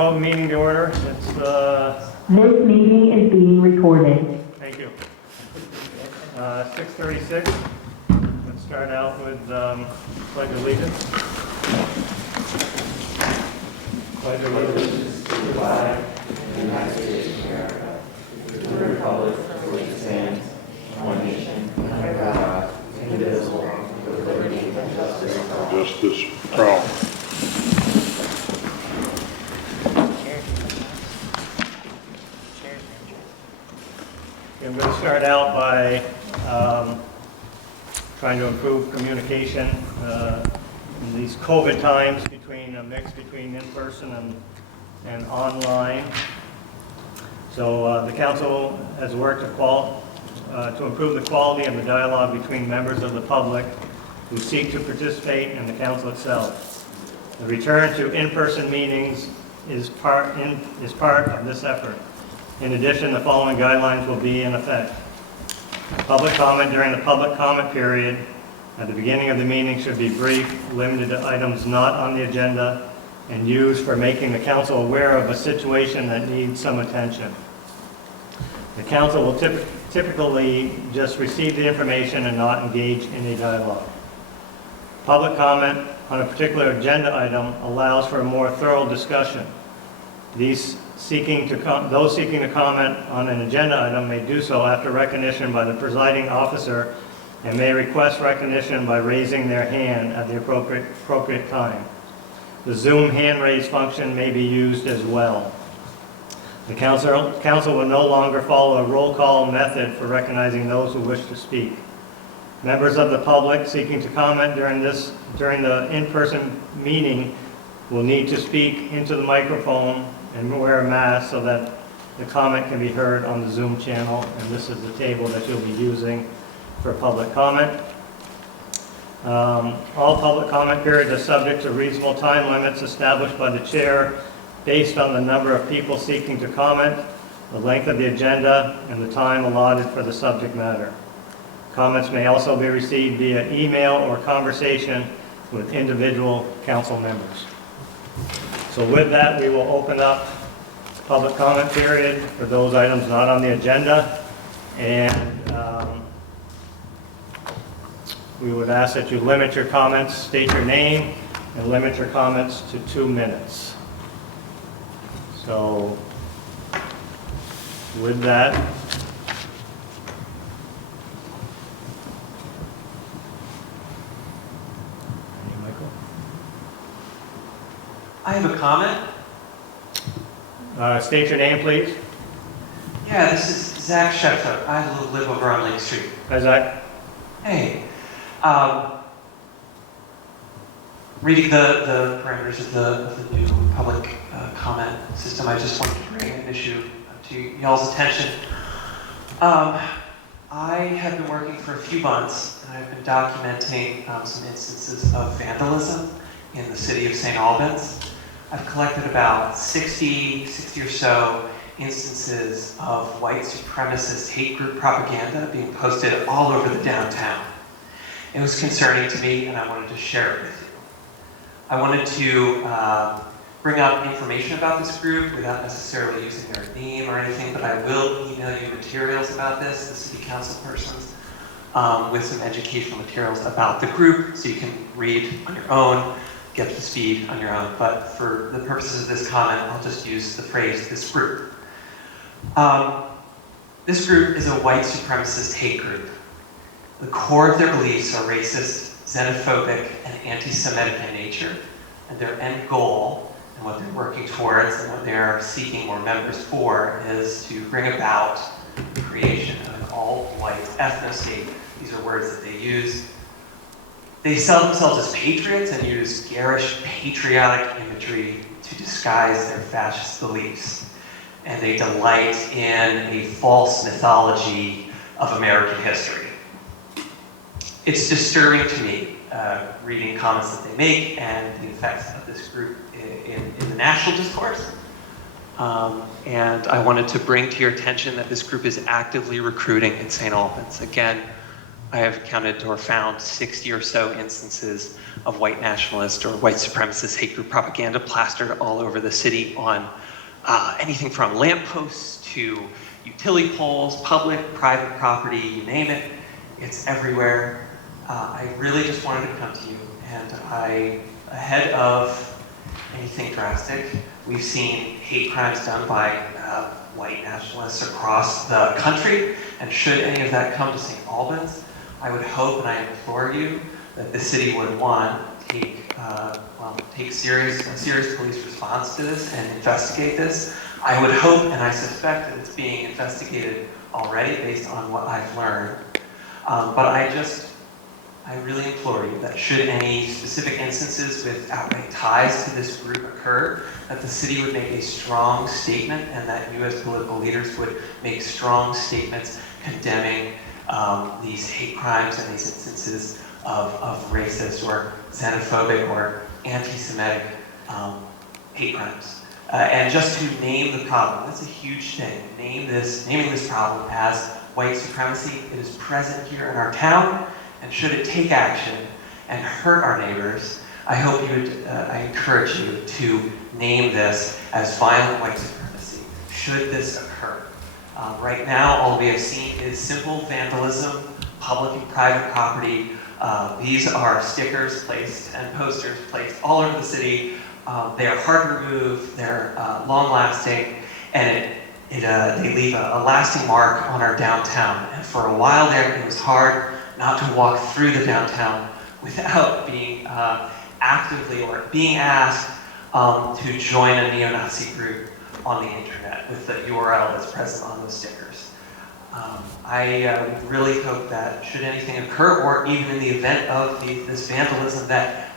call the meeting to order. This meeting is being recorded. Thank you. 6:36. Let's start out with pledge of allegiance. Pledge of allegiance to the flag of the United States of America, to the republic for which it stands, one nation, under God, indivisible, with liberty and justice for all. Justice for all. I'm going to start out by trying to improve communication in these COVID times, between a mix between in-person and online. So the council has worked to improve the quality of the dialogue between members of the public who seek to participate in the council itself. The return to in-person meetings is part of this effort. In addition, the following guidelines will be in effect. Public comment during the public comment period at the beginning of the meeting should be brief, limited to items not on the agenda, and used for making the council aware of a situation that needs some attention. The council will typically just receive the information and not engage in a dialogue. Public comment on a particular agenda item allows for a more thorough discussion. Those seeking to comment on an agenda item may do so after recognition by the presiding officer and may request recognition by raising their hand at the appropriate time. The Zoom hand raise function may be used as well. The council will no longer follow a roll call method for recognizing those who wish to speak. Members of the public seeking to comment during the in-person meeting will need to speak into the microphone and wear a mask so that the comment can be heard on the Zoom channel, and this is the table that you'll be using for public comment. All public comment periods are subject to reasonable time limits established by the chair based on the number of people seeking to comment, the length of the agenda, and the time allotted for the subject matter. Comments may also be received via email or conversation with individual council members. So with that, we will open up public comment period for those items not on the agenda. And we would ask that you limit your comments, state your name, and limit your comments to 2 minutes. So with that, I have a comment. State your name, please. Yeah, this is Zach Schefter. I live over on Lake Street. Hi, Zach. Hey. Reading the parameters of the new public comment system, I just wanted to bring an issue to y'all's attention. I have been working for a few months, and I've been documenting some instances of vandalism in the city of St. Albans. I've collected about 60 or so instances of white supremacist hate group propaganda being posted all over the downtown. It was concerning to me, and I wanted to share it with you. I wanted to bring up information about this group without necessarily using their name or anything, but I will email you materials about this, the city council persons, with some educational materials about the group so you can read on your own, get up to speed on your own. But for the purposes of this comment, I'll just use the phrase, this group. This group is a white supremacist hate group. The core of their beliefs are racist, xenophobic, and anti-Semitic in nature, and their end goal, and what they're working towards, and what they're seeking more members for, is to bring about the creation of an all-white ethno-state. These are words that they use. They sell themselves as patriots and use garish patriotic imagery to disguise their fascist beliefs. And they delight in a false mythology of American history. It's disturbing to me, reading comments that they make and the effects of this group in the national discourse. And I wanted to bring to your attention that this group is actively recruiting in St. Albans. Again, I have counted or found 60 or so instances of white nationalist or white supremacist hate group propaganda plastered all over the city on anything from lampposts to utility poles, public, private property, you name it. It's everywhere. I really just wanted to come to you, and ahead of anything drastic, we've seen hate crimes done by white nationalists across the country, and should any of that come to St. Albans, I would hope and I implore you that the city would, one, take a serious police response to this and investigate this. I would hope and I suspect that it's being investigated already based on what I've learned. But I really implore you that should any specific instances with outright ties to this group occur, that the city would make a strong statement and that you as political leaders would make strong statements condemning these hate crimes and these instances of racist or xenophobic or anti-Semitic hate crimes. And just to name the problem, that's a huge thing. Naming this problem as white supremacy. It is present here in our town, and should it take action and hurt our neighbors, I encourage you to name this as violent white supremacy, should this occur. Right now, all we have seen is simple vandalism, public and private property. These are stickers placed and posters placed all over the city. They are hard to remove, they're long-lasting, and they leave a lasting mark on our downtown. And for a while there, it was hard not to walk through the downtown without being actively or being asked to join a neo-Nazi group on the internet with the URL that's present on those stickers. I would really hope that should anything occur, or even in the event of this vandalism, that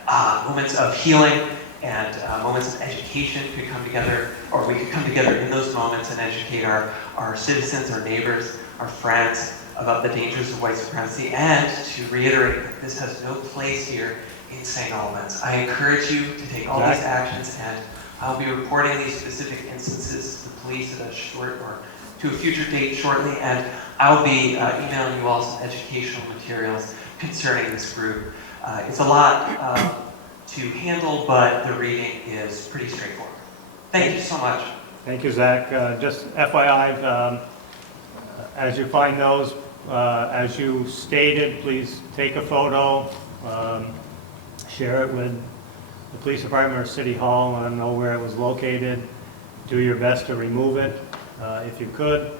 moments of healing and moments of education could come together, or we could come together in those moments and educate our citizens, our neighbors, our friends about the dangers of white supremacy, and to reiterate that this has no place here in St. Albans. I encourage you to take all these actions, and I'll be reporting these specific instances to the police at to a future date shortly, and I'll be emailing you all some educational materials concerning this group. It's a lot to handle, but the reading is pretty straightforward. Thank you so much. Thank you, Zach. Just FYI, as you find those, as you stated, please take a photo, share it with the police department or city hall, and know where it was located. Do your best to remove it if you could.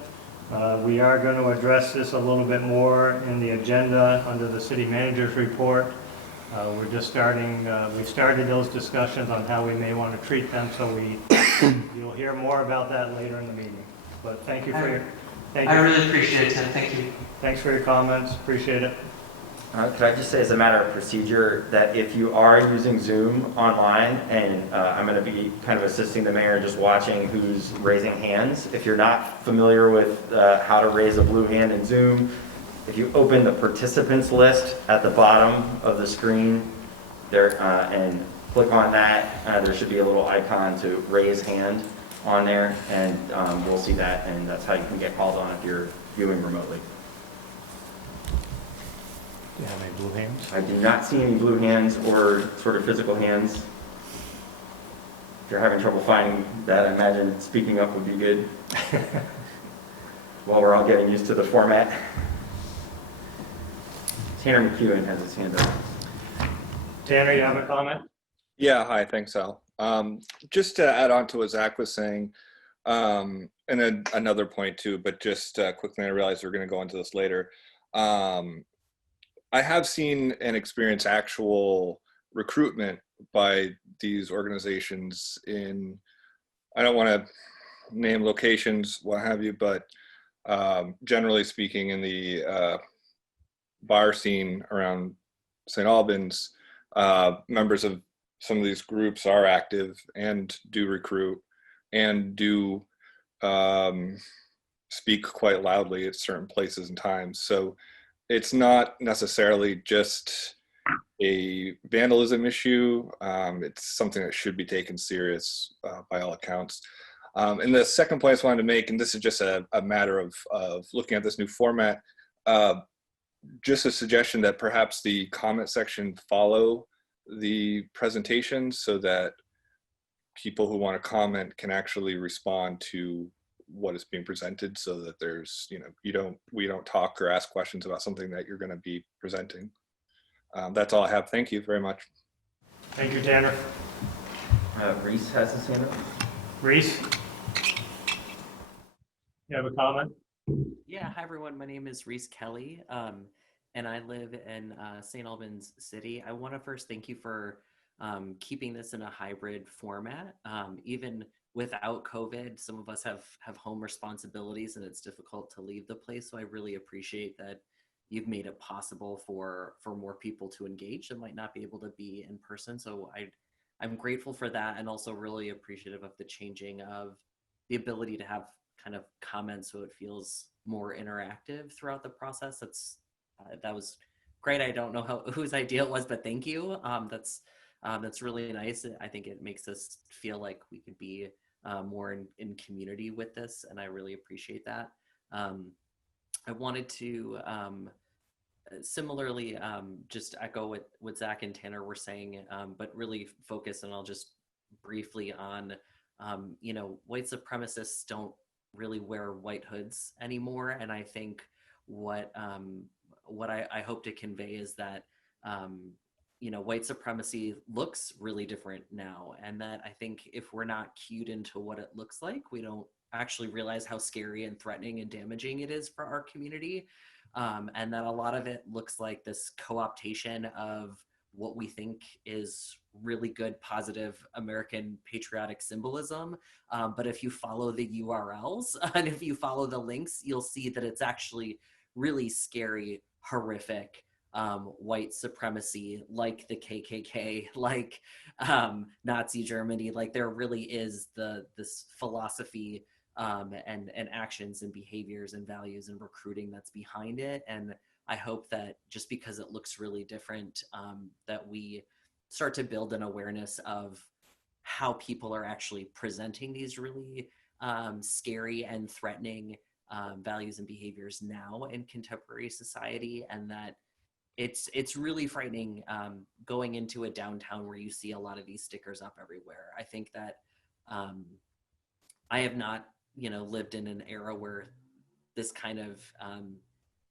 We are going to address this a little bit more in the agenda under the city manager's report. We're just starting, we've started those discussions on how we may want to treat them, so you'll hear more about that later in the meeting. But thank you for your, I really appreciate it, Tim. Thank you. Thanks for your comments. Appreciate it. Could I just say as a matter of procedure that if you are using Zoom online, and I'm going to be kind of assisting the mayor just watching who's raising hands, if you're not familiar with how to raise a blue hand in Zoom, if you open the participants list at the bottom of the screen there and click on that, there should be a little icon to raise hand on there, and we'll see that, and that's how you can get called on if you're viewing remotely. Do you have any blue hands? I do not see any blue hands or sort of physical hands. If you're having trouble finding that, I imagine speaking up would be good. While we're all getting used to the format. Tanner McEwen has his hand up. Tanner, you have a comment? Yeah, hi, thanks, Al. Just to add on to what Zach was saying, and then another point too, but just quickly, I realized we're going to go into this later. I have seen and experienced actual recruitment by these organizations in, I don't want to name locations, what have you, but generally speaking in the bar scene around St. Albans, members of some of these groups are active and do recruit and do speak quite loudly at certain places and times. So it's not necessarily just a vandalism issue. It's something that should be taken serious by all accounts. And the second point I just wanted to make, and this is just a matter of looking at this new format, just a suggestion that perhaps the comment section follow the presentation so that people who want to comment can actually respond to what is being presented, so that there's, we don't talk or ask questions about something that you're going to be presenting. That's all I have. Thank you very much. Thank you, Tanner. Reese has his hand up. Reese? You have a comment? Yeah, hi everyone. My name is Reese Kelly, and I live in St. Albans City. I want to first thank you for keeping this in a hybrid format. Even without COVID, some of us have home responsibilities and it's difficult to leave the place. So I really appreciate that you've made it possible for more people to engage that might not be able to be in person. So I'm grateful for that, and also really appreciative of the changing of the ability to have kind of comments so it feels more interactive throughout the process. That was great. I don't know whose idea it was, but thank you. That's really nice. I think it makes us feel like we could be more in community with this, and I really appreciate that. I wanted to similarly just echo what Zach and Tanner were saying, but really focus, and I'll just briefly on, white supremacists don't really wear white hoods anymore. And I think what I hope to convey is that, white supremacy looks really different now. And that I think if we're not cued into what it looks like, we don't actually realize how scary and threatening and damaging it is for our community. And that a lot of it looks like this co-optation of what we think is really good, positive American patriotic symbolism. But if you follow the URLs and if you follow the links, you'll see that it's actually really scary, horrific, white supremacy, like the KKK, like Nazi Germany. Like there really is this philosophy and actions and behaviors and values and recruiting that's behind it. And I hope that just because it looks really different, that we start to build an awareness of how people are actually presenting these really scary and threatening values and behaviors now in contemporary society, and that it's really frightening going into a downtown where you see a lot of these stickers up everywhere. I think that I have not, lived in an era where this kind of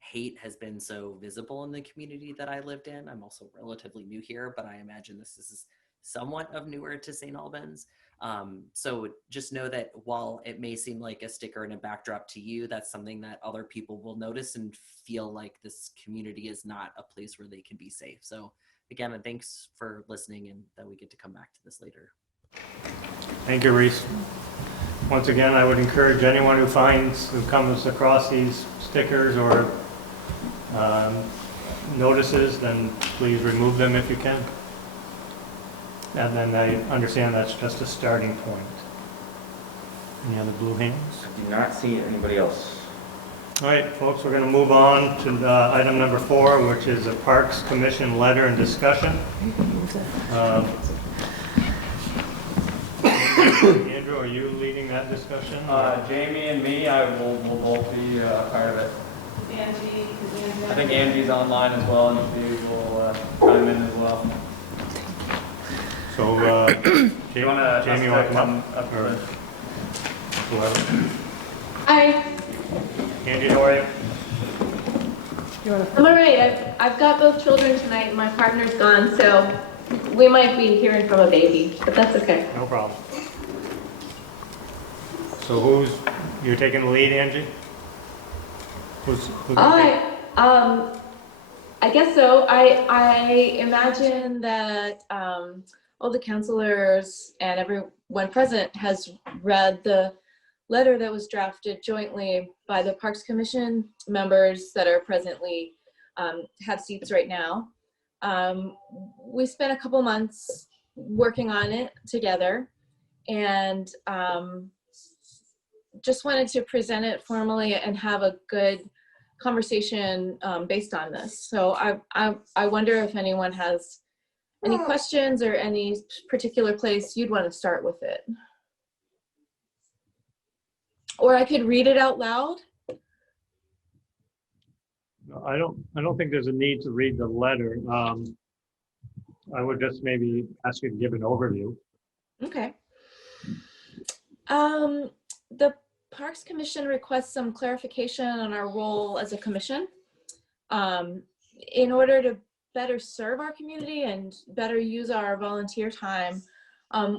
hate has been so visible in the community that I lived in. I'm also relatively new here, but I imagine this is somewhat of newer to St. Albans. So just know that while it may seem like a sticker and a backdrop to you, that's something that other people will notice and feel like this community is not a place where they can be safe. So again, thanks for listening, and that we get to come back to this later. Thank you, Reese. Once again, I would encourage anyone who comes across these stickers or notices, then please remove them if you can. And then I understand that's just a starting point. Any other blue hands? I do not see anybody else. All right, folks, we're going to move on to item number 4, which is a Parks Commission letter and discussion. Andrew, are you leading that discussion? Jamie and me, will both be part of it. I think Angie's online as well, and she will chime in as well. So, Jamie, you want to come up? Or whoever. Hi, Andy, how are you? I'm all right. I've got both children tonight. My partner's gone, so we might be hearing from a baby, but that's okay. No problem. So you're taking the lead, Angie? Who's I guess so. I imagine that all the counselors and everyone present has read the letter that was drafted jointly by the Parks Commission members that are presently have seats right now. We spent a couple months working on it together, and just wanted to present it formally and have a good conversation based on this. So I wonder if anyone has any questions or any particular place you'd want to start with it. Or I could read it out loud. No, I don't think there's a need to read the letter. I would just maybe ask you to give an overview. Okay. The Parks Commission requests some clarification on our role as a commission. In order to better serve our community and better use our volunteer time,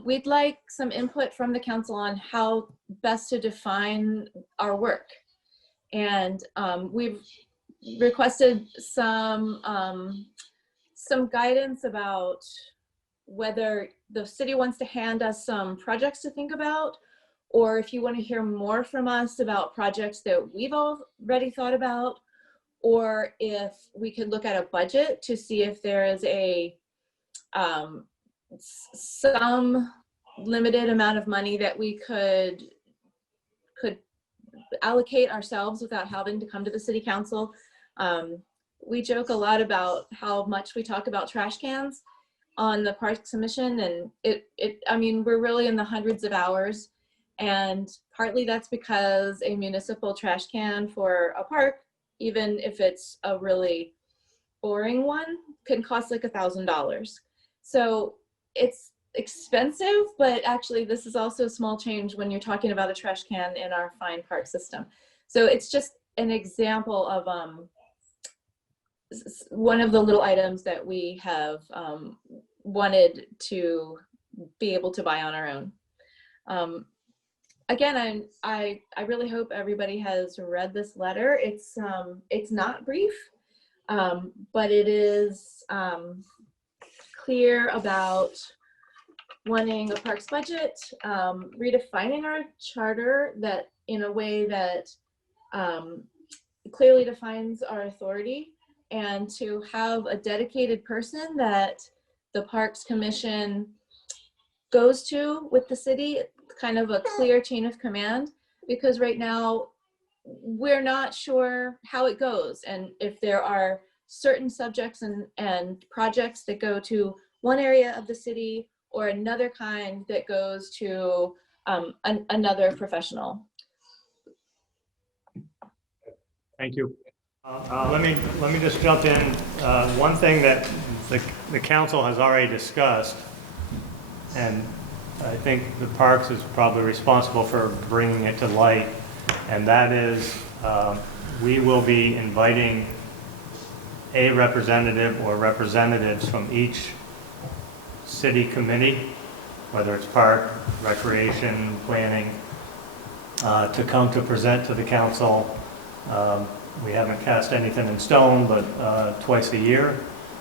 we'd like some input from the council on how best to define our work. And we've requested some guidance about whether the city wants to hand us some projects to think about, or if you want to hear more from us about projects that we've already thought about, or if we could look at a budget to see if there is a some limited amount of money that we could allocate ourselves without having to come to the city council. We joke a lot about how much we talk about trash cans on the Parks Commission, and I mean, we're really in the hundreds of hours, and partly that's because a municipal trash can for a park, even if it's a really boring one, can cost like $1,000. So it's expensive, but actually this is also small change when you're talking about a trash can in our fine park system. So it's just an example of one of the little items that we have wanted to be able to buy on our own. Again, I really hope everybody has read this letter. It's not brief, but it is clear about wanting a parks budget, redefining our charter that in a way that clearly defines our authority, and to have a dedicated person that the Parks Commission goes to with the city, kind of a clear chain of command, because right now we're not sure how it goes, and if there are certain subjects and projects that go to one area of the city or another kind that goes to another professional. Thank you. Let me just jump in. One thing that the council has already discussed, and I think the Parks is probably responsible for bringing it to light, and that is we will be inviting a representative or representatives from each city committee, whether it's park, recreation, planning, to come to present to the council. We haven't cast anything in stone, but twice a year,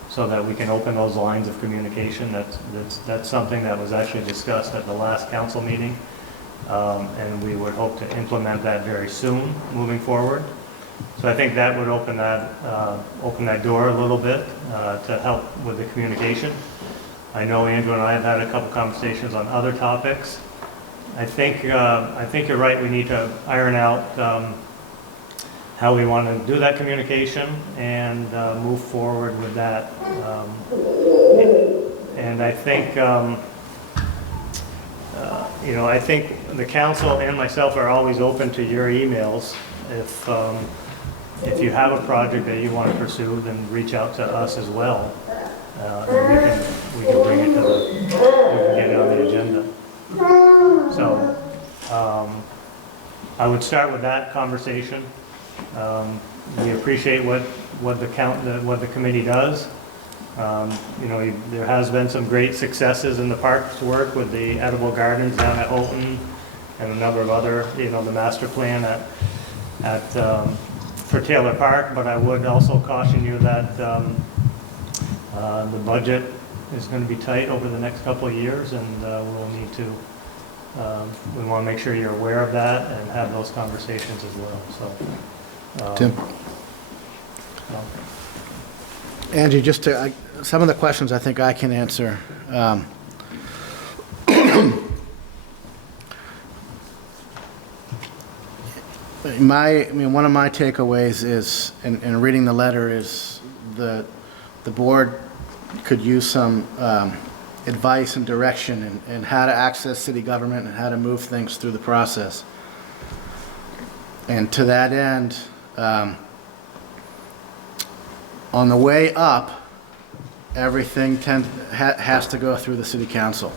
so that we can open those lines of communication. That's something that was actually discussed at the last council meeting, and we would hope to implement that very soon moving forward. So I think that would open that door a little bit to help with the communication. I know Andrew and I have had a couple conversations on other topics. I think you're right. We need to iron out how we want to do that communication and move forward with that. And I think, I think the council and myself are always open to your emails. If you have a project that you want to pursue, then reach out to us as well. And we can bring it we can get it on the agenda. So I would start with that conversation. We appreciate what the committee does. There has been some great successes in the parks work with the edible gardens down at Houghton and a number of other, the master plan for Taylor Park. But I would also caution you that the budget is going to be tight over the next couple of years, and we'll need to. We want to make sure you're aware of that and have those conversations as well. So, Tim. Angie, just some of the questions I think I can answer. One of my takeaways is, in reading the letter, is the board could use some advice and direction in how to access city government and how to move things through the process. And to that end, On the way up, everything has to go through the city council.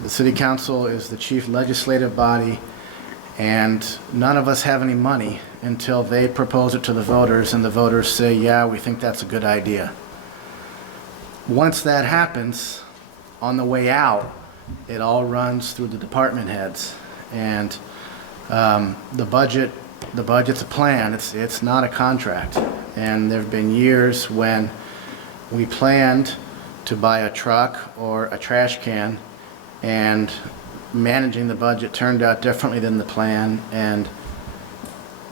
The city council is the chief legislative body, and none of us have any money until they propose it to the voters and the voters say, yeah, we think that's a good idea. Once that happens, on the way out, it all runs through the department heads. And the budget's a plan, it's not a contract. And there have been years when we planned to buy a truck or a trash can, and managing the budget turned out differently than the plan, and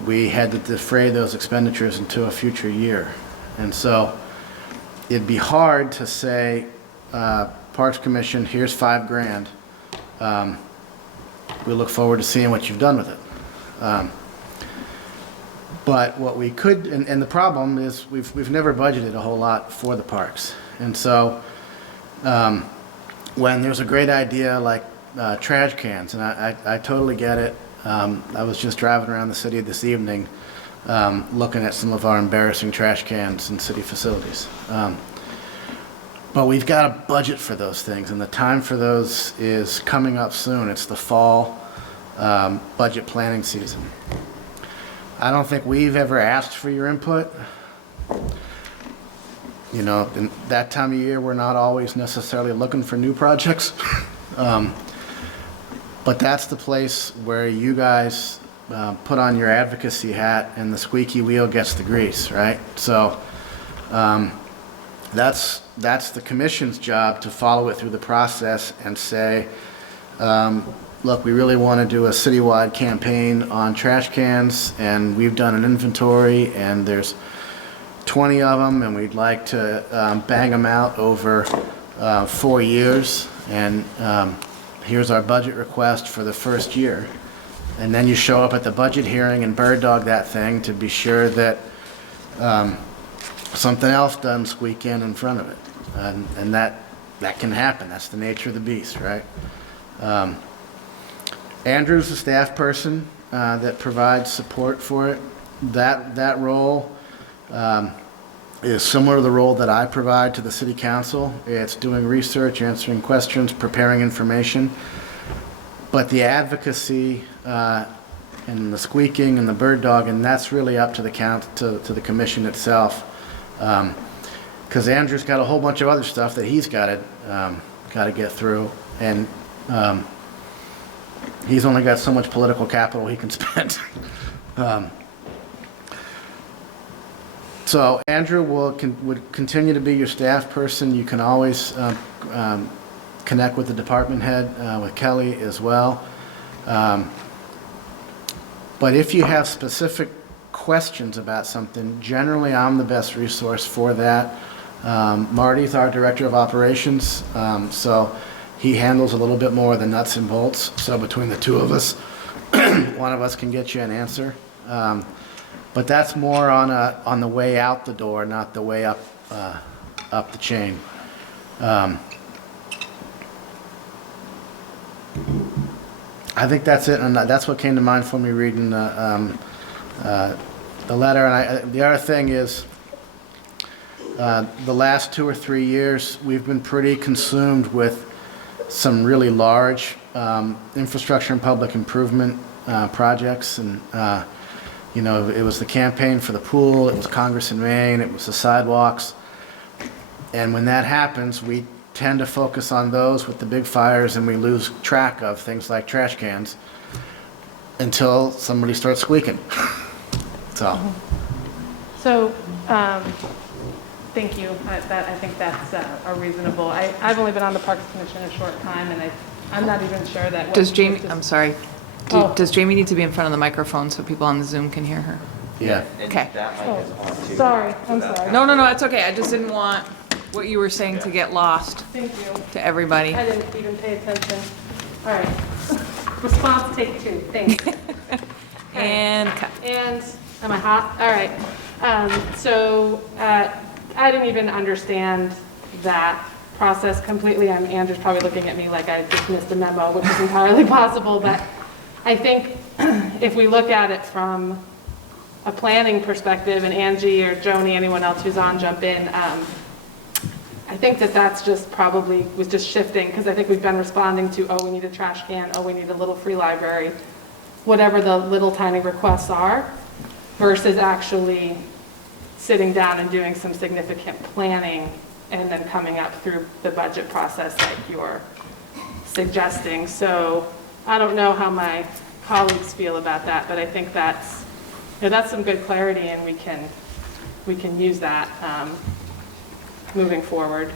we had to defray those expenditures into a future year. And so it'd be hard to say, Parks Commission, here's $5,000. We look forward to seeing what you've done with it. But what we could, and the problem is we've never budgeted a whole lot for the parks. And so when there's a great idea like trash cans, and I totally get it. I was just driving around the city this evening looking at some of our embarrassing trash cans in city facilities. But we've got a budget for those things, and the time for those is coming up soon. It's the fall budget planning season. I don't think we've ever asked for your input. You know, in that time of year, we're not always necessarily looking for new projects. But that's the place where you guys put on your advocacy hat and the squeaky wheel gets the grease, right? So that's the commission's job to follow it through the process and say, look, we really want to do a citywide campaign on trash cans, and we've done an inventory, and there's 20 of them, and we'd like to bang them out over 4 years, and here's our budget request for the first year. And then you show up at the budget hearing and bird dog that thing to be sure that something else doesn't squeak in front of it. And that can happen. That's the nature of the beast, right? Andrew's a staff person that provides support for it. That role is similar to the role that I provide to the city council. It's doing research, answering questions, preparing information. But the advocacy and the squeaking and the bird dog, and that's really up to the to the commission itself. Because Andrew's got a whole bunch of other stuff that he's got to get through, and he's only got so much political capital he can spend. So Andrew would continue to be your staff person. You can always connect with the department head, with Kelly as well. But if you have specific questions about something, generally I'm the best resource for that. Marty's our director of operations, so he handles a little bit more of the nuts and bolts. So between the two of us, one of us can get you an answer. But that's more on the way out the door, not the way up the chain. I think that's it, and that's what came to mind for me reading the letter. And the other thing is, the last 2 or 3 years, we've been pretty consumed with some really large infrastructure and public improvement projects, and you know, it was the campaign for the pool, it was Congress in Maine, it was the sidewalks. And when that happens, we tend to focus on those with the big fires, and we lose track of things like trash cans until somebody starts squeaking. So thank you. I think that's a reasonable. I've only been on the Parks Commission a short time, and I'm not even sure that. Does Jamie? I'm sorry. Does Jamie need to be in front of the microphone so people on the Zoom can hear her? Yeah. Okay. That mic is on too. Sorry, I'm sorry. No, it's okay. I just didn't want what you were saying to get lost Thank you. to everybody. I didn't even pay attention. All right. Response take 2. Thanks. And cut. And am I hot? All right. So I didn't even understand that process completely. Andrew's probably looking at me like I just missed a memo, which is entirely possible. But I think if we look at it from a planning perspective, and Angie or Joni, anyone else who's on, jump in. I think that that's just probably was just shifting, because I think we've been responding to, oh, we need a trash can, oh, we need a little free library, whatever the little tiny requests are, versus actually sitting down and doing some significant planning and then coming up through the budget process like you're suggesting. So I don't know how my colleagues feel about that, but I think that's, you know, that's some good clarity, and we can use that moving forward.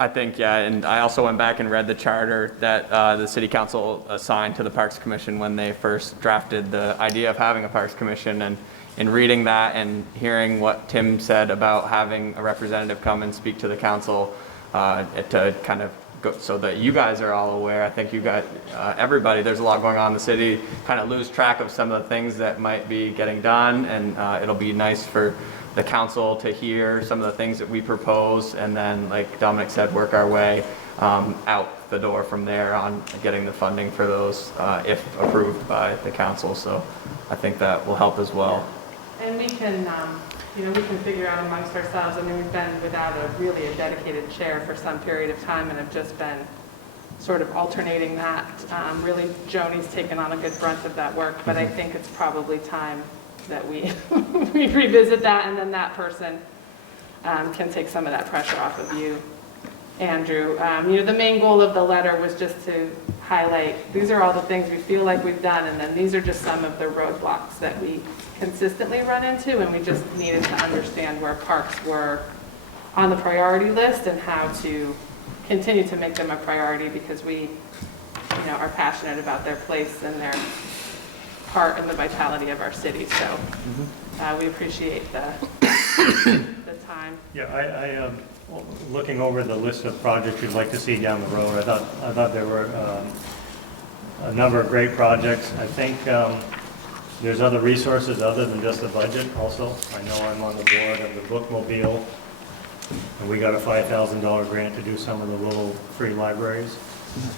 I think, yeah, and I also went back and read the charter that the city council assigned to the Parks Commission when they first drafted the idea of having a Parks Commission, and in reading that and hearing what Tim said about having a representative come and speak to the council to kind of go, so that you guys are all aware. I think you got everybody, there's a lot going on in the city, kind of lose track of some of the things that might be getting done, and it'll be nice for the council to hear some of the things that we propose, and then, like Dominic said, work our way out the door from there on getting the funding for those if approved by the council. So I think that will help as well. And we can, you know, we can figure out amongst ourselves. I mean, we've been without a dedicated chair for some period of time, and have just been sort of alternating that. Really, Joni's taken on a good brunt of that work, but I think it's probably time that we we revisit that, and then that person can take some of that pressure off of you, Andrew. You know, the main goal of the letter was just to highlight, these are all the things we feel like we've done, and then these are just some of the roadblocks that we consistently run into, and we just needed to understand where parks were on the priority list and how to continue to make them a priority, because we, you know, are passionate about their place and their part in the vitality of our city. So we appreciate the time. Yeah, looking over the list of projects you'd like to see down the road, I thought there were a number of great projects. I think there's other resources other than just the budget also. I know I'm on the board of the bookmobile, and we got a $5,000 grant to do some of the little free libraries.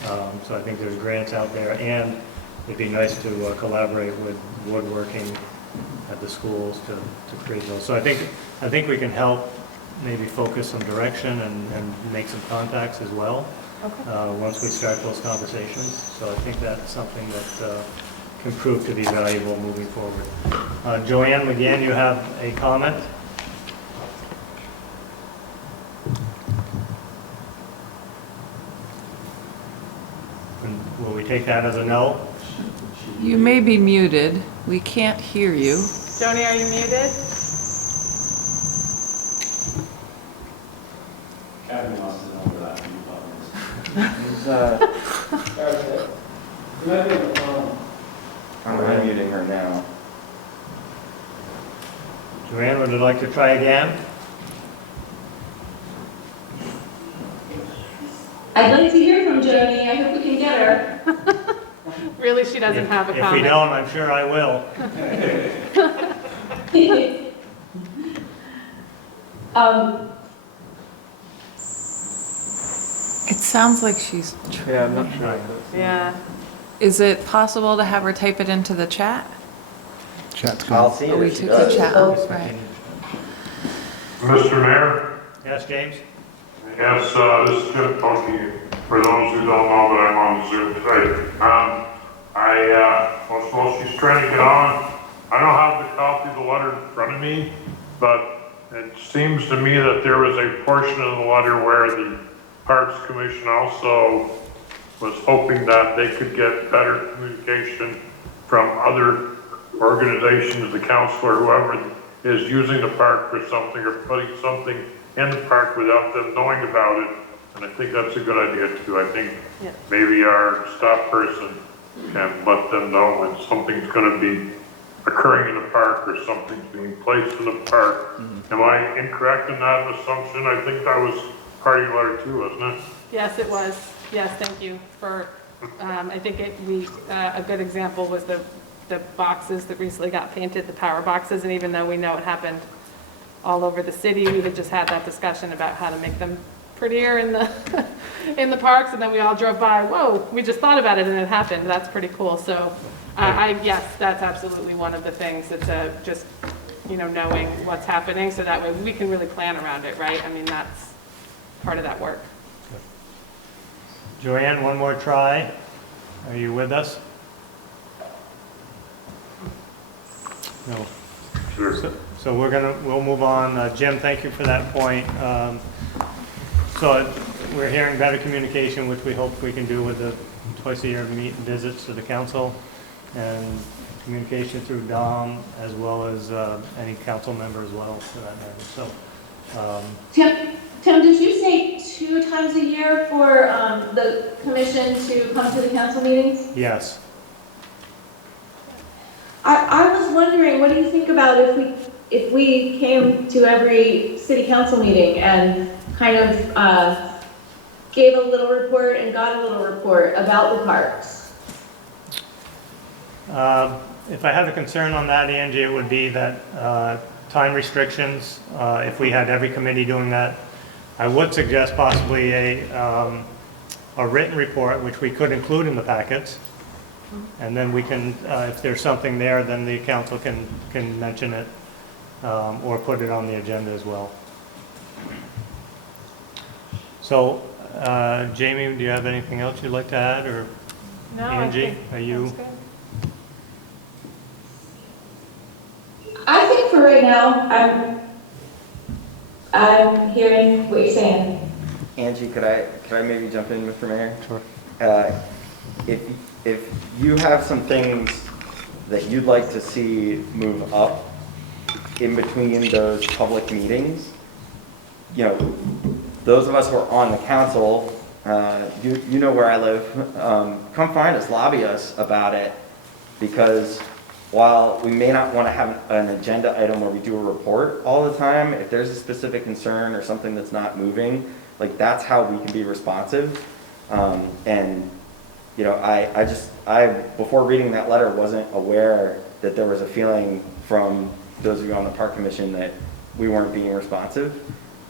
So I think there's grants out there, and it'd be nice to collaborate with woodworking at the schools to create those. So I think we can help maybe focus some direction and make some contacts as well. Okay. Once we start those conversations. So I think that's something that can prove to be valuable moving forward. Joanne McGann, you have a comment? And will we take that as a no? You may be muted. We can't hear you. Joni, are you muted? Kevin wants to know where that is. You might be on the phone. I'm unmuting her now. Joanne, would you like to try again? I'd like to hear from Joni. I hope we can get her. Really, she doesn't have a comment. If we don't, I'm sure I will. It sounds like she's. Yeah, I'm not sure. Yeah. Is it possible to have her type it into the chat? Chat's I'll gone. see Oh, it we if she took the does. chat off, right. Mr. Mayor? Yes, James? Yes, this is Jim Pokey. For those who don't know that I'm on the Zoom today. I was supposed to be trying to get on. I don't have the copy of the letter in front of me, but it seems to me that there was a portion of the letter where the Parks Commission also was hoping that they could get better communication from other organizations, the council or whoever is using the park for something or putting something in the park without them knowing about it. And I think that's a good idea too. I think maybe our staff person can let them know when something's going to be occurring in the park or something's being placed in the park. Am I incorrect in that assumption? I think that was part of your letter too, wasn't it? Yes, it was. Yes, thank you for, I think a good example was the boxes that recently got painted, the power boxes, and even though we know it happened all over the city, we had just had that discussion about how to make them prettier in the, in the parks, and then we all drove by, whoa, we just thought about it and it happened. That's pretty cool. So yes, that's absolutely one of the things. It's just, knowing what's happening so that way we can really plan around it, right? I mean, that's part of that work. Joanne, one more try. Are you with us? No. Sure. So we'll move on. Jim, thank you for that point. So we're hearing better communication, which we hope we can do with the twice a year visits to the council, and communication through Dom, as well as any council member as well, for that matter. So, Tim, did you say 2 times a year for the commission to come to the council meetings? yes. I was wondering, what do you think about if we came to every city council meeting and kind of gave a little report and got a little report about the parks? If I had a concern on that, Angie, it would be that time restrictions, if we had every committee doing that. I would suggest possibly a written report, which we could include in the packets. And then we can, if there's something there, then the council can mention it or put it on the agenda as well. So, Jamie, do you have anything else you'd like to add, or No, Angie, are you? that's good. I think for right now, I'm hearing what you're saying. Angie, could I maybe jump in, Mr. Mayor? Sure. If you have some things that you'd like to see move up in between those public meetings, those of us who are on the council, you know where I live, come find us, lobby us about it, because while we may not want to have an agenda item where we do a report all the time, if there's a specific concern or something that's not moving, like that's how we can be responsive. And I before reading that letter wasn't aware that there was a feeling from those of you on the park commission that we weren't being responsive.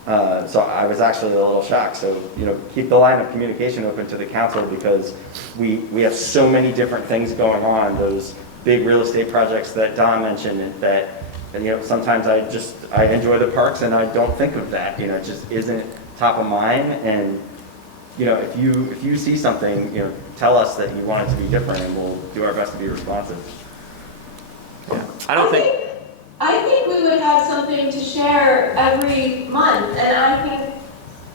So I was actually a little shocked. So, keep the line of communication open to the council, because we have so many different things going on, those big real estate projects that Don mentioned, and sometimes I enjoy the parks and I don't think of that, it just isn't top of mind. And, if you see something, tell us that you want it to be different, and we'll do our best to be responsive. I think we would have something to share every month, and I think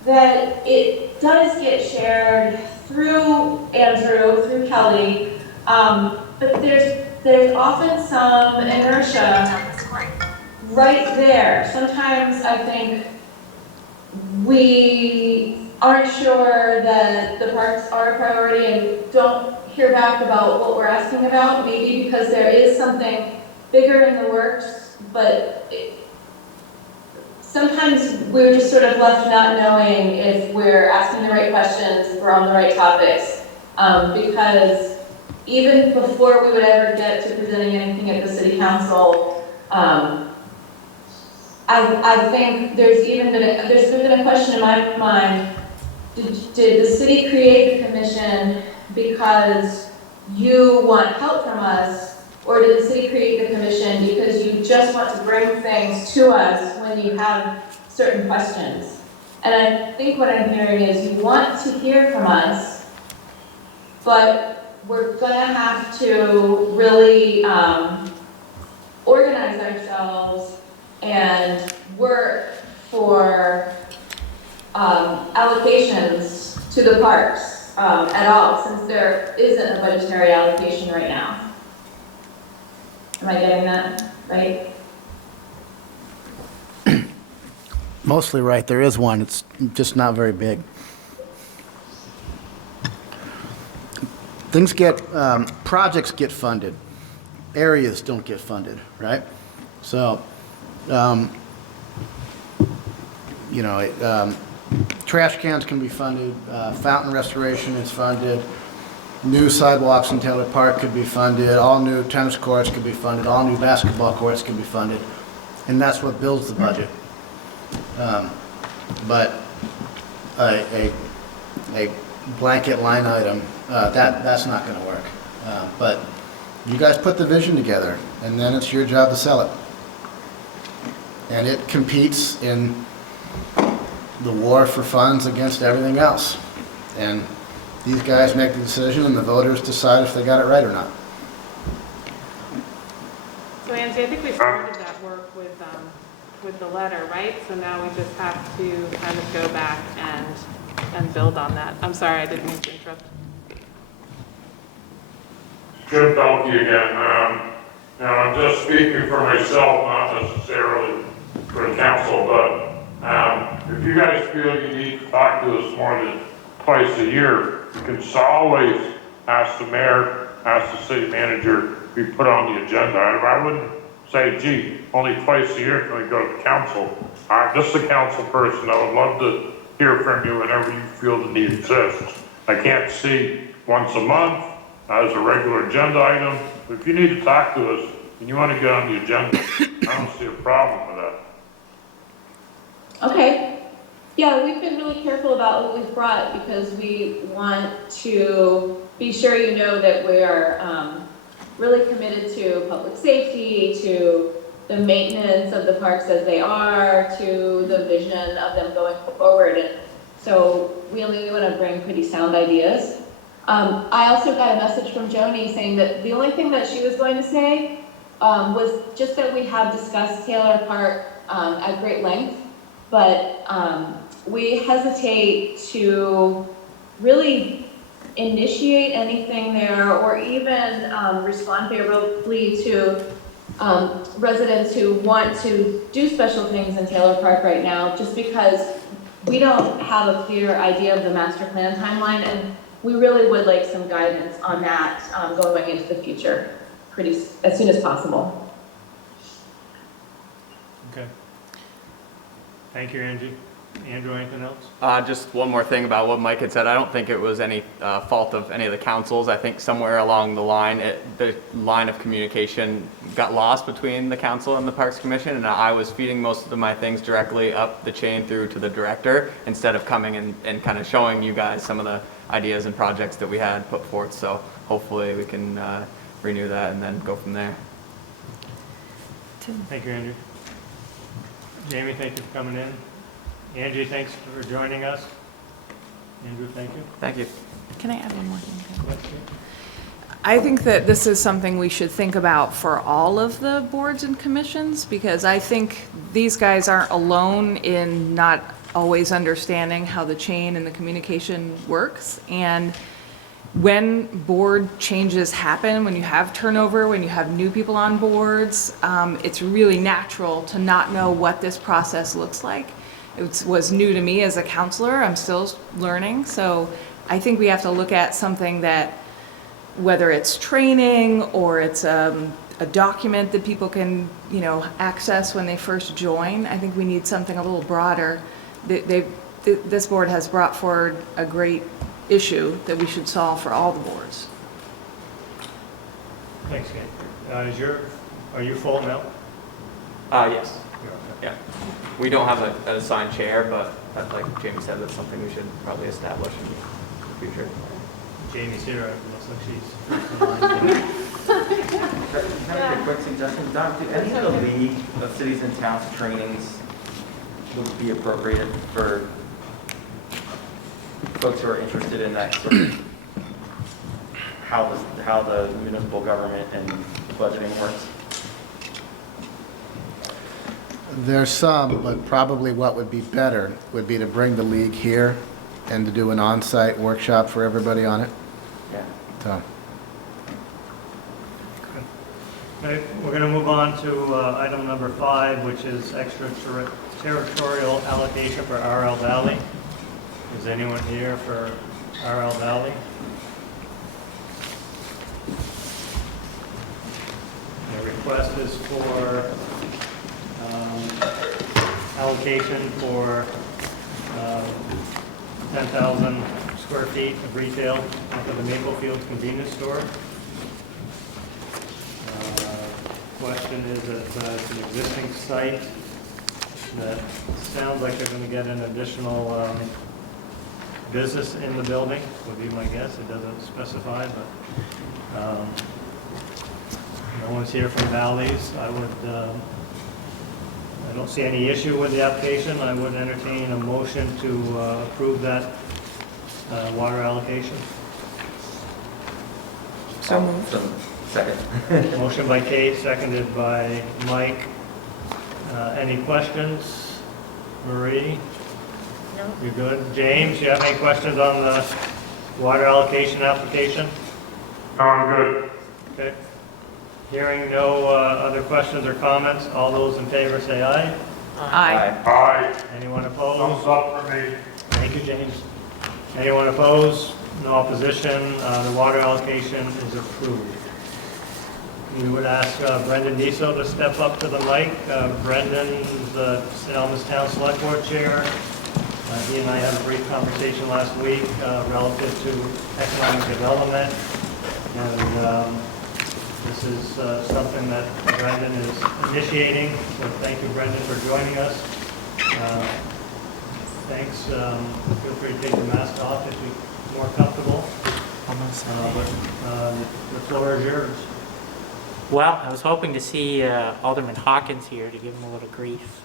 that it does get shared through Andrew, through Kelly, but there's often some inertia right there. Sometimes I think we aren't sure that the parks are a priority and don't hear back about what we're asking about, maybe because there is something bigger in the works, but sometimes we're just sort of left not knowing if we're asking the right questions, if we're on the right topics, because even before we would ever get to presenting anything at the city council, I think there's been a question in my mind. Did the city create the commission because you want help from us, or did the city create the commission because you just want to bring things to us when you have certain questions? And I think what I'm hearing is you want to hear from us, but we're gonna have to really organize ourselves and work for allocations to the parks at all, since there isn't a budgetary allocation right now. Am I getting that right? Mostly right. There is one. It's just not very big. Projects get funded. Areas don't get funded, right? So, trash cans can be funded, fountain restoration is funded, new sidewalks in Taylor Park could be funded, all new tennis courts could be funded, all new basketball courts could be funded, and that's what builds the budget. But a blanket line item, that's not going to work. But you guys put the vision together, and then it's your job to sell it. And it competes in the war for funds against everything else. And these guys make the decision, and the voters decide if they got it right or not. So Angie, I think we started that work with the letter, right? So now we just have to kind of go back and build on that. I'm sorry, I didn't mean to interrupt. Jim Pelkey again. Now, I'm just speaking for myself, not necessarily for the council, but if you guys feel you need to talk to us more than twice a year, you can always ask the mayor, ask the city manager to be put on the agenda. I wouldn't say, gee, only twice a year can we go to the council. I'm just a council person. I would love to hear from you whenever you feel the need exists. I can't see once a month as a regular agenda item. But if you need to talk to us and you want to get on the agenda, I don't see a problem with that. Okay. Yeah, we've been really careful about what we've brought because we want to be sure you know that we are really committed to public safety, to the maintenance of the parks as they are, to the vision of them going forward. And so really we want to bring pretty sound ideas. I also got a message from Joni saying that the only thing that she was going to say was just that we have discussed Taylor Park at great length, but we hesitate to really initiate anything there or even respond favorably to residents who want to do special things in Taylor Park right now, just because we don't have a clear idea of the master plan timeline, and we really would like some guidance on that going into the future as soon as possible. Okay. Thank you, Angie. Andrew, anything else? Just one more thing about what Mike had said. I don't think it was any fault of any of the councils. I think somewhere along the line, the line of communication got lost between the council and the Parks Commission, and I was feeding most of my things directly up the chain through to the director instead of coming and kind of showing you guys some of the ideas and projects that we had put forth. So hopefully we can renew that and then go from there. Thank you, Andrew. Jamie, thank you for coming in. Angie, thanks for joining us. Andrew, thank you. Thank you. Can I add one more thing? Let's see. I think that this is something we should think about for all of the boards and commissions, because I think these guys aren't alone in not always understanding how the chain and the communication works. And when board changes happen, when you have turnover, when you have new people on boards, it's really natural to not know what this process looks like. It was new to me as a counselor. I'm still learning. So I think we have to look at something that, whether it's training or it's a document that people can, access when they first join, I think we need something a little broader. This board has brought forward a great issue that we should solve for all the boards. Thanks, Andrew. Are you full now? Yes. Yeah. We don't have an assigned chair, but like Jamie said, that's something we should probably establish in the future. Jamie's here. It looks like she's. Can I make a quick suggestion? Don, do any of the League of Cities and Towns trainings would be appropriate for folks who are interested in that sort of how the municipal government and budgeting works? There's some, but probably what would be better would be to bring the league here and to do an on-site workshop for everybody on it. Yeah. So. Okay, we're going to move on to item number 5, which is extraterritorial allocation for RL Valley. Is anyone here for RL Valley? The request is for allocation for 10,000 square feet of retail for the Maple Fields convenience store. Question is that it's an existing site that sounds like they're going to get an additional business in the building, would be my guess. It doesn't specify, but no one's here from Valley's. I don't see any issue with the application. I would entertain a motion to approve that water allocation. So moved. Second. Motion by Kate, seconded by Mike. Any questions? Marie? No. You're good. James, you have any questions on the water allocation application? No, I'm good. Okay. Hearing no other questions or comments, all those in favor say aye. Aye. Aye. Anyone Thumbs opposed? up for me. Thank you, James. Anyone opposed? No opposition. The water allocation is approved. We would ask Brendan Deso to step up to the mic. Brendan is the St. Albans Town Select Board Chair. He and I had a brief conversation last week relative to economic development. And this is something that Brendan is initiating. So thank you, Brendan, for joining us. Thanks. Feel free to take the mask off if you're more comfortable. The floor is yours. Well, I was hoping to see Alderman Hawkins here to give him a little grief.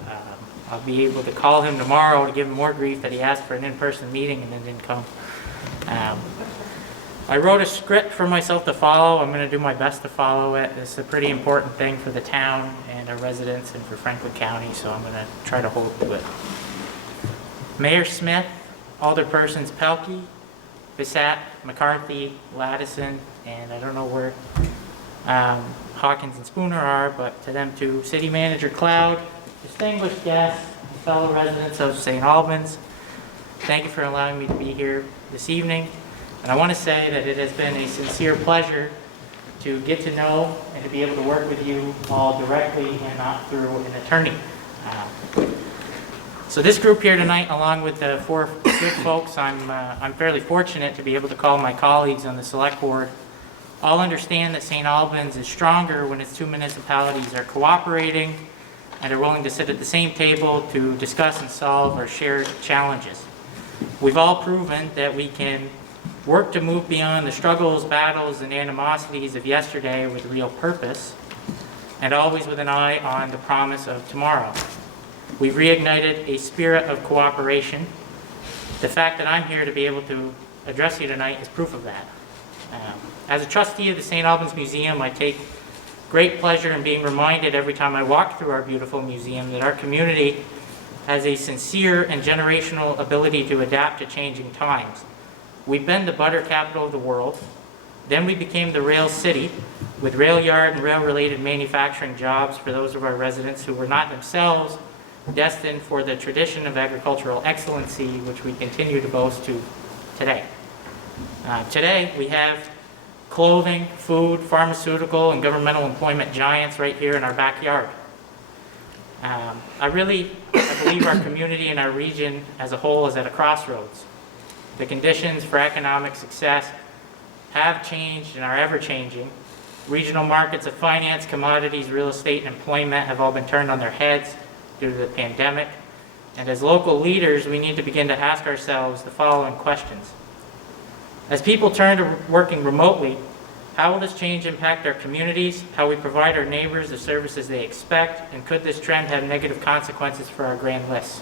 I'll be able to call him tomorrow to give him more grief that he asked for an in-person meeting and then didn't come. I wrote a script for myself to follow. I'm going to do my best to follow it. It's a pretty important thing for the town and our residents and for Franklin County, so I'm going to try to hold to it. Mayor Smith, Alderpersons Pelkey, Bissett, McCarthy, Laddison, and I don't know where Hawkins and Spooner are, but to them too. City Manager Cloud, distinguished guests, and fellow residents of St. Albans, thank you for allowing me to be here this evening. And I want to say that it has been a sincere pleasure to get to know and to be able to work with you all directly and not through an attorney. So this group here tonight, along with the four good folks, I'm fairly fortunate to be able to call my colleagues on the select board. All understand that St. Albans is stronger when its two municipalities are cooperating and are willing to sit at the same table to discuss and solve our shared challenges. We've all proven that we can work to move beyond the struggles, battles, and animosities of yesterday with real purpose, and always with an eye on the promise of tomorrow. We've reignited a spirit of cooperation. The fact that I'm here to be able to address you tonight is proof of that. As a trustee of the St. Albans Museum, I take great pleasure in being reminded every time I walk through our beautiful museum that our community has a sincere and generational ability to adapt to changing times. We've been the butter capital of the world. Then we became the rail city with rail yard and rail-related manufacturing jobs for those of our residents who were not themselves destined for the tradition of agricultural excellency, which we continue to boast to today. Today, we have clothing, food, pharmaceutical, and governmental employment giants right here in our backyard. I believe our community and our region as a whole is at a crossroads. The conditions for economic success have changed and are ever changing. Regional markets of finance, commodities, real estate, and employment have all been turned on their heads due to the pandemic. And as local leaders, we need to begin to ask ourselves the following questions. As people turn to working remotely, how will this change impact our communities, how we provide our neighbors the services they expect, and could this trend have negative consequences for our grand lists?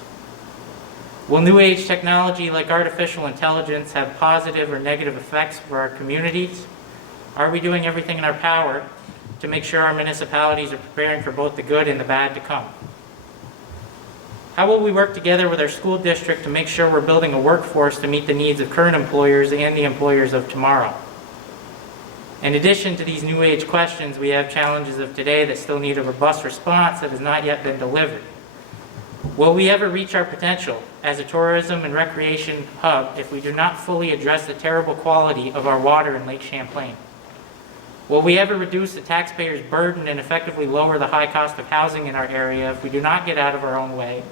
Will new age technology like artificial intelligence have positive or negative effects for our communities? Are we doing everything in our power to make sure our municipalities are preparing for both the good and the bad to come? How will we work together with our school district to make sure we're building a workforce to meet the needs of current employers and the employers of tomorrow? In addition to these new age questions, we have challenges of today that still need a robust response that has not yet been delivered. Will we ever reach our potential as a tourism and recreation hub if we do not fully address the terrible quality of our water in Lake Champlain? Will we ever reduce the taxpayers' burden and effectively lower the high cost of housing in our area if we do not get out of our own way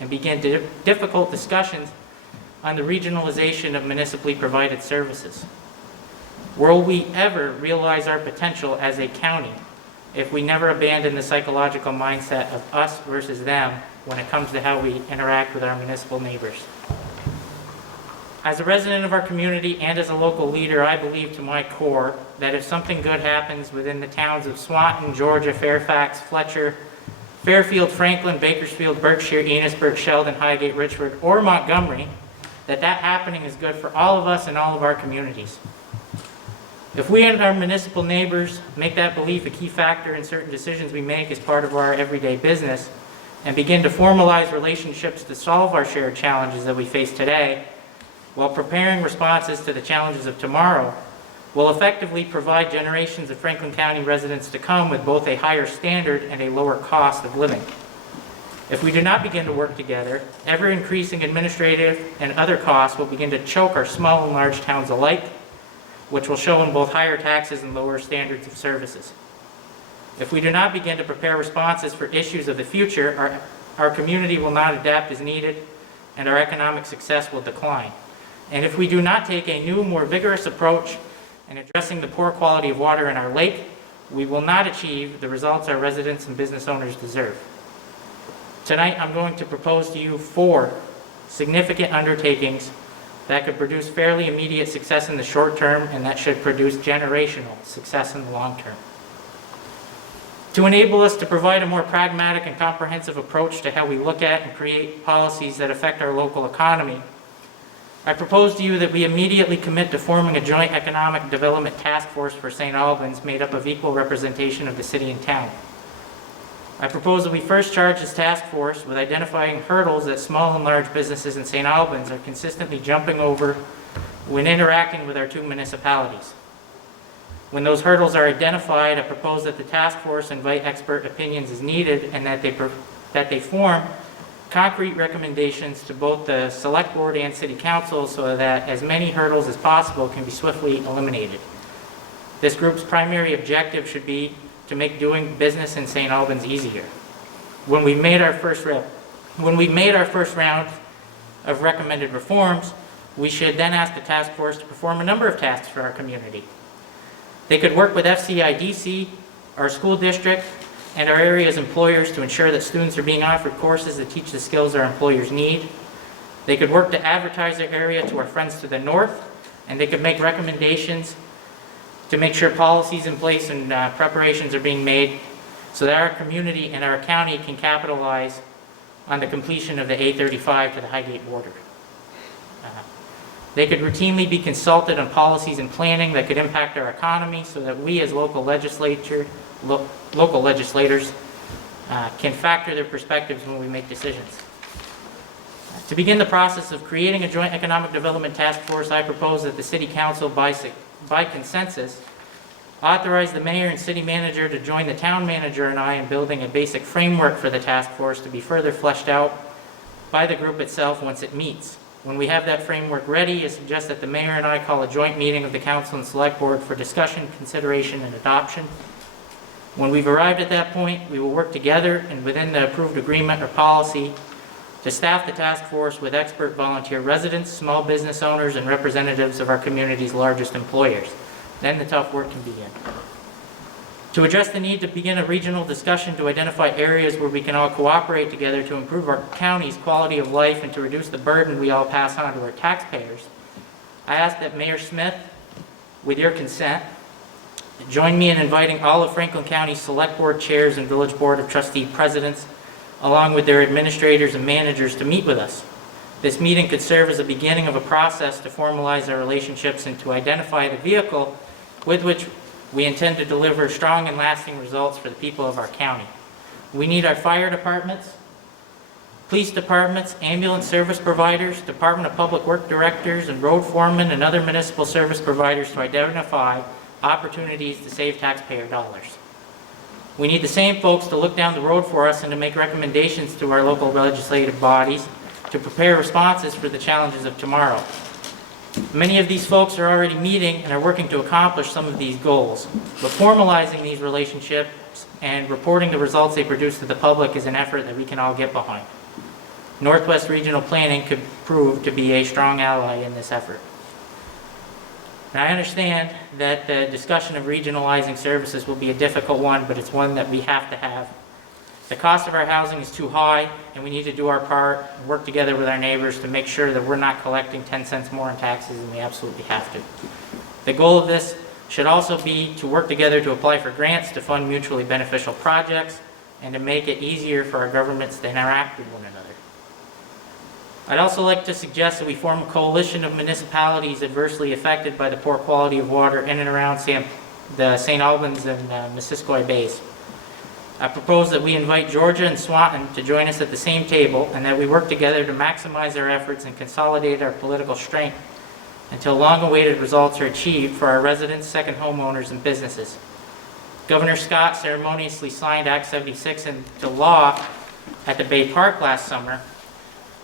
and begin difficult discussions on the regionalization of municipally provided services? Will we ever realize our potential as a county if we never abandon the psychological mindset of us versus them when it comes to how we interact with our municipal neighbors? As a resident of our community and as a local leader, I believe to my core that if something good happens within the towns of Swanton, Georgia, Fairfax, Fletcher, Fairfield, Franklin, Bakersfield, Berkshire, Enosburg, Sheldon, Highgate, Richford, or Montgomery, that happening is good for all of us and all of our communities. If we and our municipal neighbors make that belief a key factor in certain decisions we make as part of our everyday business and begin to formalize relationships to solve our shared challenges that we face today, while preparing responses to the challenges of tomorrow, will effectively provide generations of Franklin County residents to come with both a higher standard and a lower cost of living. If we do not begin to work together, ever-increasing administrative and other costs will begin to choke our small and large towns alike, which will show in both higher taxes and lower standards of services. If we do not begin to prepare responses for issues of the future, our community will not adapt as needed, and our economic success will decline. And if we do not take a new, more vigorous approach in addressing the poor quality of water in our lake, we will not achieve the results our residents and business owners deserve. Tonight, I'm going to propose to you 4 significant undertakings that could produce fairly immediate success in the short term and that should produce generational success in the long term. To enable us to provide a more pragmatic and comprehensive approach to how we look at and create policies that affect our local economy, I propose to you that we immediately commit to forming a joint economic development task force for St. Albans made up of equal representation of the city and town. I propose that we first charge this task force with identifying hurdles that small and large businesses in St. Albans are consistently jumping over when interacting with our 2 municipalities. When those hurdles are identified, I propose that the task force invite expert opinions as needed and that they form concrete recommendations to both the Select Board and City Council so that as many hurdles as possible can be swiftly eliminated. This group's primary objective should be to make doing business in St. Albans easier. When we made our first round of recommended reforms, we should then ask the task force to perform a number of tasks for our community. They could work with FCIDC, our school district, and our area's employers to ensure that students are being offered courses that teach the skills our employers need. They could work to advertise their area to our friends to the north, and they could make recommendations to make sure policies in place and preparations are being made so that our community and our county can capitalize on the completion of the A35 to the Highgate border. They could routinely be consulted on policies and planning that could impact our economy so that we as local legislators can factor their perspectives when we make decisions. To begin the process of creating a joint economic development task force, I propose that the City Council, by consensus, authorize the mayor and city manager to join the town manager and I in building a basic framework for the task force to be further fleshed out by the group itself once it meets. When we have that framework ready, I suggest that the mayor and I call a joint meeting of the council and select board for discussion, consideration, and adoption. When we've arrived at that point, we will work together and within the approved agreement or policy to staff the task force with expert volunteer residents, small business owners, and representatives of our community's largest employers. Then the tough work can begin. To address the need to begin a regional discussion to identify areas where we can all cooperate together to improve our county's quality of life and to reduce the burden we all pass on to our taxpayers, I ask that Mayor Smith, with your consent, join me in inviting all of Franklin County's Select Board chairs and Village Board of Trustee presidents, along with their administrators and managers, to meet with us. This meeting could serve as a beginning of a process to formalize our relationships and to identify the vehicle with which we intend to deliver strong and lasting results for the people of our county. We need our fire departments, police departments, ambulance service providers, Department of Public Work directors, and road foremen and other municipal service providers to identify opportunities to save taxpayer dollars. We need the same folks to look down the road for us and to make recommendations to our local legislative bodies to prepare responses for the challenges of tomorrow. Many of these folks are already meeting and are working to accomplish some of these goals, but formalizing these relationships and reporting the results they produce to the public is an effort that we can all get behind. Northwest Regional Planning could prove to be a strong ally in this effort. Now, I understand that the discussion of regionalizing services will be a difficult one, but it's one that we have to have The cost of our housing is too high, and we need to do our part and work together with our neighbors to make sure that we're not collecting 10 cents more in taxes than we absolutely have to. The goal of this should also be to work together to apply for grants to fund mutually beneficial projects and to make it easier for our governments to interact with one another. I'd also like to suggest that we form a coalition of municipalities adversely affected by the poor quality of water in and around the St. Albans and Missisquoi Bays. I propose that we invite Georgia and Swanton to join us at the same table and that we work together to maximize our efforts and consolidate our political strength until long-awaited results are achieved for our residents, second homeowners, and businesses. Governor Scott ceremoniously signed Act 76 into law at the Bay Park last summer.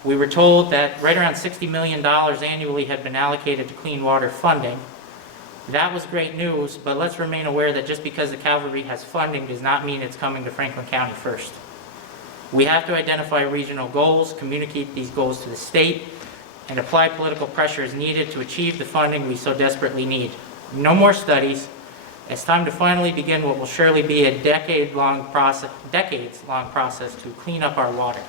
We were told that right around $60 million annually had been allocated to clean water funding. That was great news, but let's remain aware that just because the cavalry has funding does not mean it's coming to Franklin County first. We have to identify regional goals, communicate these goals to the state, and apply political pressure as needed to achieve the funding we so desperately need. No more studies. It's time to finally begin what will surely be a decades-long process to clean up our water.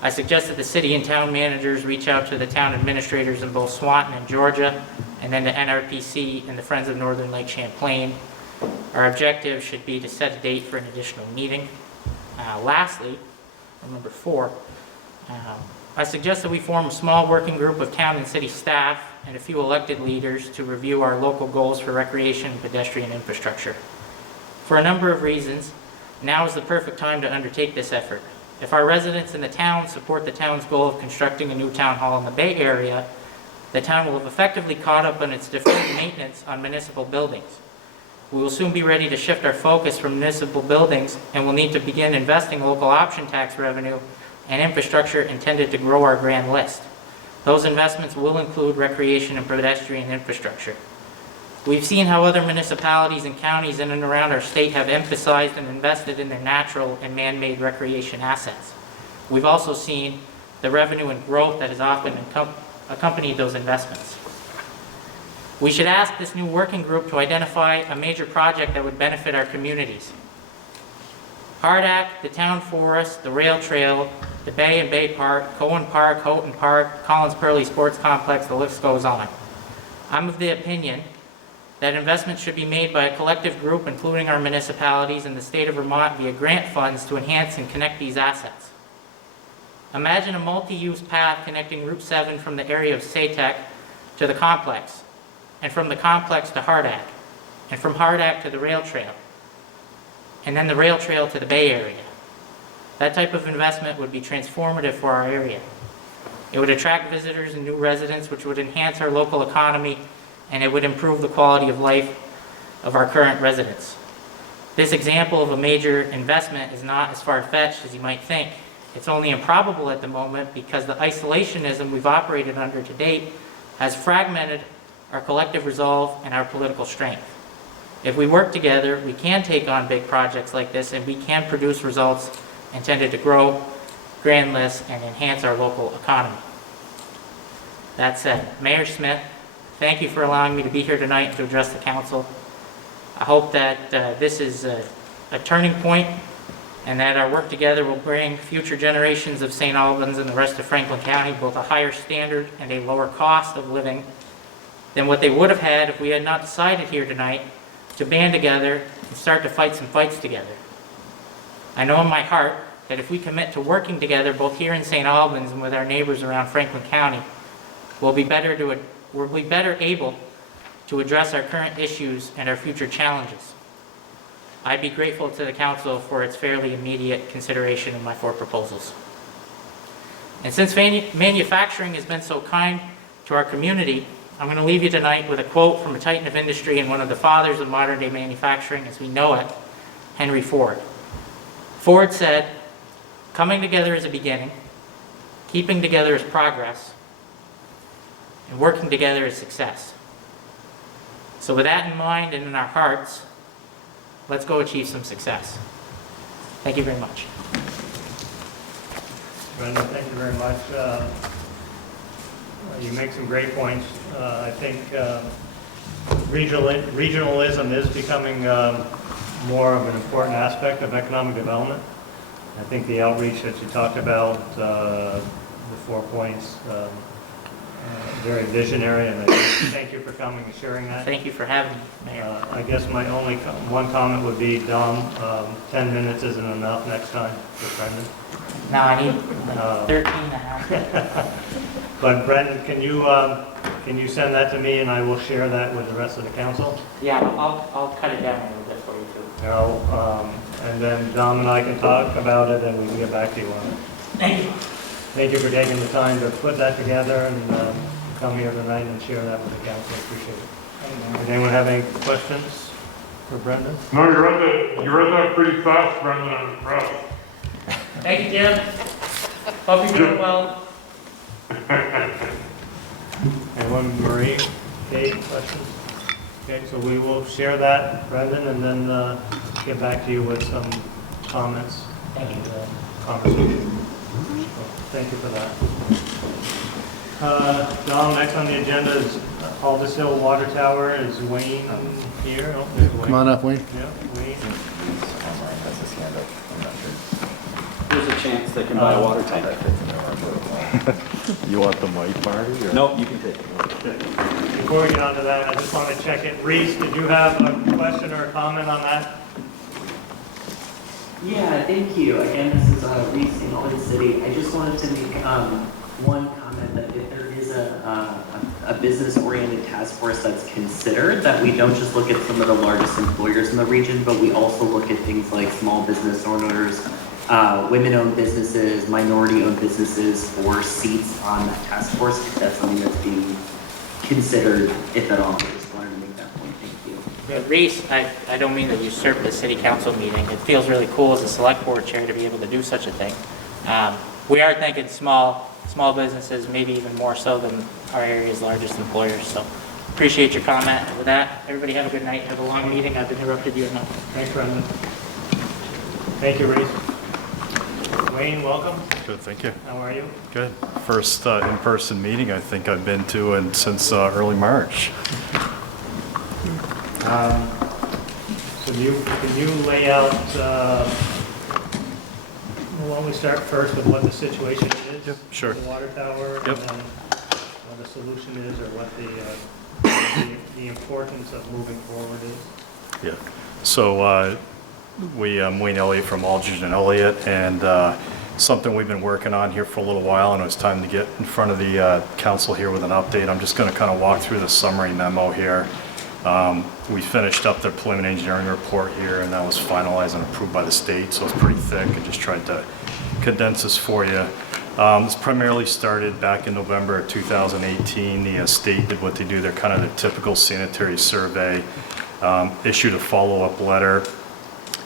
I suggest that the city and town managers reach out to the town administrators in both Swanton and Georgia, and then the NRPC and the Friends of Northern Lake Champlain. Our objective should be to set a date for an additional meeting. Lastly, number 4, I suggest that we form a small working group of town and city staff and a few elected leaders to review our local goals for recreation and pedestrian infrastructure. For a number of reasons, now is the perfect time to undertake this effort. If our residents in the town support the town's goal of constructing a new town hall in the Bay Area, the town will have effectively caught up on its deferred maintenance on municipal buildings. We will soon be ready to shift our focus from municipal buildings and will need to begin investing local option tax revenue and infrastructure intended to grow our grand list. Those investments will include recreation and pedestrian infrastructure. We've seen how other municipalities and counties in and around our state have emphasized and invested in their natural and man-made recreation assets. We've also seen the revenue and growth that has often accompanied those investments. We should ask this new working group to identify a major project that would benefit our communities. Hardack, the town forest, the rail trail, the Bay and Bay Park, Cohen Park, Houghton Park, Collins Pearly Sports Complex, the list goes on. I'm of the opinion that investments should be made by a collective group, including our municipalities and the state of Vermont, via grant funds to enhance and connect these assets. Imagine a multi-use path connecting Route 7 from the area of Satek to the complex, and from the complex to Hardack, and from Hardack to the rail trail, and then the rail trail to the Bay Area. That type of investment would be transformative for our area. It would attract visitors and new residents, which would enhance our local economy, and it would improve the quality of life of our current residents. This example of a major investment is not as far-fetched as you might think. It's only improbable at the moment because the isolationism we've operated under to date has fragmented our collective resolve and our political strength. If we work together, we can take on big projects like this, and we can produce results intended to grow grand lists and enhance our local economy. That said, Mayor Smith, thank you for allowing me to be here tonight to address the council. I hope that this is a turning point and that our work together will bring future generations of St. Albans and the rest of Franklin County both a higher standard and a lower cost of living than what they would have had if we had not decided here tonight to band together and start to fight some fights together. I know in my heart that if we commit to working together both here in St. Albans and with our neighbors around Franklin County, we'll be better able to address our current issues and our future challenges. I'd be grateful to the council for its fairly immediate consideration of my 4 proposals. And since manufacturing has been so kind to our community, I'm going to leave you tonight with a quote from a titan of industry and one of the fathers of modern day manufacturing as we know it, Henry Ford. Ford said, "Coming together is a beginning, keeping together is progress, and working together is success." So with that in mind and in our hearts, let's go achieve some success. Thank you very much. Brendan, thank you very much. You make some great points. I think regionalism is becoming more of an important aspect of economic development. I think the outreach that you talked about, the 4 points, very visionary, and I thank you for coming and sharing that. Thank you for having me, Mayor. I guess my only one comment would be, Dom, 10 minutes isn't enough next time for Brendan. No, I need like 13 and a half. But Brendan, can you send that to me and I will share that with the rest of the council? Yeah, I'll cut it down a little bit for you too. And then Dom and I can talk about it and we can get back to you on it. Thank you. Thank you for taking the time to put that together and come here tonight and share that with the council. I appreciate it. Does anyone have any questions for Brendan? No, you read that pretty fast, Brendan, I'm impressed. Thank you, Jim. Hope you're doing well. Anyone, Marie, Kate, questions? Okay, so we will share that, Brendan, and then get back to you with some comments and conversation. So, thank you for that. Dom, next on the agenda is Albans Hill Water Tower. Is Wayne here? Oh, there's Wayne. Come on up, Wayne. Yeah, Wayne. There's a chance they can buy a water tank. You want the mic, Marty? Or? No, you can take it. Before we get on to that, I just want to check it. Reese, did you have a question or a comment on that? Yeah, thank you. Again, this is Reese in Albans City. I just wanted to make one comment that if there is a business-oriented task force that's considered, that we don't just look at some of the largest employers in the region, but we also look at things like small business owners, women-owned businesses, minority-owned businesses for seats on that task force, if that's something that's being considered, if at all. I just wanted to make that point. Thank you. Yeah, Reese, I don't mean to usurp the city council meeting. It feels really cool as a select board chair to be able to do such a thing. We are thinking small businesses, maybe even more so than our area's largest employers. So appreciate your comment. With that, everybody have a good night. Have a long meeting. I've interrupted you enough. Thanks, Brendan. Thank you, Reese. Wayne, welcome. Good, thank you. How are you? Good. First in-person meeting I think I've been to since early March. So can you lay out, why don't we start first with what the situation is? Yep, sure. The water tower, Yep. and then what the solution is, or what the importance of moving forward is? Yeah. So I'm Wayne Elliott from Aldridge and Elliott, and something we've been working on here for a little while, and it was time to get in front of the council here with an update. I'm just going to kind of walk through the summary memo here. We finished up the preliminary engineering report here, and that was finalized and approved by the state, so it's pretty thick. I just tried to condense this for you. This primarily started back in November of 2018. The state did what they do. They're kind of the typical sanitary survey, issued a follow-up letter,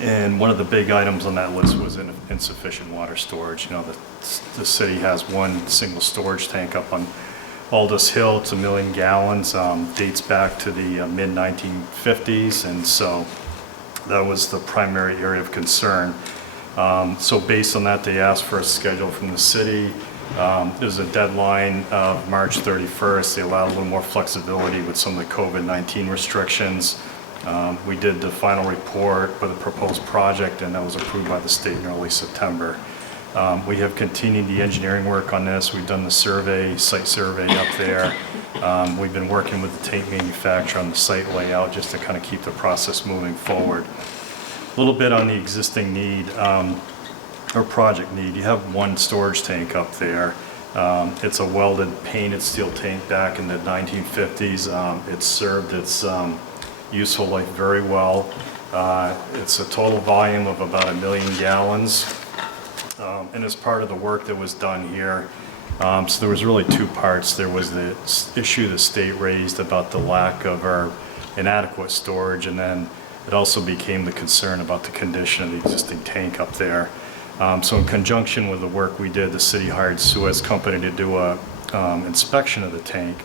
and one of the big items on that list was insufficient water storage. You know, the city has one single storage tank up on Albans Hill. It's 1 million gallons, dates back to the mid-1950s, and so that was the primary area of concern. So based on that, they asked for a schedule from the city. There's a deadline of March 31st. They allowed a little more flexibility with some of the COVID-19 restrictions. We did the final report for the proposed project, and that was approved by the state in early September. We have continued the engineering work on this. We've done the survey, site survey up there. We've been working with the tank manufacturer on the site layout just to kind of keep the process moving forward. A little bit on the existing need, or project need. You have one storage tank up there. It's a welded painted steel tank back in the 1950s. It served its useful life very well. It's a total volume of about 1 million gallons. And as part of the work that was done here, so there was really two parts. There was the issue the state raised about the lack of our inadequate storage, and then it also became the concern about the condition of the existing tank up there. So in conjunction with the work we did, the city hired Suez Company to do a inspection of the tank.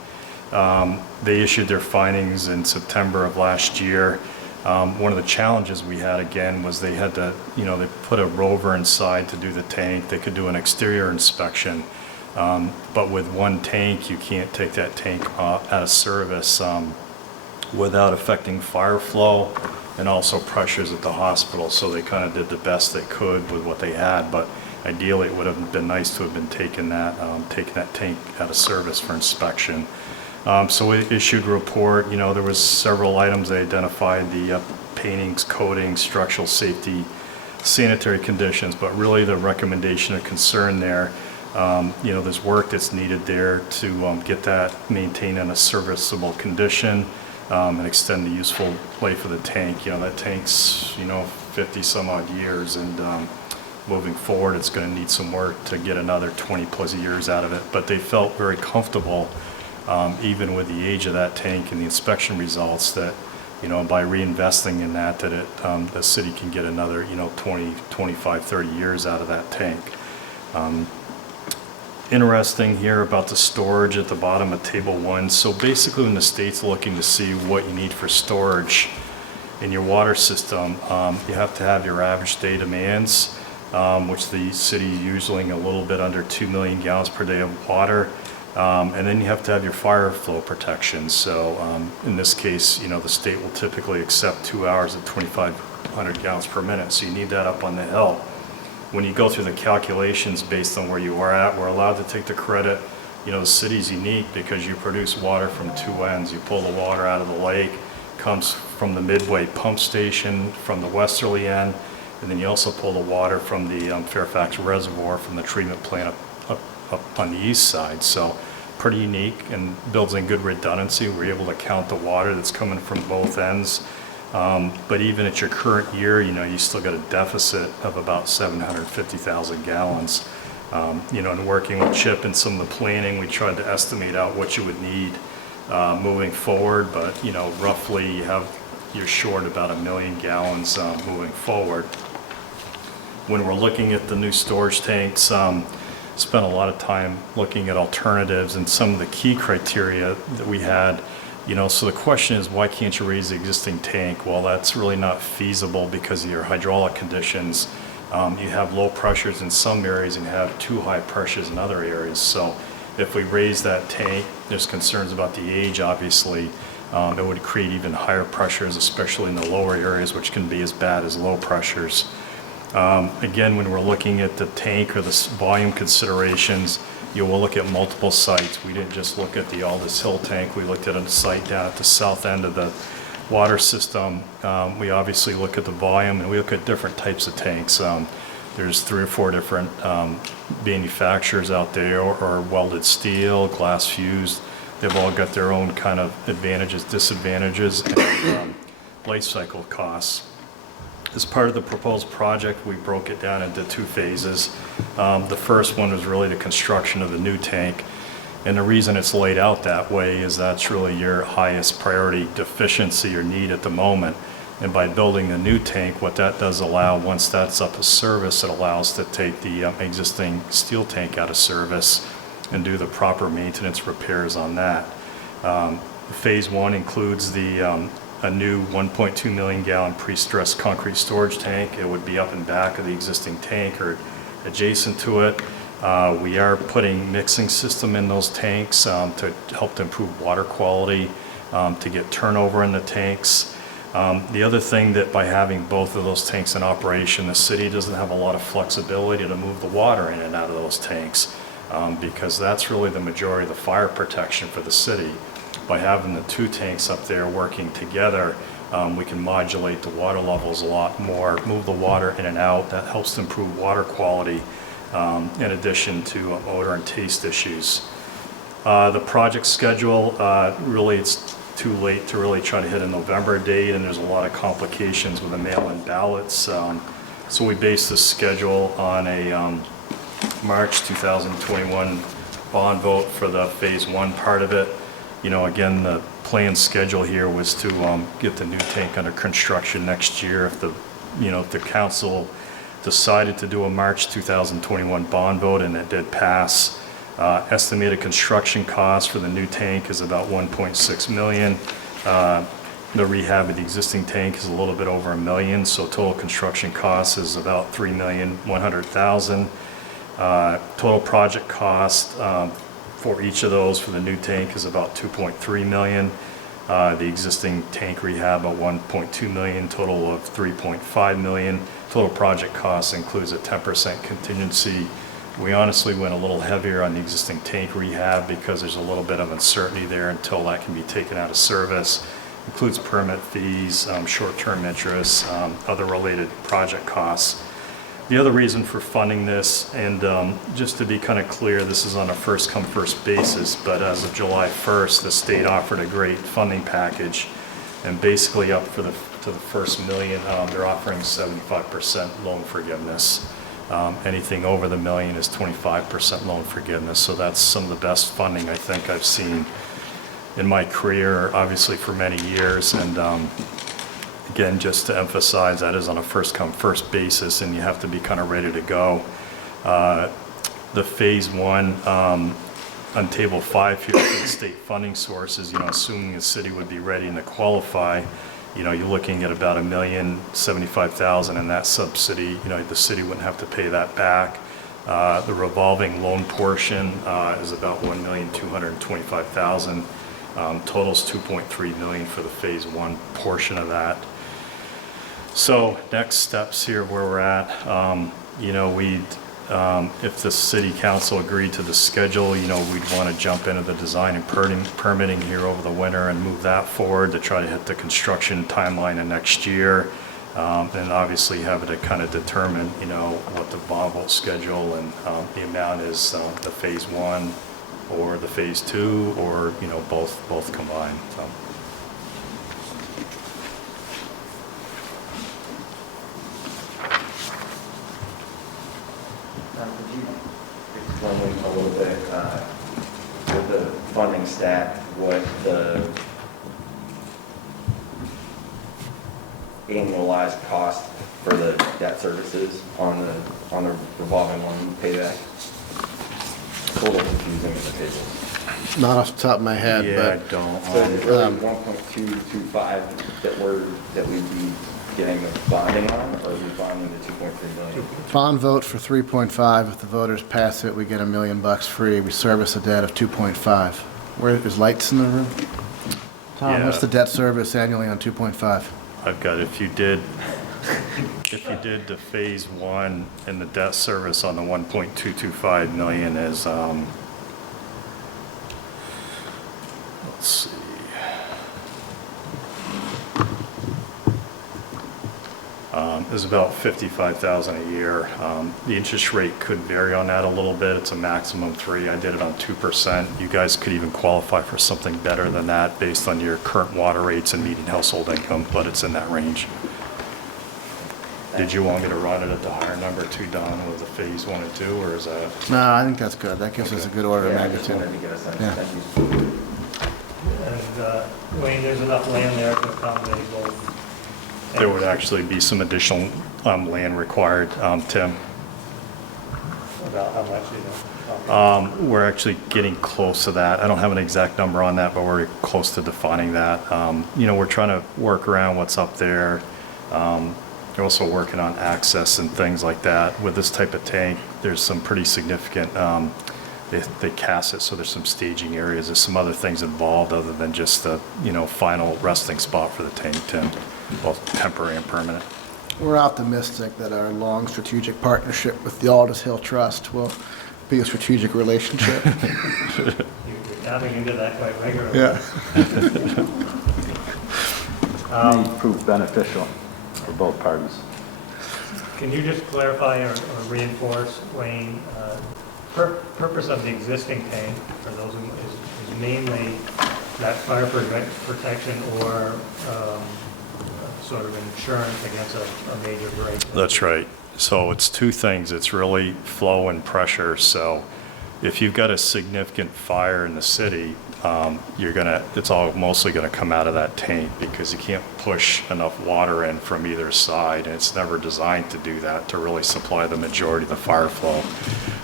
They issued their findings in September of last year. One of the challenges we had again was they had to, they put a rover inside to do the tank. They could do an exterior inspection, but with one tank, you can't take that tank out of service without affecting fire flow and also pressures at the hospital. So they kind of did the best they could with what they had, but ideally it would have been nice to have been taking that tank out of service for inspection. So we issued a report. You know, there was several items they identified: the paintings, coatings, structural safety, sanitary conditions, but really the recommendation of concern there, you know, there's work that's needed there to get that maintained in a serviceable condition and extend the useful life of the tank. You know, that tank's, you know, 50 some odd years, and moving forward it's going to need some work to get another 20 plus years out of it. But they felt very comfortable, even with the age of that tank and the inspection results, that, you know, by reinvesting in that the city can get another, you know, 20, 25, 30 years out of that tank. Interesting here about the storage at the bottom of table 1. So basically when the state's looking to see what you need for storage in your water system, you have to have your average day demands, which the city is usually a little bit under 2 million gallons per day of water. And then you have to have your fire flow protection. So in this case, you know, the state will typically accept 2 hours at 2,500 gallons per minute. So you need that up on the hill. When you go through the calculations based on where you are at, we're allowed to take the credit. You know, the city's unique because you produce water from two ends. You pull the water out of the lake, comes from the Midway pump station from the westerly end, and then you also pull the water from the Fairfax Reservoir from the treatment plant up on the east side. So pretty unique and builds in good redundancy. We're able to count the water that's coming from both ends. But even at your current year, you know, you still got a deficit of about 750,000 gallons. You know, and working with Chip and some of the planning, we tried to estimate out what you would need moving forward. But, you know, roughly you're short about 1 million gallons moving forward. When we're looking at the new storage tanks, spent a lot of time looking at alternatives and some of the key criteria that we had. You know, so the question is, why can't you raise the existing tank? Well, that's really not feasible because of your hydraulic conditions. You have low pressures in some areas and you have too high pressures in other areas. So if we raise that tank, there's concerns about the age, obviously. It would create even higher pressures, especially in the lower areas, which can be as bad as low pressures. Again, when we're looking at the tank or the volume considerations, you will look at multiple sites. We didn't just look at the Aldous Hill tank. We looked at a site down at the south end of the water system. We obviously look at the volume, and we look at different types of tanks. There's 3 or 4 different manufacturers out there, or welded steel, glass fused. They've all got their own kind of advantages, disadvantages, and life cycle costs. As part of the proposed project, we broke it down into 2 phases. The first one was really the construction of the new tank. And the reason it's laid out that way is that's really your highest priority deficiency or need at the moment. And by building the new tank, what that does allow, once that's up to service, it allows to take the existing steel tank out of service and do the proper maintenance repairs on that. Phase 1 includes a new 1.2 million gallon pre-stressed concrete storage tank. It would be up and back of the existing tank or adjacent to it. We are putting mixing system in those tanks to help to improve water quality, to get turnover in the tanks. The other thing that by having both of those tanks in operation, the city doesn't have a lot of flexibility to move the water in and out of those tanks because that's really the majority of the fire protection for the city. By having the 2 tanks up there working together, we can modulate the water levels a lot more, move the water in and out. That helps to improve water quality in addition to odor and taste issues. The project schedule, really it's too late to really try to hit a November date, and there's a lot of complications with the mail-in ballots. So we based the schedule on a March 2021 bond vote for the phase 1 part of it. You know, again, the planned schedule here was to get the new tank under construction next year. If the council decided to do a March 2021 bond vote and it did pass, estimated construction cost for the new tank is about 1.6 million. The rehab of the existing tank is a little bit over $1 million, so total construction cost is about $3,100,000. Total project cost for each of those for the new tank is about $2.3 million. The existing tank rehab at 1.2 million, total of 3.5 million. Total project cost includes a 10% contingency. We honestly went a little heavier on the existing tank rehab because there's a little bit of uncertainty there until that can be taken out of service. Includes permit fees, short-term interest, other related project costs. The other reason for funding this, and just to be kind of clear, this is on a first come first basis, but as of July 1st, the state offered a great funding package, and basically up to the first million, they're offering 75% loan forgiveness. Anything over the million is 25% loan forgiveness, so that's some of the best funding I think I've seen in my career, obviously for many years. And again, just to emphasize, that is on a first come first basis, and you have to be kind of ready to go. The phase one on table 5 here for the state funding sources, assuming the city would be ready to qualify, you're looking at about $1,075,000 in that subsidy. The city wouldn't have to pay that back. The revolving loan portion is about $1,225,000. Total's $2.3 million for the phase one portion of that. So next steps here where we're at, if the city council agreed to the schedule, we'd want to jump into the design and permitting here over the winter and move that forward to try to hit the construction timeline of next year. And obviously have it to kind of determine, what the bond vote schedule and the amount is, the phase one or the phase two, or, both combined. So. Could you explain a little bit with the funding stack, what the annualized cost for the debt services on the revolving loan payback? It's a little confusing in the table. Not off the top of my head, Yeah, but I don't. So it's really 1.225 that we'd be getting the bonding on, or are we bonding the 2.3 million? bond vote for 3.5. If the voters pass it, we get $1 million free. We service a debt of 2.5. Where there's lights in the room? Tom, Yeah. what's the debt service annually on 2.5? I've got, if you did the phase one and the debt service on the 1.225 million is, let's see. Is about $55,000 a year. The interest rate could vary on that a little bit. It's a maximum 3. I did it on 2%. You guys could even qualify for something better than that based on your current water rates and median household income, but it's in that range. Did you want me to run it at the higher number too, Don, with the phase 1 and 2, or is that? No, I think that's good. That gives us a good order of magnitude. I just wanted to get a sense. Yeah. Thank you. And Wayne, there's enough land there to accommodate both. There would actually be some additional land required, Tim. About how much you know? We're actually getting close to that. I don't have an exact number on that, but we're close to defining that. We're trying to work around what's up there. They're also working on access and things like that. With this type of tank, there's some pretty significant, they cast it, so there's some staging areas. There's some other things involved other than just the, final resting spot for the tank, Tim, both temporary and permanent. We're optimistic that our long strategic partnership with the Aldous Hill Trust will be a strategic relationship. You're tapping into that quite regularly. Yeah. May prove beneficial for both parties. Can you just clarify or reinforce, Wayne, purpose of the existing tank, for those who, is mainly that fire protection or sort of insurance against a major break? That's right. So it's two things. It's really flow and pressure. So if you've got a significant fire in the city, it's all mostly gonna come out of that tank because you can't push enough water in from either side, and it's never designed to do that, to really supply the majority of the fire flow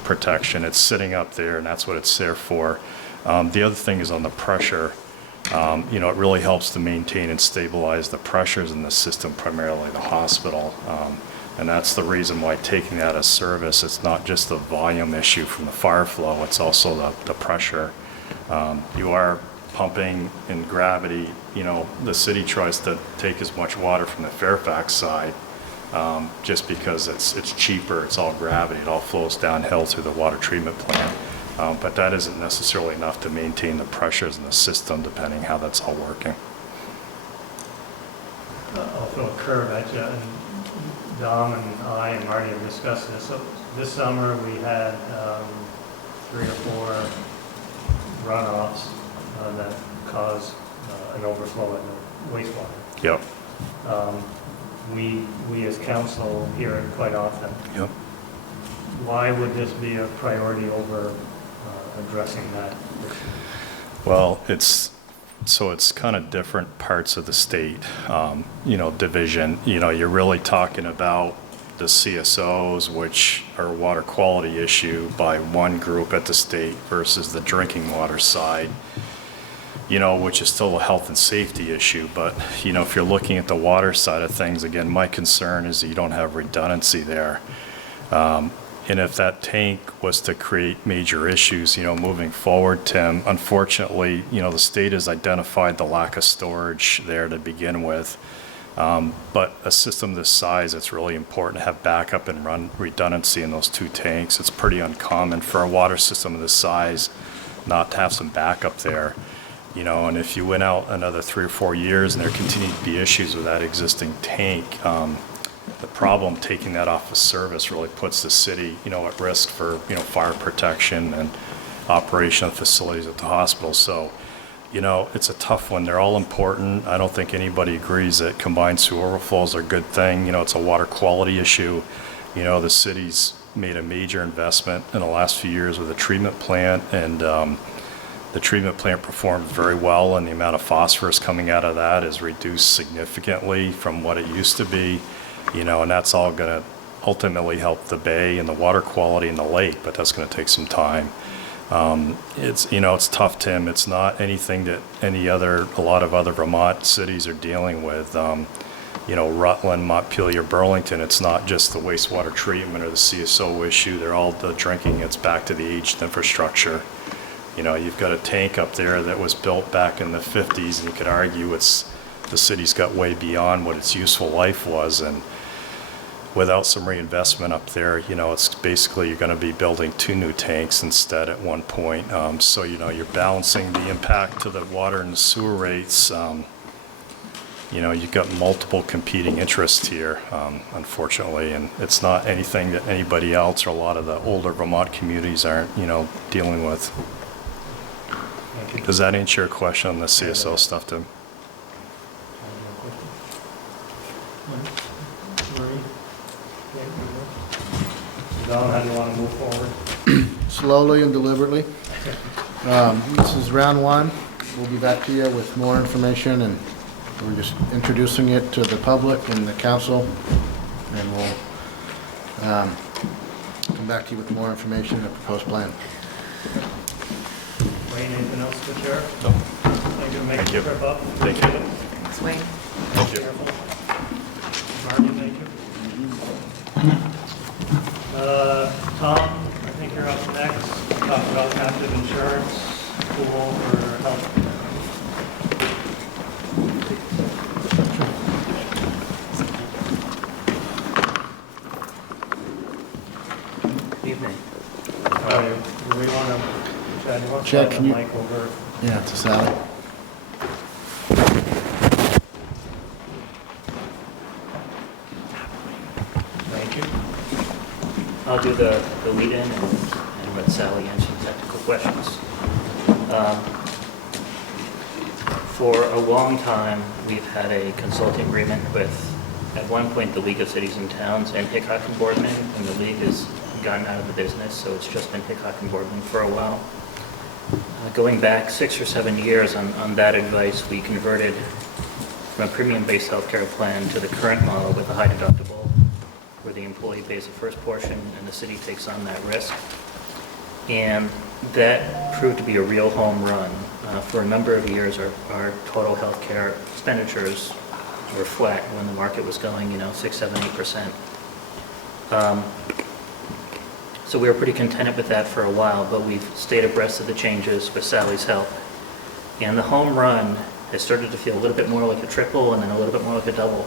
protection. It's sitting up there, and that's what it's there for. The other thing is on the pressure. It really helps to maintain and stabilize the pressures in the system, primarily the hospital. And that's the reason why taking that as service, it's not just the volume issue from the fire flow, it's also the pressure. You are pumping and gravity, the city tries to take as much water from the Fairfax side, just because it's cheaper, it's all gravity, it all flows downhill through the water treatment plant. But that isn't necessarily enough to maintain the pressures in the system, depending how that's all working. I'll throw a curve at you, and Dom and I and Marty have discussed this. So this summer, we had 3 or 4 runoffs that caused an overflow in the wastewater. Yep. We as council hear it quite often. Yep. Why would this be a priority over addressing that issue? Well, it's kind of different parts of the state, division. You're really talking about the CSOs, which are a water quality issue by one group at the state, versus the drinking water side, which is still a health and safety issue. But, if you're looking at the water side of things, again, my concern is that you don't have redundancy there. And if that tank was to create major issues, moving forward, Tim, unfortunately, the state has identified the lack of storage there to begin with. But a system this size, it's really important to have backup and run redundancy in those 2 tanks. It's pretty uncommon for a water system of this size not to have some backup there. And if you went out another 3 or 4 years and there continued to be issues with that existing tank, the problem taking that off of service really puts the city, at risk for, fire protection and operation of facilities at the hospital. So, it's a tough one. They're all important. I don't think anybody agrees that combined sewer overflows are a good thing. It's a water quality issue. The city's made a major investment in the last few years with a treatment plant, and the treatment plant performed very well, and the amount of phosphorus coming out of that is reduced significantly from what it used to be. And that's all going to ultimately help the bay and the water quality in the lake, but that's going to take some time. It's tough, Tim. It's not anything that a lot of other Vermont cities are dealing with. Rutland, Montpelier, Burlington, it's not just the wastewater treatment or the CSO issue. They're all the drinking. It's back to the aged infrastructure. You've got a tank up there that was built back in the 50s, and you could argue the city's got way beyond what its useful life was, and without some reinvestment up there, it's basically you're going to be building 2 new tanks instead at one point. So, you're balancing the impact to the water and the sewer rates. You've got multiple competing interests here, unfortunately, and it's not anything that anybody else or a lot of the older Vermont communities aren't, dealing with. Does that answer your question on the CSO stuff, Tim? Don, how do you want to move forward? Slowly and deliberately. This is round 1. We'll be back to you with more information, and we're just introducing it to the public and the council, and we'll come back to you with more information and a proposed plan. Wayne, anything else to share? No. Thank you for making the trip up. Thank you. Thanks, Wayne. Thank you. Marty, thank you. Tom, I think you're up next. Talk about captive insurance, pool for health. Good evening. Do we want to, Chad, you want to Chad, slide can the you- mic over? Yeah, to Sally. Thank you. I'll do the lead-in and let Sally answer technical questions. For a long time, we've had a consulting agreement with, at one point, the League of Cities and Towns and Hickok and Boardman, and the league has gotten out of the business, so it's just been Hickok and Boardman for a while. Going back 6 or 7 years on that advice, we converted from a premium-based healthcare plan to the current model with a high deductible, where the employee pays the first portion and the city takes on that risk. And that proved to be a real home run. For a number of years, our total healthcare expenditures were flat when the market was going, 6, 7, 8%. So we were pretty contented with that for a while, but we've stayed abreast of the changes with Sally's help. And the home run has started to feel a little bit more like a triple and then a little bit more like a double.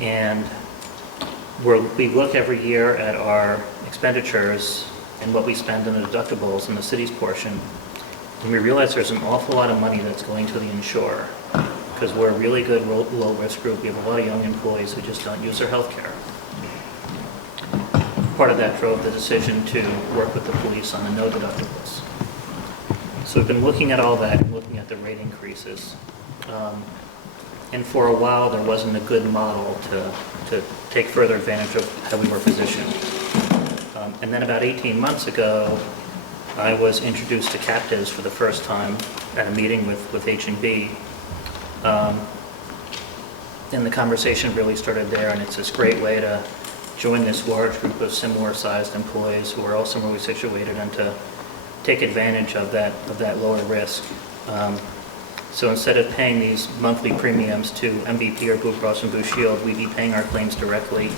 And we look every year at our expenditures and what we spend on the deductibles in the city's portion, and we realize there's an awful lot of money that's going to the insurer because we're a really good low-risk group. We have a lot of young employees who just don't use their health care. Part of that drove the decision to work with the police on the no deductibles. So we've been looking at all that and looking at the rate increases. And for a while, there wasn't a good model to take further advantage of how we were positioned. And then about 18 months ago, I was introduced to captives for the first time at a meeting with H&B. And the conversation really started there, and it's this great way to join this large group of similar-sized employees who are all similarly situated and to take advantage of that lower risk. So instead of paying these monthly premiums to MVP or Blue Cross and Blue Shield, we'd be paying our claims directly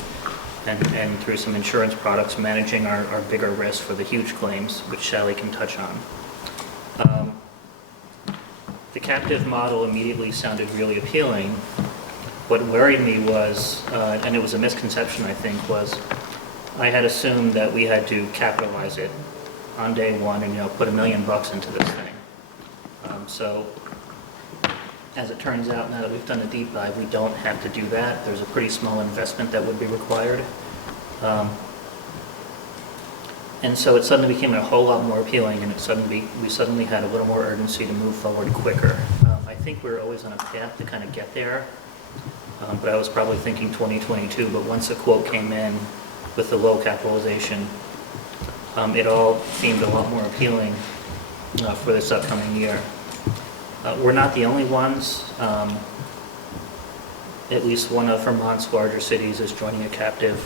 and through some insurance products, managing our bigger risk for the huge claims, which Sally can touch on. The captive model immediately sounded really appealing. What worried me was, and it was a misconception I think, was I had assumed that we had to capitalize it on day one and put $1 million into this thing. So as it turns out, now that we've done a deep dive, we don't have to do that. There's a pretty small investment that would be required. And so it suddenly became a whole lot more appealing, and we suddenly had a little more urgency to move forward quicker. I think we were always on a path to kind of get there, but I was probably thinking 2022, but once the quote came in with the low capitalization, it all seemed a lot more appealing for this upcoming year. We're not the only ones. At least one of Vermont's larger cities is joining a captive,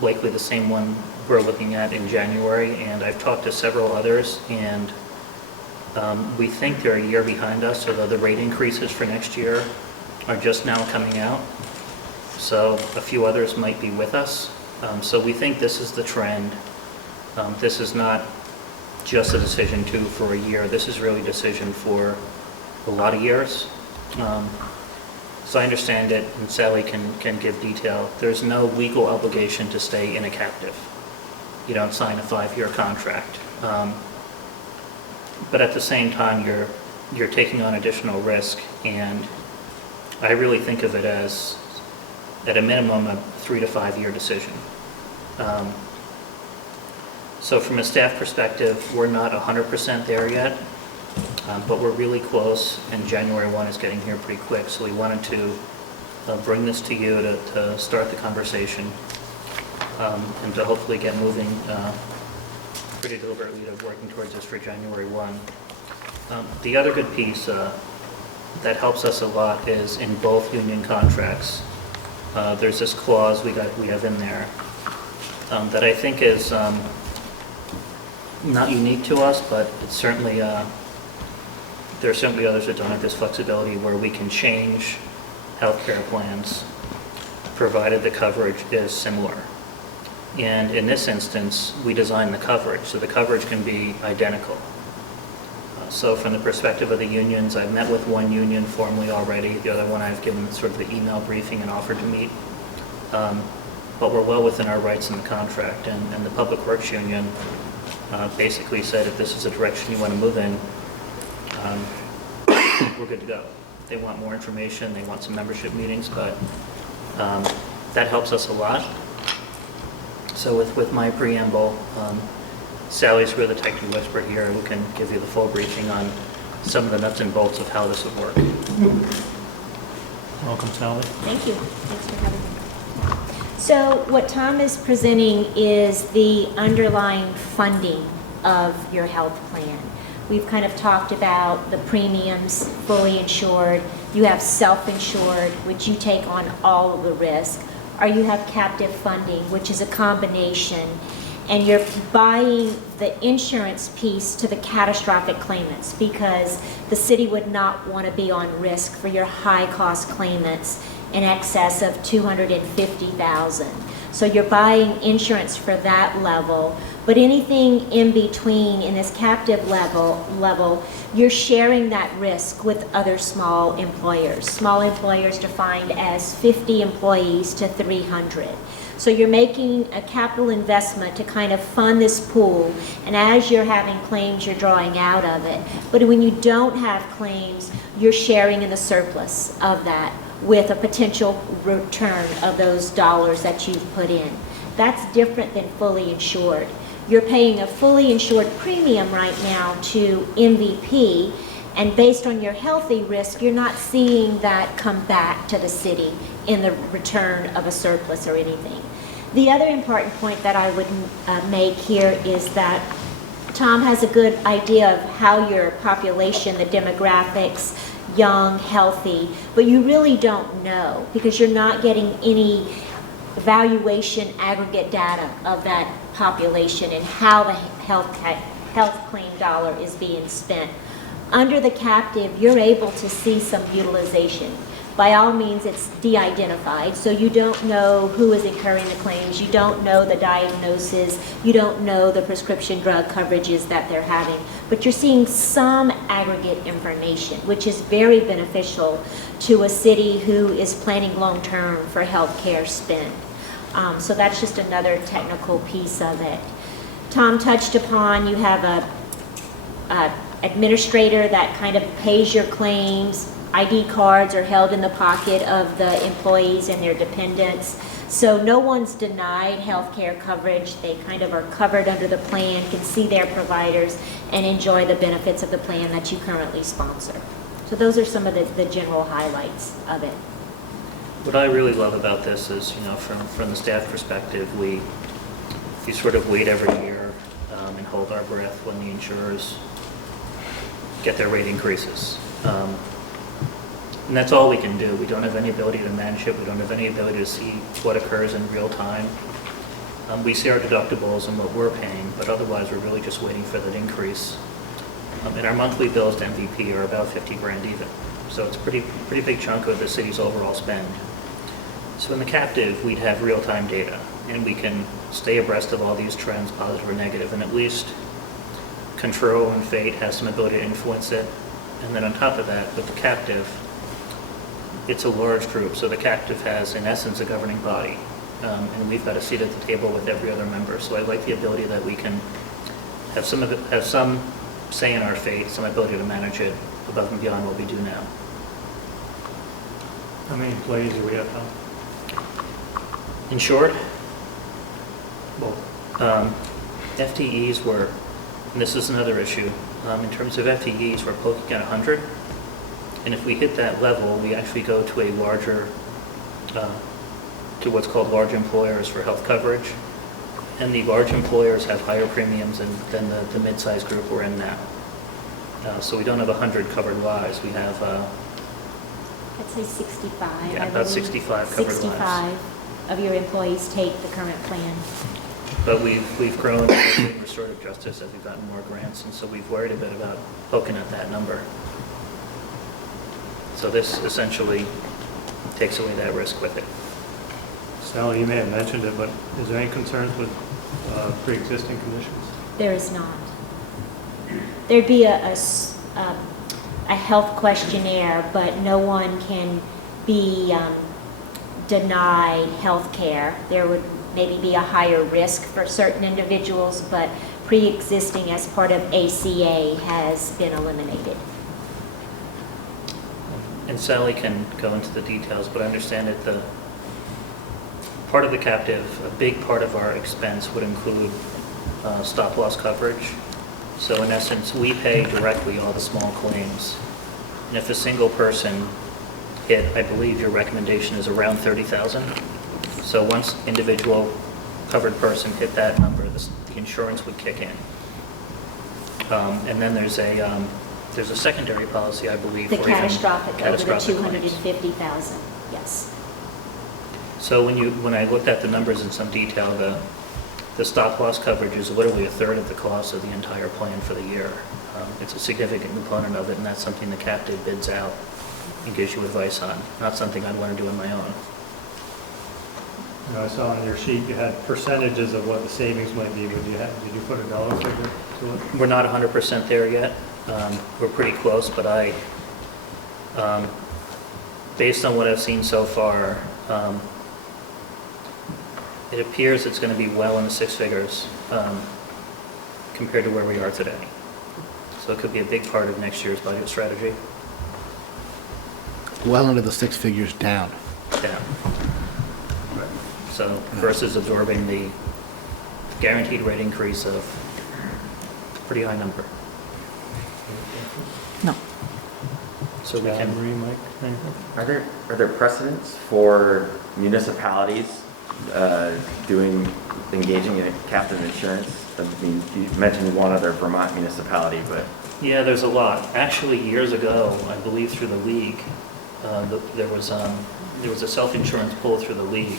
likely the same one we're looking at in January, and I've talked to several others, and we think they're a year behind us, although the rate increases for next year are just now coming out. So a few others might be with us. So we think this is the trend. This is not just a decision for a year. This is really a decision for a lot of years. So I understand it, and Sally can give detail. There's no legal obligation to stay in a captive. You don't sign a 5-year contract. But at the same time, you're taking on additional risk, and I really think of it as, at a minimum, a 3 to 5 year decision. So from a staff perspective, we're not 100% there yet, but we're really close, and January 1 is getting here pretty quick, so we wanted to bring this to you to start the conversation and to hopefully get moving pretty deliberately to working towards this for January 1. The other good piece that helps us a lot is in both union contracts. There's this clause we have in there that I think is not unique to us, but it's certainly there are certainly others that don't have this flexibility where we can change healthcare plans provided the coverage is similar. And in this instance, we design the coverage, so the coverage can be identical. So from the perspective of the unions, I've met with one union formally already. The other one I've given sort of the email briefing and offered to meet. But we're well within our rights in the contract. And the Public Works Union basically said if this is the direction you want to move in, we're good to go. They want more information, they want some membership meetings, but that helps us a lot. So with my preamble, Sally's really the technical expert here who can give you the full briefing on some of the nuts and bolts of how this would work. Welcome, Sally. Thank you. Thanks for having me. So what Tom is presenting is the underlying funding of your health plan. We've kind of talked about the premiums, fully insured. You have self-insured, which you take on all of the risk, or you have captive funding, which is a combination. And you're buying the insurance piece to the catastrophic claimants because the city would not want to be on risk for your high-cost claimants in excess of $250,000. So you're buying insurance for that level, But anything in between, in this captive level, you're sharing that risk with other small employers. Small employers defined as 50 employees to 300. So you're making a capital investment to kind of fund this pool, and as you're having claims, you're drawing out of it. But when you don't have claims, you're sharing in the surplus of that with a potential return of those dollars that you've put in. That's different than fully insured. You're paying a fully insured premium right now to MVP, and based on your healthy risk, you're not seeing that come back to the city in the return of a surplus or anything. The other important point that I would make here is that Tom has a good idea of how your population, the demographics, young, healthy, but you really don't know because you're not getting any valuation aggregate data of that population and how the health claim dollar is being spent. Under the captive, you're able to see some utilization. By all means, it's de-identified, so you don't know who is incurring the claims, you don't know the diagnosis, you don't know the prescription drug coverages that they're having, but you're seeing some aggregate information, which is very beneficial to a city who is planning long-term for healthcare spend. So that's just another technical piece of it. Tom touched upon, you have a administrator that kind of pays your claims. ID cards are held in the pocket of the employees and their dependents. So no one's denied health care coverage. They kind of are covered under the plan, can see their providers, and enjoy the benefits of the plan that you currently sponsor. So those are some of the general highlights of it. What I really love about this is, from the staff perspective, we sort of wait every year and hold our breath when the insurers get their rate increases. And that's all we can do. We don't have any ability to manage it. We don't have any ability to see what occurs in real time. We see our deductibles and what we're paying, but otherwise we're really just waiting for that increase. And our monthly bills to MVP are about 50 grand even. So it's a pretty big chunk of the city's overall spend. So in the captive, we'd have real-time data, and we can stay abreast of all these trends, positive or negative, and at least control and fate has some ability to influence it. And then on top of that, with the captive, it's a large group, so the captive has, in essence, a governing body, and we've got a seat at the table with every other member. So I like the ability that we can have some say in our fate, some ability to manage it above and beyond what we do now. How many employees do we have now? Insured? Well, FTEs were, and this is another issue, in terms of FTEs, we're poking at 100. And if we hit that level, we actually go to a larger, to what's called large employers for health coverage. And the large employers have higher premiums than the mid-sized group we're in now. So we don't have 100 covered lives. We have, I'd say 65. yeah, about 65 covered lives. 65 of your employees take the current plan. But we've grown in restorative justice as we've gotten more grants, and so we've worried a bit about poking at that number. So this essentially takes away that risk with it. Sally, you may have mentioned it, but is there any concerns with pre-existing conditions? There is not. There'd be a health questionnaire, but no one can be denied health care. There would maybe be a higher risk for certain individuals, but pre-existing as part of ACA has been eliminated. And Sally can go into the details, but I understand that the part of the captive, a big part of our expense would include stop-loss coverage. So in essence, we pay directly all the small claims. And if a single person hit, I believe your recommendation is around 30,000. So once individual covered person hit that number, the insurance would kick in. And then there's a secondary policy, I believe, The for even catastrophic over the claims. 250,000, yes. So when I looked at the numbers in some detail, the stop-loss coverage is literally a third of the cost of the entire plan for the year. It's a significant component of it, and that's something the captive bids out and gives you advice on, not something I'd want to do on my own. You know, I saw on your sheet you had percentages of what the savings might be. Did you put a dollar figure to it? We're not 100% there yet. We're pretty close, but based on what I've seen so far, it appears it's going to be well in the six figures compared to where we are today. So it could be a big part of next year's budget strategy. Well into the six figures down. Down. So versus absorbing the guaranteed rate increase of a pretty high number. No. So we can. Are there precedents for municipalities engaging in captive insurance? I mean, you mentioned one other Vermont municipality, but Yeah, there's a lot. Actually, years ago, I believe through the league, there was a self-insurance pull through the league,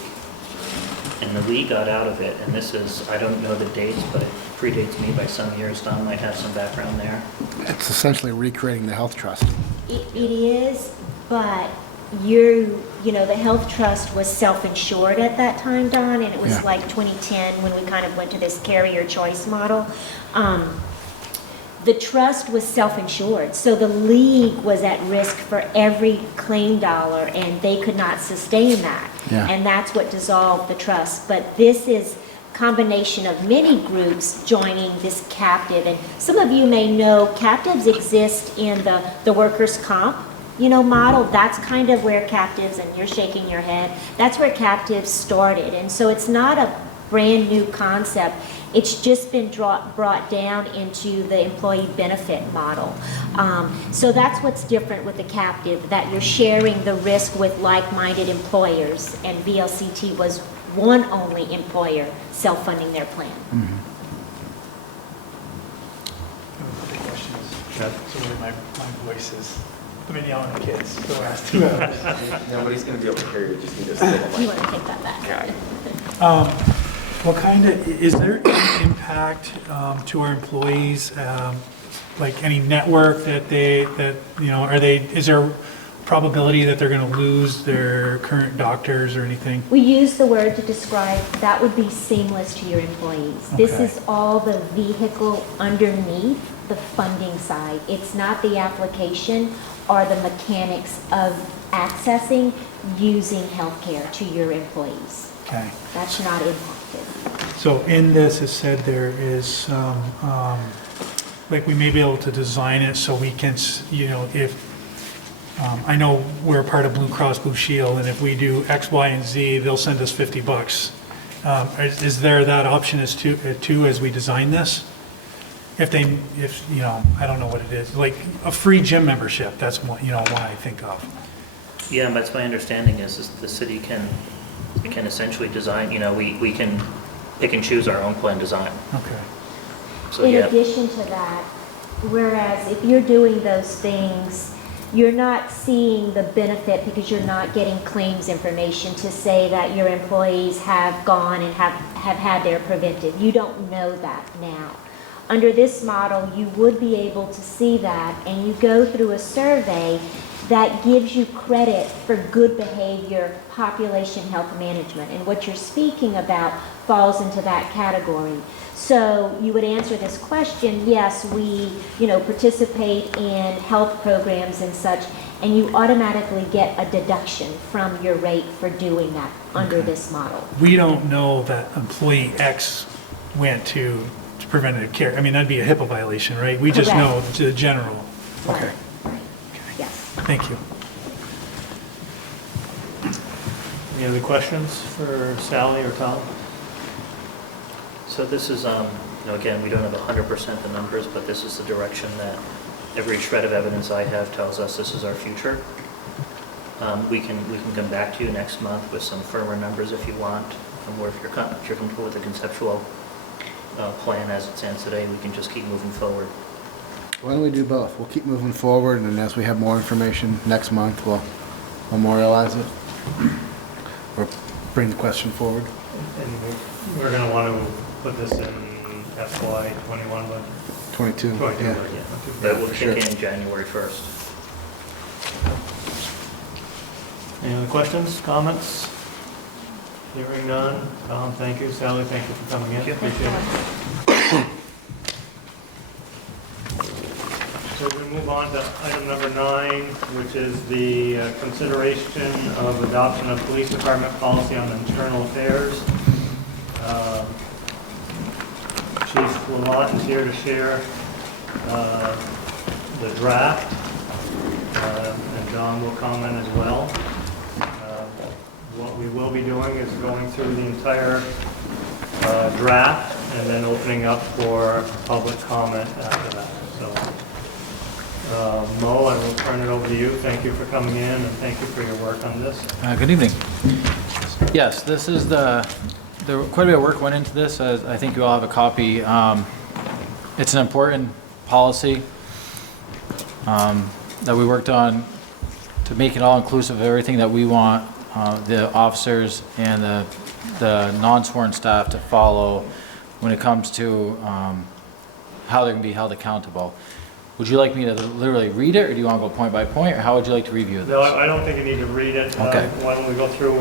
and the league got out of it. And this is, I don't know the dates, but it predates me by some years. Don might have some background there. It's essentially recreating the health trust. It is, but the health trust was self-insured at that time, Don, and it was Yeah. like 2010 when we kind of went to this carrier choice model. The trust was self-insured, so the league was at risk for every claim dollar, and they could not sustain that. Yeah. And that's what dissolved the trust. But this is combination of many groups joining this captive. And some of you may know captives exist in the workers' comp, model. That's kind of where captives, and you're shaking your head, that's where captives started. And so it's not a brand new concept. It's just been brought down into the employee benefit model. So that's what's different with the captive, that you're sharing the risk with like-minded employers, and VLCT was one only employer self-funding their plan. So my voice is, I've been yelling at kids for the last 2 hours. nobody's going to be able to hear you. Just need to sit on You want to take that back? What kind of, is there any impact to our employees, like any network that is there probability that they're going to lose their current doctors or anything? We use the word to describe that would be seamless to your employees. This Okay. is all the vehicle underneath the funding side. It's not the application or the mechanics of accessing using healthcare to your employees. Okay. That's not impacted. So in this, it said there is some, like we may be able to design it so we can, I know we're a part of Blue Cross Blue Shield, and if we do X, Y, and Z, they'll send us $50. Is there that option too as we design this? I don't know what it is, like a free gym membership, that's one I think of. Yeah, that's my understanding is the city can essentially design, we can pick and choose our own plan design. Okay. So In yeah, addition to that, whereas if you're doing those things, you're not seeing the benefit because you're not getting claims information to say that your employees have gone and have had their prevented. You don't know that now. Under this model, you would be able to see that, and you go through a survey that gives you credit for good behavior, population health management. And what you're speaking about falls into that category. So you would answer this question, yes, we participate in health programs and such, and you automatically get a deduction from your rate for doing that under this model. We don't know that employee X went to preventative care. I mean, that'd be a HIPAA violation, right? We just know the general. Okay. Yes. Thank you. Any other questions for Sally or Tom? so this is, again, we don't have 100% the numbers, but this is the direction that every shred of evidence I have tells us this is our future. We can come back to you next month with some firmer numbers if you want, or if you're comfortable with the conceptual plan as it stands today, we can just keep moving forward. Why don't we do both? We'll keep moving forward, and as we have more information next month, we'll memorialize it or bring the question forward. And we're going to want to put this in FY 21 budget? 22, 22, yeah. yeah. That will Sure. kick in January 1st. Any other questions, comments? Hearing none. Tom, thank you. Sally, thank you for coming in. Appreciate it. So we move on to item number 9, which is the consideration of adoption of police department policy on internal affairs. Chief Lalonde is here to share the draft, and John will comment as well. What we will be doing is going through the entire draft and then opening up for public comment after that. So, Mo, I will turn it over to you. Thank you for coming in and thank you for your work on this. Good evening. Yes, this is quite a bit of work went into this. I think you all have a copy. It's an important policy that we worked on to make it all inclusive of everything that we want the officers and the non-sworn staff to follow when it comes to how they're going to be held accountable. Would you like me to literally read it, or do you want to go point by point, or how would you like to review this? No, I don't think you need to read it. Okay. Why don't we go through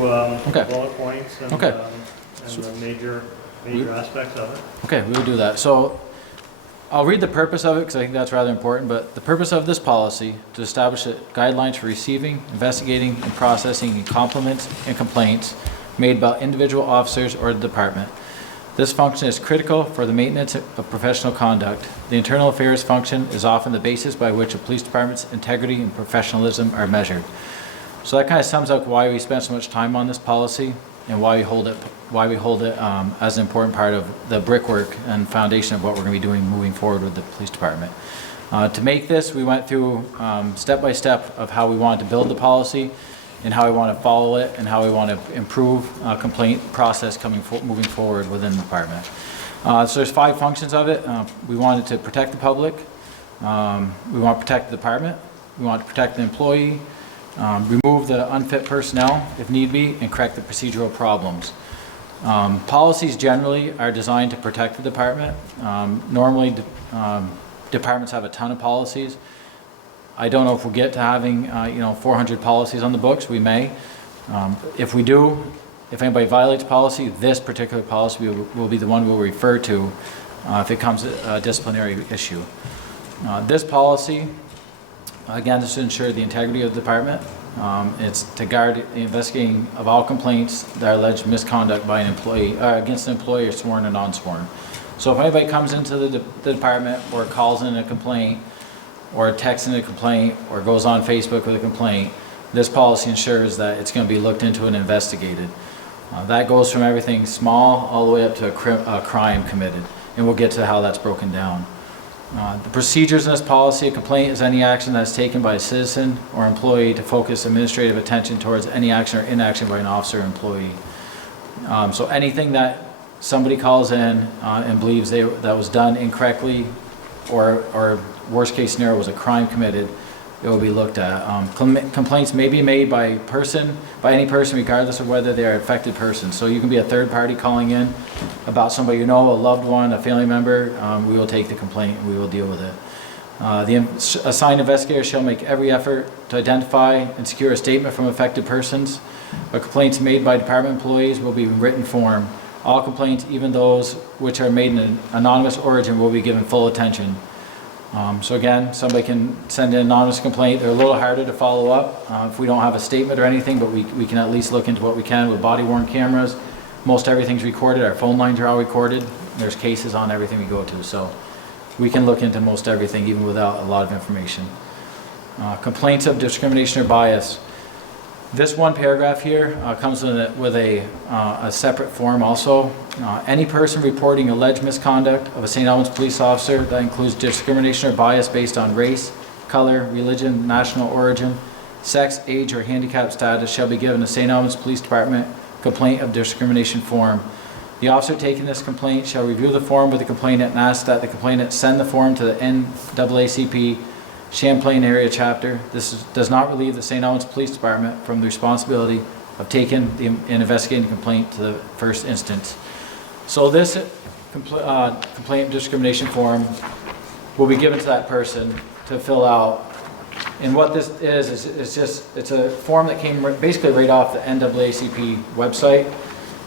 Okay. bullet points and, Okay. And the major aspects of it. Okay, we will do that. So I'll read the purpose of it because I think that's rather important, but the purpose of this policy to establish guidelines for receiving, investigating, and processing compliments and complaints made about individual officers or the department. This function is critical for the maintenance of professional conduct. The internal affairs function is often the basis by which a police department's integrity and professionalism are measured. So that kind of sums up why we spent so much time on this policy and why we hold it as an important part of the brickwork and foundation of what we're going to be doing moving forward with the police department. To make this, we went through step by step of how we wanted to build the policy and how we want to follow it and how we want to improve complaint process moving forward within the department. So there's 5 functions of it. We wanted to protect the public. We want to protect the department. We want to protect the employee. Remove the unfit personnel if need be, and correct the procedural problems. Policies generally are designed to protect the department. Normally, departments have a ton of policies. I don't know if we'll get to having 400 policies on the books. We may. If we do, if anybody violates policy, this particular policy will be the one we'll refer to if it comes to a disciplinary issue. This policy, again, is to ensure the integrity of the department. It's to guard the investigating of all complaints that are alleged misconduct by an employee against an employee, sworn or non-sworn. So if anybody comes into the department or calls in a complaint or texts in a complaint or goes on Facebook with a complaint, this policy ensures that it's going to be looked into and investigated. That goes from everything small all the way up to a crime committed, and we'll get to how that's broken down. The procedures in this policy: a complaint is any action that's taken by a citizen or employee to focus administrative attention towards any action or inaction by an officer or employee. So anything that somebody calls in and believes that was done incorrectly, or worst case scenario was a crime committed, it will be looked at. Complaints may be made by any person, regardless of whether they are affected persons. So you can be a third party calling in about somebody you know, a loved one, a family member. We will take the complaint and we will deal with it. The assigned investigator shall make every effort to identify and secure a statement from affected persons. But complaints made by department employees will be in written form. All complaints, even those which are made in an anonymous origin, will be given full attention. So again, somebody can send in an anonymous complaint. They're a little harder to follow up if we don't have a statement or anything, but we can at least look into what we can with body-worn cameras. Most everything's recorded. Our phone lines are all recorded. There's cases on everything we go to. So we can look into most everything even without a lot of information. Complaints of discrimination or bias. This one paragraph here comes with a separate form also. Any person reporting alleged misconduct of a St. Albans police officer that includes discrimination or bias based on race, color, religion, national origin, sex, age, or handicap status shall be given a St. Albans Police Department complaint of discrimination form. The officer taking this complaint shall review the form with the complainant and ask that the complainant send the form to the NAACP Champlain Area Chapter. This does not relieve the St. Albans Police Department from the responsibility of taking and investigating the complaint to the first instance. So this complaint discrimination form will be given to that person to fill out. And what this is it's a form that came basically right off the NAACP website.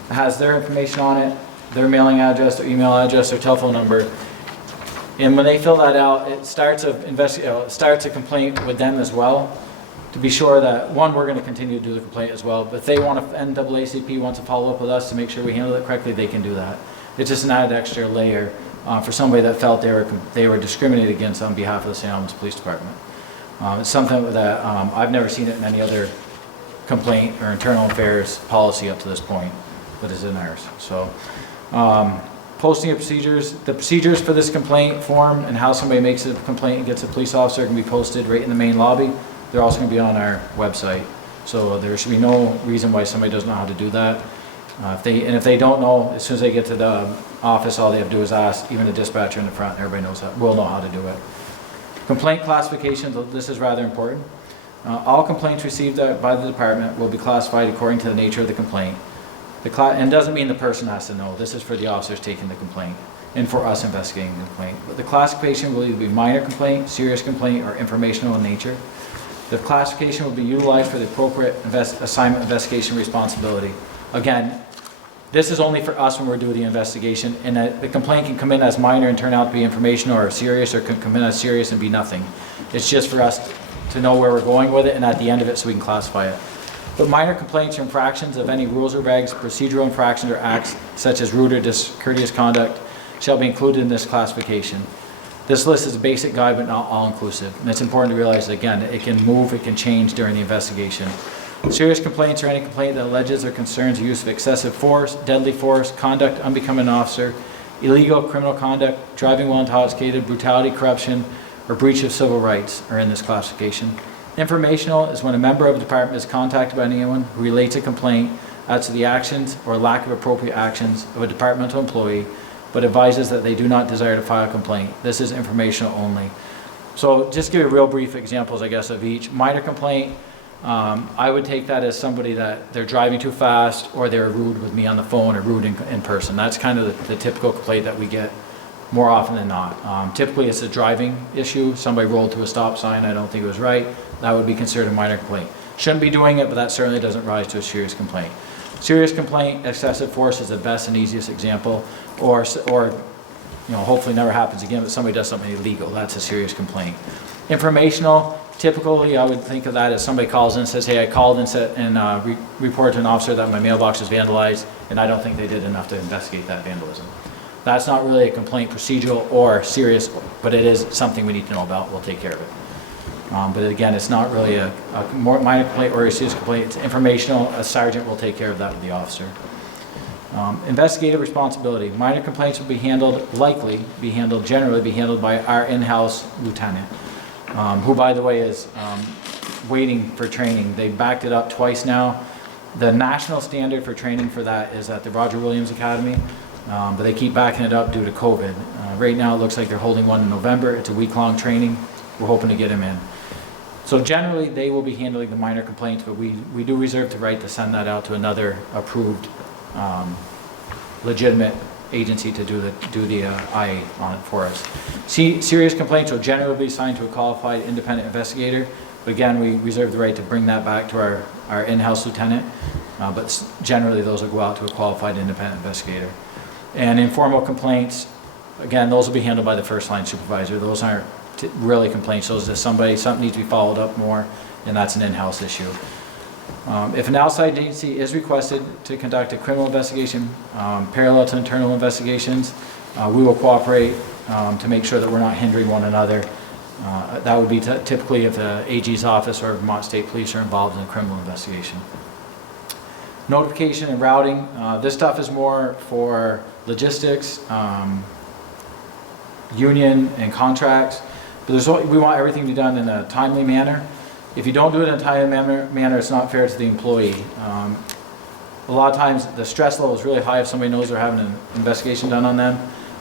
has their information on it, their mailing address, their email address, their telephone number. And when they fill that out, it starts a complaint with them as well, to be sure that, one, we're going to continue to do the complaint as well, but if they want to, NAACP wants to follow up with us to make sure we handle it correctly, they can do that. It's just an added extra layer for somebody that felt they were discriminated against on behalf of the St. Albans Police Department. It's something that I've never seen it in any other complaint or internal affairs policy up to this point, but is in ours. So, posting of procedures. The procedures for this complaint form and how somebody makes a complaint and gets a police officer can be posted right in the main lobby. They're also going to be on our website. So there should be no reason why somebody doesn't know how to do that. If they don't know, as soon as they get to the office, all they have to do is ask, even the dispatcher in the front, and everybody will know how to do it. Complaint classifications, this is rather important. All complaints received by the department will be classified according to the nature of the complaint. And doesn't mean the person has to know. This is for the officers taking the complaint and for us investigating the complaint. But the classification will either be minor complaint, serious complaint, or informational in nature. The classification will be utilized for the appropriate assignment investigation responsibility. Again, this is only for us when we're doing the investigation, and the complaint can come in as minor and turn out to be informational, or serious, or can come in as serious and be nothing. It's just for us to know where we're going with it, and at the end of it so we can classify it. But minor complaints or infractions of any rules or regs, procedural infractions or acts such as rude or discourteous conduct shall be included in this classification. This list is a basic guide but not all-inclusive, and it's important to realize that, again, it can move, it can change during the investigation. Serious complaints or any complaint that alleges or concerns the use of excessive force, deadly force, conduct unbecoming an officer, illegal criminal conduct, driving while intoxicated, brutality, corruption, or breach of civil rights are in this classification. Informational is when a member of the department is contacted by anyone who relates a complaint as to the actions or lack of appropriate actions of a departmental employee, but advises that they do not desire to file a complaint. This is informational only. So just give you real brief examples, I guess, of each. Minor complaint, I would take that as somebody that they're driving too fast, or they're rude with me on the phone, or rude in person. That's kind of the typical complaint that we get more often than not. Typically it's a driving issue. Somebody rolled to a stop sign, I don't think it was right. That would be considered a minor complaint. Shouldn't be doing it, but that certainly doesn't rise to a serious complaint. Serious complaint, excessive force is the best and easiest example, or hopefully never happens again, but somebody does something illegal. That's a serious complaint. Informational, typically I would think of that as somebody calls in and says, hey, I called and reported to an officer that my mailbox was vandalized, and I don't think they did enough to investigate that vandalism. That's not really a complaint, procedural or serious, but it is something we need to know about. We'll take care of it. But again, it's not really a more minor complaint or a serious complaint. It's informational. A sergeant will take care of that with the officer. Investigative responsibility. Minor complaints will be generally be handled by our in-house lieutenant, who, by the way, is waiting for training. They backed it up twice now. The national standard for training for that is at the Roger Williams Academy, but they keep backing it up due to COVID. Right now, it looks like they're holding one in November. It's a week-long training. We're hoping to get him in. So generally, they will be handling the minor complaints, but we do reserve the right to send that out to another approved, legitimate agency to do the IA on it for us. Serious complaints will generally be assigned to a qualified independent investigator, but again, we reserve the right to bring that back to our in-house lieutenant, but generally those will go out to a qualified independent investigator. And informal complaints, again, those will be handled by the first line supervisor. Those aren't really complaints. Those are something needs to be followed up more, and that's an in-house issue. If an outside agency is requested to conduct a criminal investigation parallel to internal investigations, we will cooperate to make sure that we're not hindering one another. That would be typically if the AG's office or Vermont State Police are involved in a criminal investigation. Notification and routing. This stuff is more for logistics, union and contracts, but we want everything to be done in a timely manner. If you don't do it in a timely manner, it's not fair to the employee. A lot of times the stress level is really high if somebody knows they're having an investigation done on them.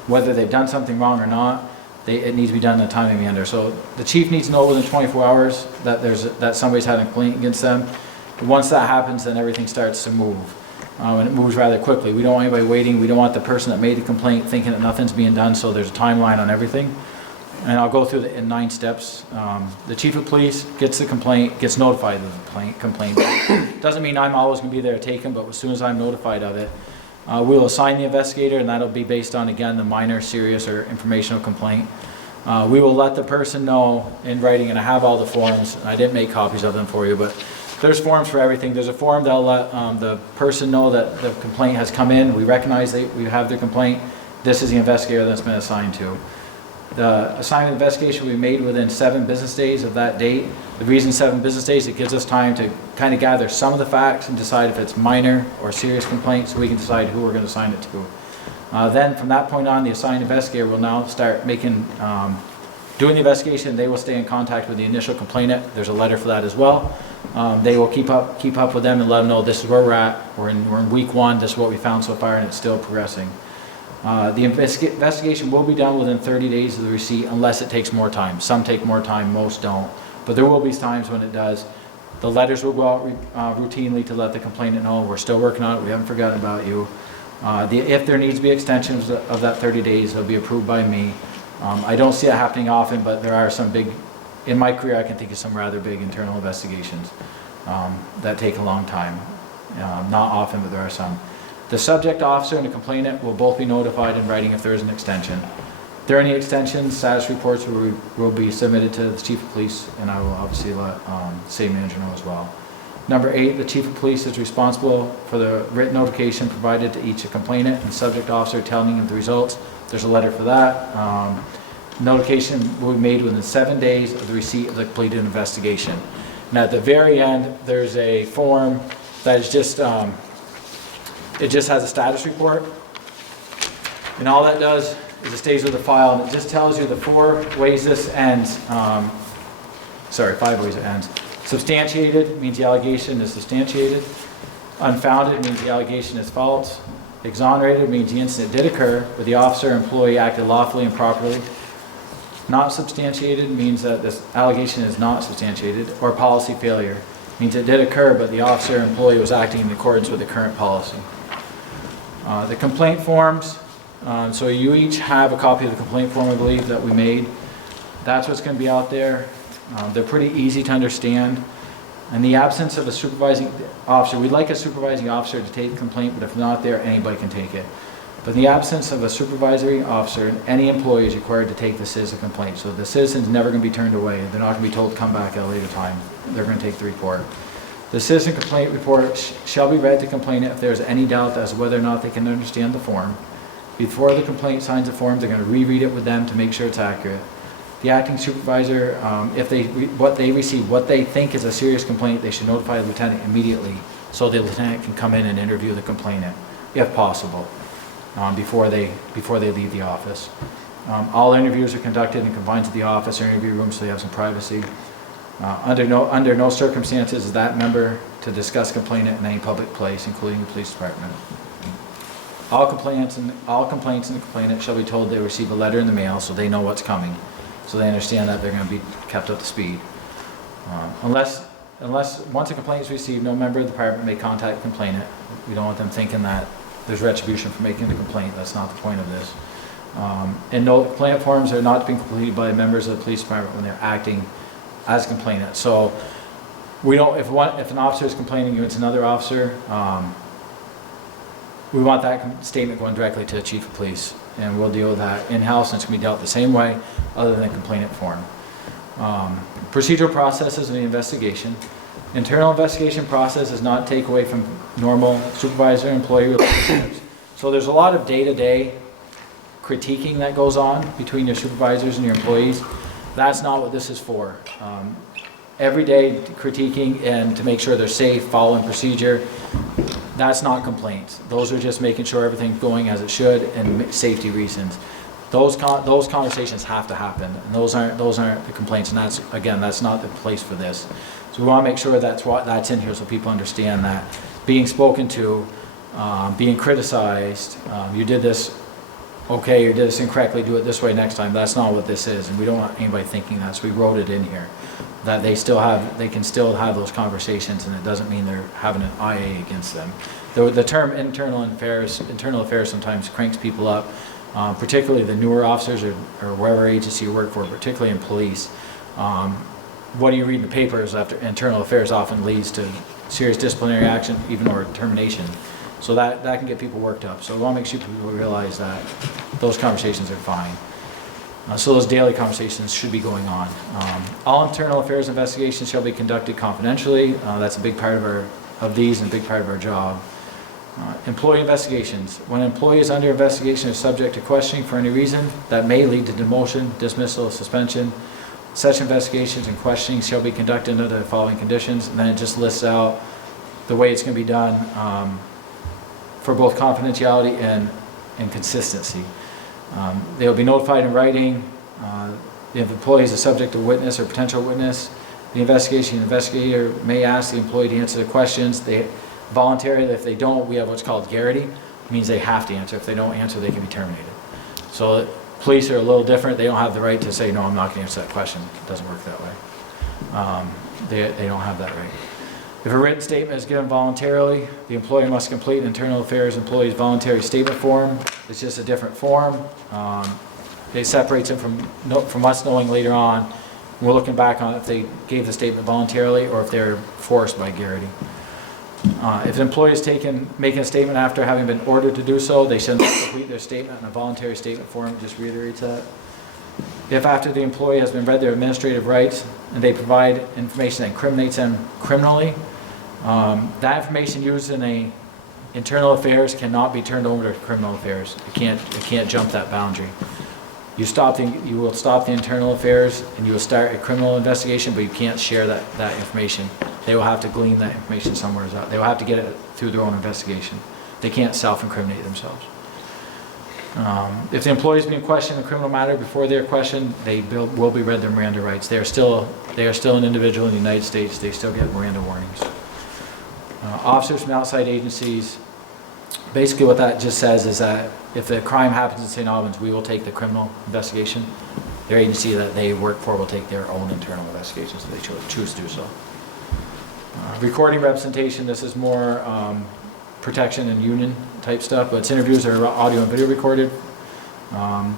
Whether they've done something wrong or not, it needs to be done in a timely manner. So the chief needs to know within 24 hours that somebody's had a complaint against them. Once that happens, then everything starts to move. And it moves rather quickly. We don't want anybody waiting. We don't want the person that made the complaint thinking that nothing's being done, so there's a timeline on everything. And I'll go through it in 9 steps. The chief of police gets the complaint, gets notified of the complaint. Doesn't mean I'm always going to be there to take them, but as soon as I'm notified of it, We will assign the investigator, and that'll be based on, again, the minor, serious, or informational complaint. We will let the person know in writing, and I have all the forms. I didn't make copies of them for you, but there's forms for everything. There's a form that'll let the person know that the complaint has come in. We recognize that we have their complaint. This is the investigator that's been assigned to. The assignment investigation will be made within 7 business days of that date. The reason 7 business days, it gives us time to kind of gather some of the facts and decide if it's minor or serious complaints, so we can decide who we're going to assign it to. Then from that point on, the assigned investigator will now start doing the investigation. They will stay in contact with the initial complainant. There's a letter for that as well. They will keep up with them and let them know this is where we're at. We're in week 1. This is what we found so far, and it's still progressing. The investigation will be done within 30 days of the receipt unless it takes more time. Some take more time, most don't. But there will be times when it does. The letters will go out routinely to let the complainant know we're still working on it, we haven't forgotten about you. If there needs to be extensions of that 30 days, they'll be approved by me. I don't see it happening often, but there are some big, in my career I can think of some rather big internal investigations that take a long time. Not often, but there are some. The subject officer and the complainant will both be notified in writing if there is an extension. If there are any extensions, status reports will be submitted to the chief of police, and I will obviously let city manager know as well. Number 8, the chief of police is responsible for the written notification provided to each complainant and subject officer telling them the results. There's a letter for that. Notification will be made within 7 days of the receipt of the completed investigation. And at the very end, there's a form that is just it just has a status report, and all that does is it stays with the file, and it just tells you the 4 ways this ends. 5 ways it ends. Substantiated means the allegation is substantiated. Unfounded means the allegation is false. Exonerated means the incident did occur, but the officer or employee acted lawfully and properly. Not substantiated means that this allegation is not substantiated. Or policy failure means it did occur, but the officer or employee was acting in accordance with the current policy. The complaint forms, so you each have a copy of the complaint form, I believe, that we made. That's what's going to be out there. They're pretty easy to understand. In the absence of a supervising officer, we'd like a supervising officer to take the complaint, but if not there, anybody can take it. But in the absence of a supervisory officer, any employee is required to take the citizen complaint. So the citizen's never going to be turned away. They're not going to be told to come back at a later time. They're going to take the report. The citizen complaint report shall be read to complainant if there is any doubt as to whether or not they can understand the form. Before the complainant signs the form, they're going to reread it with them to make sure it's accurate. The acting supervisor, if what they receive, what they think is a serious complaint, they should notify the lieutenant immediately so the lieutenant can come in and interview the complainant, if possible, before they leave the office. All interviews are conducted in confines of the office or interview room, so they have some privacy. Under no circumstances is that member to discuss complainant in any public place, including the police department. All complaints in the complainant shall be told they receive a letter in the mail so they know what's coming, so they understand that they're going to be kept up to speed. Unless once a complaint is received, no member of the department may contact the complainant. We don't want them thinking that there's retribution for making the complaint. That's not the point of this. And no complaint forms are not being completed by members of the police department when they're acting as complainant. So we don't, if an officer is complaining against another officer, we want that statement going directly to the chief of police, and we'll deal with that in-house, and it's going to be dealt the same way other than a complainant form. Procedural processes of the investigation. Internal investigation process does not take away from normal supervisor-employee relationships. So there's a lot of day-to-day critiquing that goes on between your supervisors and your employees. That's not what this is for. Every day critiquing and to make sure they're safe, following procedure, that's not complaints. Those are just making sure everything's going as it should and safety reasons. Those conversations have to happen, and those aren't the complaints, and that's not the place for this. So we want to make sure that's in here so people understand that being spoken to, being criticized, you did this okay, you did this incorrectly, do it this way next time. That's not what this is, and we don't want anybody thinking that, so we wrote it in here. That they can still have those conversations, and it doesn't mean they're having an IA against them. The term internal affairs sometimes cranks people up, particularly the newer officers or wherever agency you work for, particularly in police. What do you read in the papers after internal affairs often leads to serious disciplinary action, even or termination. So that can get people worked up. So we want to make sure people realize that those conversations are fine. So those daily conversations should be going on. All internal affairs investigations shall be conducted confidentially. That's a big part of these and a big part of our job. Employee investigations. When an employee is under investigation or subject to questioning for any reason that may lead to demotion, dismissal, suspension, such investigations and questioning shall be conducted under the following conditions. And then it just lists out the way it's going to be done for both confidentiality and consistency. They'll be notified in writing. If the employee is a subject to witness or potential witness, the investigator may ask the employee to answer the questions. They voluntarily, if they don't, we have what's called garrity. It means they have to answer. If they don't answer, they can be terminated. So police are a little different. They don't have the right to say, no, I'm not going to answer that question. It doesn't work that way. They don't have that right. If a written statement is given voluntarily, the employee must complete an internal affairs employee's voluntary statement form. It's just a different form. It separates it from us knowing later on. We're looking back on if they gave the statement voluntarily or if they're forced by garrity. If an employee is making a statement after having been ordered to do so, they should complete their statement in a voluntary statement form. Just reiterates that. If after the employee has been read their administrative rights and they provide information that incriminates them criminally, that information used in a internal affairs cannot be turned over to criminal affairs. It can't jump that boundary. You will stop the internal affairs and you will start a criminal investigation, but you can't share that information. They will have to glean that information somewhere else. They will have to get it through their own investigation. They can't self-incriminate themselves. If the employee is being questioned in a criminal matter before they are questioned, they will be read their Miranda rights. They are still an individual in the United States. They still get Miranda warnings. Officers from outside agencies, basically what that just says is that if the crime happens in St. Albans, we will take the criminal investigation. Their agency that they work for will take their own internal investigations if they choose to do so. Recording representation, this is more protection and union type stuff, but interviews are audio and video recorded.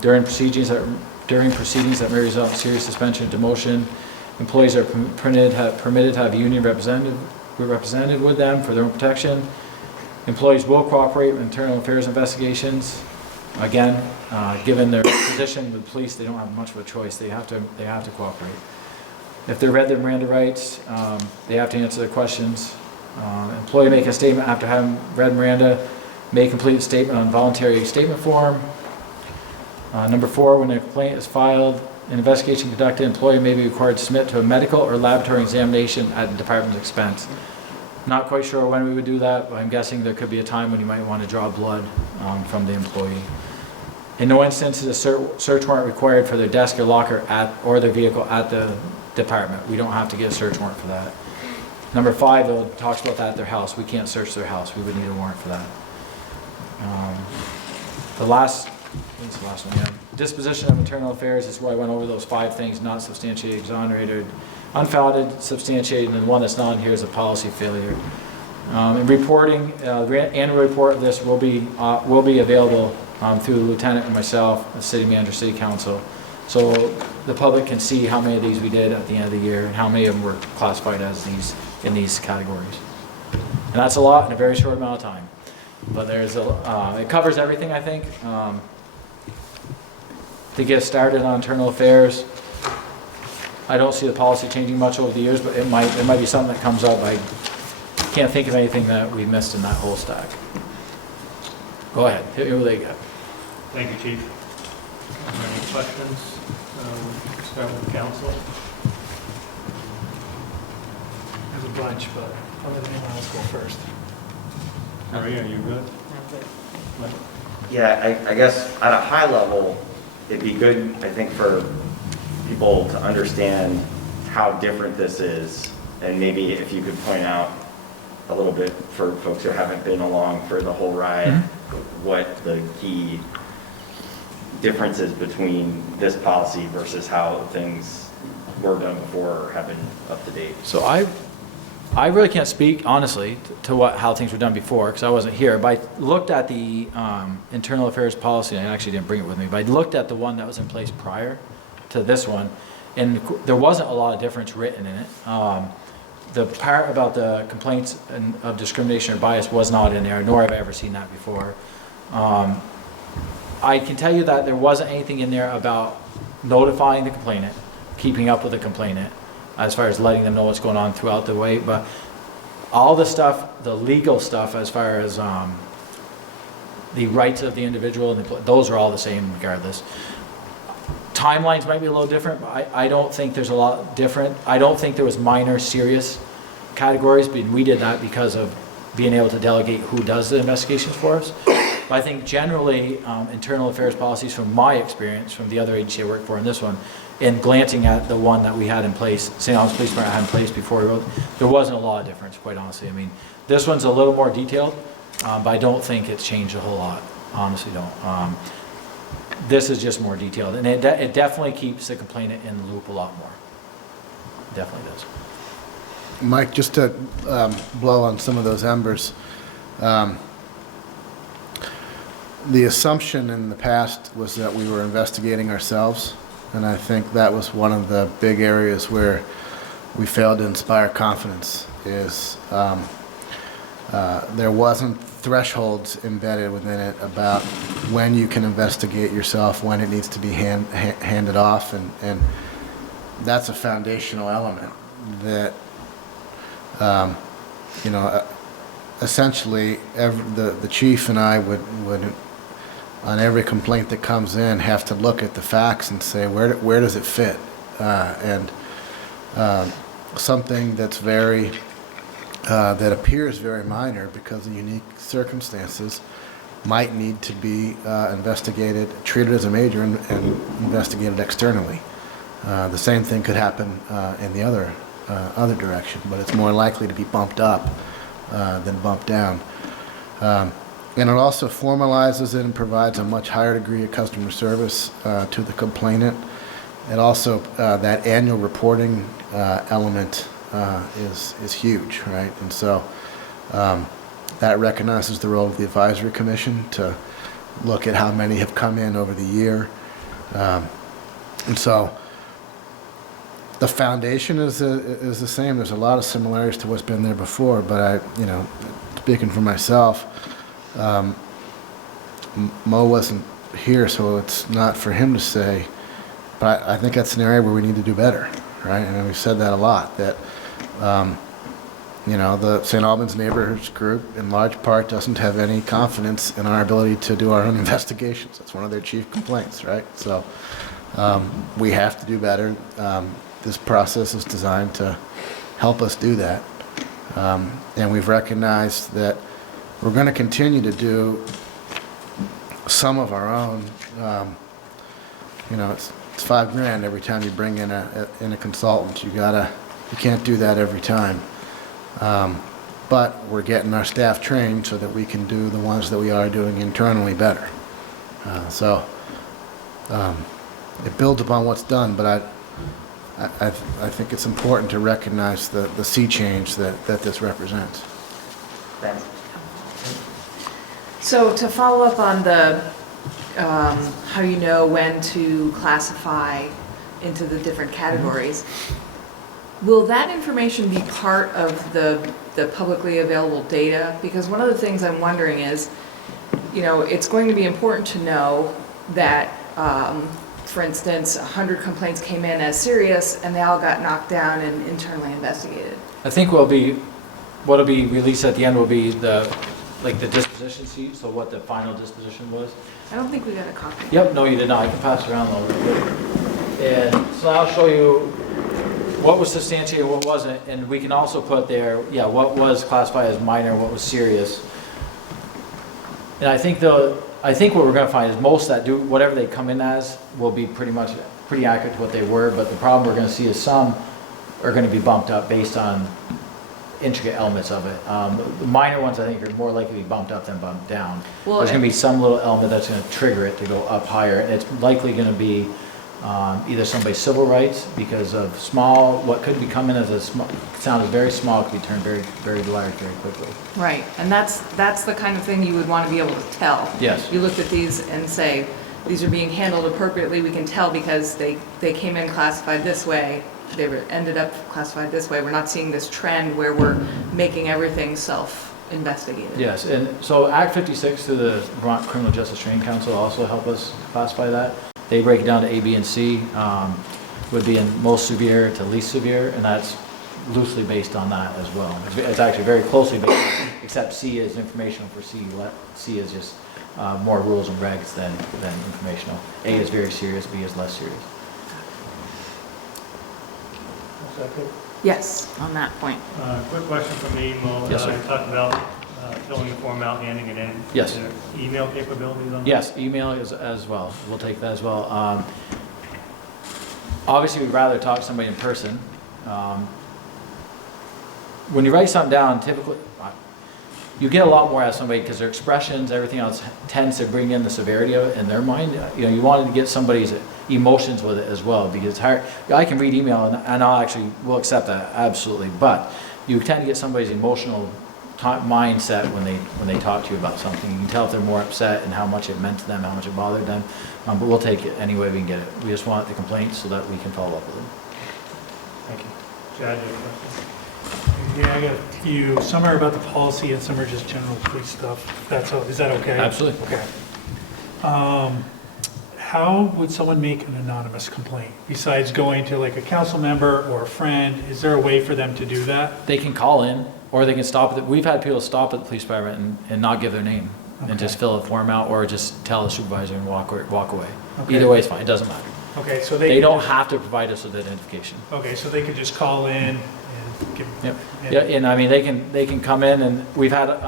During proceedings that may result in serious suspension, demotion, employees are permitted to have a union represented with them for their own protection. Employees will cooperate with internal affairs investigations. Again, given their position with police, they don't have much of a choice. They have to cooperate. If they're read their Miranda rights, they have to answer their questions. Employee make a statement after having read Miranda, may complete a statement on voluntary statement form. Number 4, when a complaint is filed, an investigation conducted, employee may be required to submit to a medical or laboratory examination at the department's expense. Not quite sure when we would do that, but I'm guessing there could be a time when you might want to draw blood from the employee. In no instance is a search warrant required for their desk or locker or their vehicle at the department. We don't have to get a search warrant for that. Number 5, though, talks about that at their house. We can't search their house. We would need a warrant for that. The last one, yeah. Disposition of internal affairs is where I went over those 5 things: not substantiated, exonerated, unfounded, substantiated, and the one that's not in here is a policy failure. In reporting, the annual report of this will be available through the lieutenant and myself, the city manager, city council. So the public can see how many of these we did at the end of the year and how many of them were classified as in these categories. And that's a lot in a very short amount of time. But it covers everything, I think. To get started on internal affairs, I don't see the policy changing much over the years, but it might be something that comes up. I can't think of anything that we missed in that whole stack. Go ahead, hit me with what you got. Thank you, Chief. Any questions? Start with the council. There's a bunch, but I'll let anyone else go first. Maria, are you good? Yeah, I guess at a high level, it'd be good, I think, for people to understand how different this is, and maybe if you could point out a little bit for folks who haven't been along for the whole ride, what the key differences between this policy versus how things were done before or have been up to date. So I really can't speak honestly to how things were done before because I wasn't here, but I looked at the internal affairs policy, and I actually didn't bring it with me, but I looked at the one that was in place prior to this one, and there wasn't a lot of difference written in it. the part about the complaints of discrimination or bias was not in there, nor have I ever seen that before. I can tell you that there wasn't anything in there about notifying the complainant, keeping up with the complainant, as far as letting them know what's going on throughout the way, but all the stuff, the legal stuff, as far as the rights of the individual, and those are all the same regardless. Timelines might be a little different, but I don't think there's a lot different. I don't think there was minor serious categories, but we did that because of being able to delegate who does the investigations for us. But I think generally, internal affairs policies, from my experience, from the other agency I worked for and this one, and glancing at the one that we had in place, St. Albans Police Department had in place before we wrote, there wasn't a lot of difference, quite honestly. I mean, this one's a little more detailed, but I don't think it's changed a whole lot, honestly don't. This is just more detailed, and it definitely keeps the complainant in the loop a lot more. Definitely does. Mike, just to blow on some of those embers, the assumption in the past was that we were investigating ourselves, and I think that was one of the big areas where we failed to inspire confidence, is there wasn't thresholds embedded within it about when you can investigate yourself, when it needs to be handed off, and that's a foundational element that, you know, essentially the chief and I would on every complaint that comes in have to look at the facts and say where does it fit, and something that's very that appears very minor because of unique circumstances might need to be investigated, treated as a major, and investigated externally. The same thing could happen in the other direction, but it's more likely to be bumped up than bumped down. And it also formalizes it and provides a much higher degree of customer service to the complainant. It also, that annual reporting element is huge, right? And so that recognizes the role of the advisory commission to look at how many have come in over the year. And so the foundation is the same. There's a lot of similarities to what's been there before, but you know, speaking for myself, Mo wasn't here, so it's not for him to say, but I think that's an area where we need to do better, right? And we've said that a lot, that you know, the St. Albans Neighborhoods Group in large part doesn't have any confidence in our ability to do our own investigations. That's one of their chief complaints, right? So we have to do better. This process is designed to help us do that. And we've recognized that we're going to continue to do some of our own. You know, it's $5,000 every time you bring in a consultant. You can't do that every time. But we're getting our staff trained so that we can do the ones that we are doing internally better. So it builds upon what's done, but I think it's important to recognize the sea change that this represents. Thanks. So to follow up on the, how you know when to classify into the different categories, will that information be part of the publicly available data? Because one of the things I'm wondering is, you know, it's going to be important to know that, for instance, 100 complaints came in as serious and they all got knocked down and internally investigated. I think what'll be released at the end will be the disposition sheet, so what the final disposition was. I don't think we got a copy. Yep, no, you did not. I can pass it around a little bit. And so I'll show you what was substantiated, what wasn't, and we can also put there, yeah, what was classified as minor, what was serious. And I think what we're going to find is most that do whatever they come in as will be pretty accurate to what they were, but the problem we're going to see is some are going to be bumped up based on intricate elements of it. The minor ones I think are more likely to be bumped up than bumped down. Well, there's going to be some little element that's going to trigger it to go up higher, and it's likely going to be either somebody's civil rights because of small, what could be coming as a small, sounded very small, could be turned very, very large very quickly. Right, and that's the kind of thing you would want to be able to tell. Yes. You looked at these and say, these are being handled appropriately, we can tell because they came in classified this way, they were ended up classified this way. We're not seeing this trend where we're making everything self-investigated. Yes, and so Act 56 to the Vermont Criminal Justice Training Council also help us classify that. They break it down to A, B, and C, would be in most severe to least severe, and that's loosely based on that as well. It's actually very closely based, except C is informational for C. C is just more rules and regs than informational. A is very serious, B is less serious. Yes, on that point. Quick question from me, Mo. Yes, sir. You talked about filling the form out, handing it in. Yes. Is there email capabilities on that? Yes, email is as well. We'll take that as well. Obviously, we'd rather talk to somebody in person. When you write something down, typically, you get a lot more out of somebody because their expressions, everything else tends to bring in the severity of it in their mind. You know, you wanted to get somebody's emotions with it as well, because it's hard. I can read email and we'll accept that, absolutely. But you tend to get somebody's emotional mindset when they talk to you about something. You can tell if they're more upset and how much it meant to them, how much it bothered them. But we'll take it any way we can get it. We just want the complaints so that we can follow up with them. Thank you. Chad, you have a question? Yeah, I got a few. Some are about the policy and some are just general police stuff. That's all. Is that okay? Absolutely. Okay. How would someone make an anonymous complaint besides going to like a council member or a friend? Is there a way for them to do that? They can call in, or they can stop at we've had people stop at the police department and not give their name and just fill a form out, or just tell the supervisor and walk away. Okay. Either way is fine, it doesn't matter. Okay, so they don't have to provide us with identification. Okay, so they could just call in and give. Yep. Yeah, and I mean, they can come in, and we've had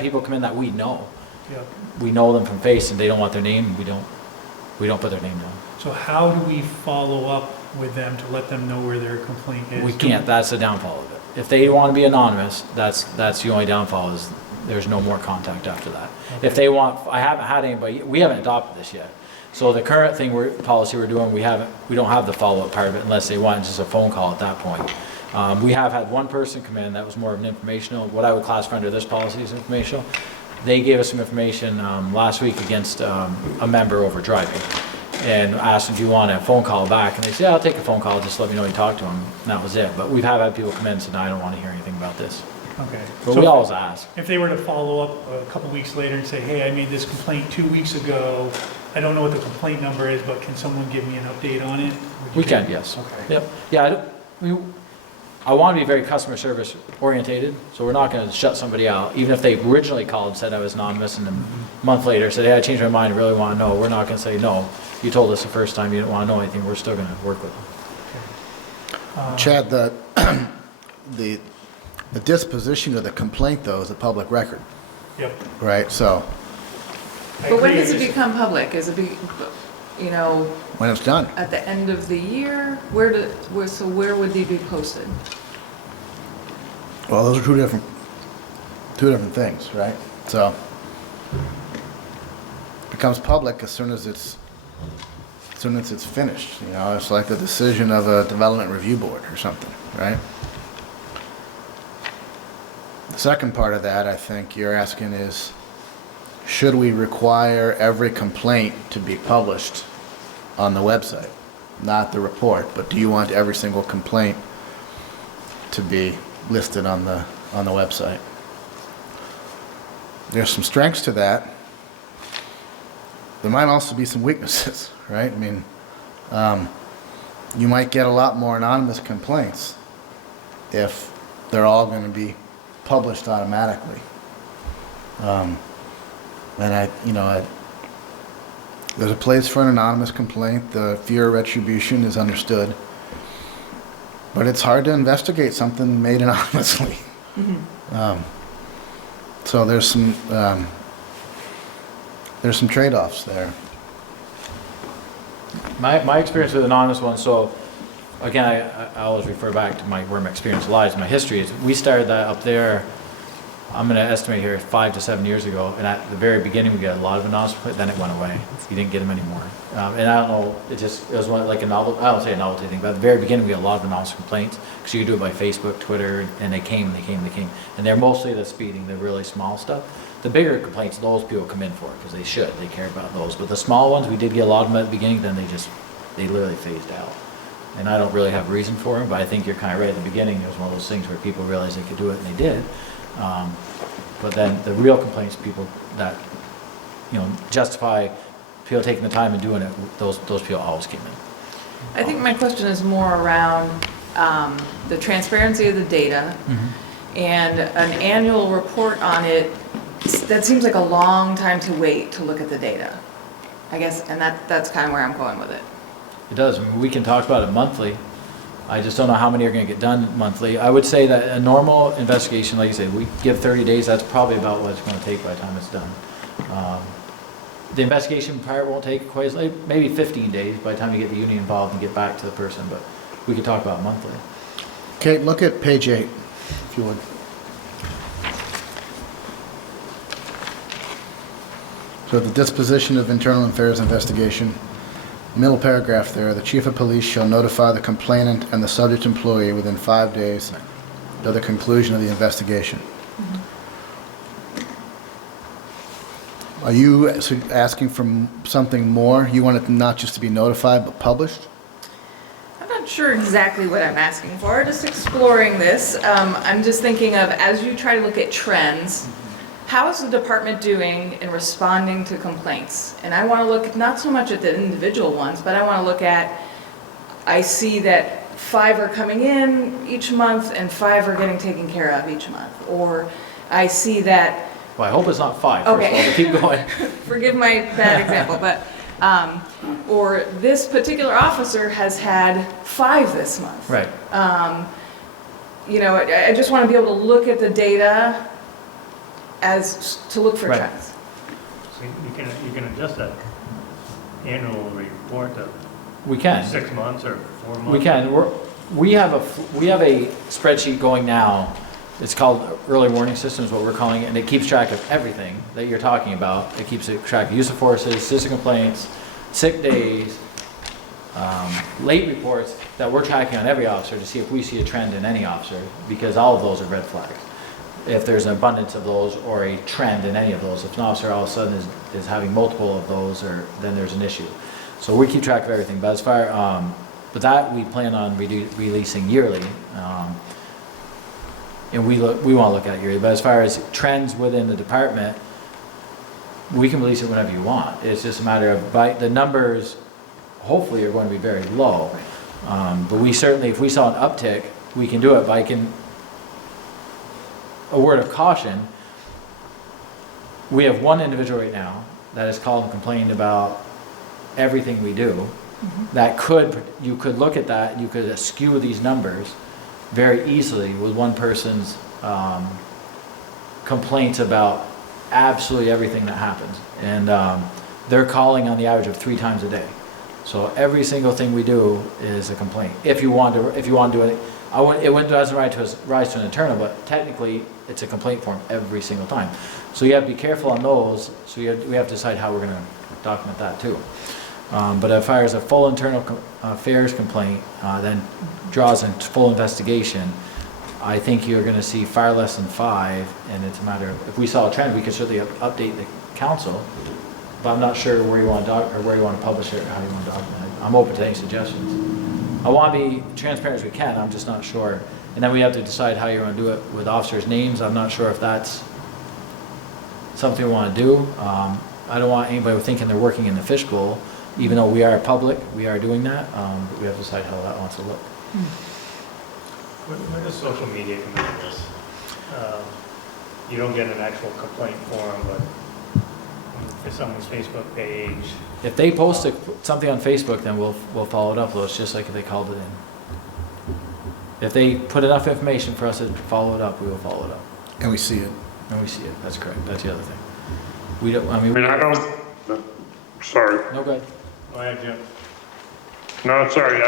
people come in that we know. Yep. We know them from face, and they don't want their name, and we don't put their name down. So how do we follow up with them to let them know where their complaint is? We can't, that's the downfall of it. If they want to be anonymous, that's the only downfall, is there's no more contact after that. Okay. If they want, I haven't had anybody, we haven't adopted this yet. So the current policy we're doing, we don't have the follow-up part of it unless they want just a phone call at that point. We have had one person come in that was more of an informational, what I would classify under this policy is informational. They gave us some information last week against a member over driving, and asked them, do you want a phone call back? And they said, yeah, I'll take a phone call, just let me know you talked to them. And that was it. But we've had people come in and said, no, I don't want to hear anything about this. Okay. But So we always ask. If they were to follow up a couple weeks later and say, hey, I made this complaint 2 weeks ago, I don't know what the complaint number is, but can someone give me an update on it? We can, yes. Okay. Yep. Yeah, I want to be very customer service orientated, so we're not going to shut somebody out. Even if they originally called and said I was anonymous, and a month later said, hey, I changed my mind, I really want to know. We're not going to say, no, you told us the first time you didn't want to know anything. We're still going to work with them. Chad, the disposition of the complaint, though, is a public record, Yep. right? So But when does it become public? Is it when it's done. at the end of the year? So where would they be posted? Well, those are two different things, right? So it becomes public as soon as it's finished. You know, it's like the decision of a development review board or something, right? The second part of that, I think you're asking, is should we require every complaint to be published on the website? Not the report, but do you want every single complaint to be listed on the website? There's some strengths to that. There might also be some weaknesses, right? I mean, you might get a lot more anonymous complaints if they're all going to be published automatically. And there's a place for an anonymous complaint. The fear of retribution is understood. But it's hard to investigate something made anonymously. Mm-hmm. So there's some trade-offs there. My experience with anonymous ones, so again, I always refer back to where my experience lies. My history is, we started that up there, I'm going to estimate here 5 to 7 years ago, and at the very beginning we got a lot of anonymous complaints, then it went away. You didn't get them anymore. And I don't know, it was like a novel, I don't say a novelty thing, but at the very beginning we got a lot of anonymous complaints, because you could do it by Facebook, Twitter, and they came. And they're mostly the speeding, the really small stuff. The bigger complaints, those people come in for, because they care about those. But the small ones, we did get a lot of them at the beginning, then they literally phased out. And I don't really have a reason for them, but I think you're kind of right at the beginning. It was one of those things where people realized they could do it and they did. But then the real complaints, people that, justify people taking the time and doing it, those people always came in. I think my question is more around the transparency of the data and an annual report on it. That seems like a long time to wait to look at the data, I guess, and that's kind of where I'm going with it. It does. I mean, we can talk about it monthly. I just don't know how many are going to get done monthly. I would say that a normal investigation, like you say, we give 30 days. That's probably about what it's going to take by the time it's done. The investigation part won't take quite as late, maybe 15 days by the time you get the union involved and get back to the person, but we can talk about it monthly. Okay, look at page 8, if you would. So the disposition of internal affairs investigation, middle paragraph there, the chief of police shall notify the complainant and the subject employee within 5 days of the conclusion of the investigation. Are you asking for something more? You want it not just to be notified, but published? I'm not sure exactly what I'm asking for, just exploring this. I'm just thinking of, as you try to look at trends, how is the department doing in responding to complaints? And I want to look not so much at the individual ones, but I want to look at, I see that 5 are coming in each month and 5 are getting taken care of each month. Or I see that... Well, I hope it's not 5, okay. First of all, but keep going. Forgive my bad example, but, or this particular officer has had 5 this month. Right. I just want to be able to look at the data as to look for Right. trends. So you can adjust that annual report to We can. 6 months or 4 months. We can. We have a spreadsheet going now. It's called early warning system is what we're calling it, and it keeps track of everything that you're talking about. It keeps track of use of forces, citizen complaints, sick days, late reports that we're tracking on every officer to see if we see a trend in any officer, because all of those are red flags. If there's an abundance of those or a trend in any of those, if an officer all of a sudden is having multiple of those, then there's an issue. So we keep track of everything. But as far, but that we plan on releasing yearly. And we want to look at it yearly. But as far as trends within the department, we can release it whenever you want. It's just a matter of, the numbers hopefully are going to be very low. But we certainly, if we saw an uptick, we can do it. But a word of caution, we have one individual right now that has called and complained about everything we do. That you could look at that and you could skew these numbers very easily with one person's complaints about absolutely everything that happens. And they're calling on the average of 3 times a day. So every single thing we do is a complaint. If you want to do it, it doesn't rise to an internal, but technically it's a complaint form every single time. So you have to be careful on those. So we have to decide how we're going to document that too. But as far as a full internal affairs complaint, then draws a full investigation, I think you're going to see far less than 5, and it's a matter of, if we saw a trend, we could certainly update the council, but I'm not sure where you want to publish it or how you want to document it. I'm open to any suggestions. I want to be transparent as we can, I'm just not sure. And then we have to decide how you want to do it with officers' names. I'm not sure if that's something we want to do. I don't want anybody thinking they're working in the fishbowl. Even though we are public, we are doing that, but we have to decide how that wants to look. Where does social media come into this? You don't get an actual complaint form, but for someone's Facebook page. If they post something on Facebook, then we'll follow it up. Though it's just like if they called it in. If they put enough information for us to follow it up, we will follow it up. And we see it. And we see it. That's correct. That's the other thing. Sorry. No, go ahead. Go ahead, Jim. No, sorry.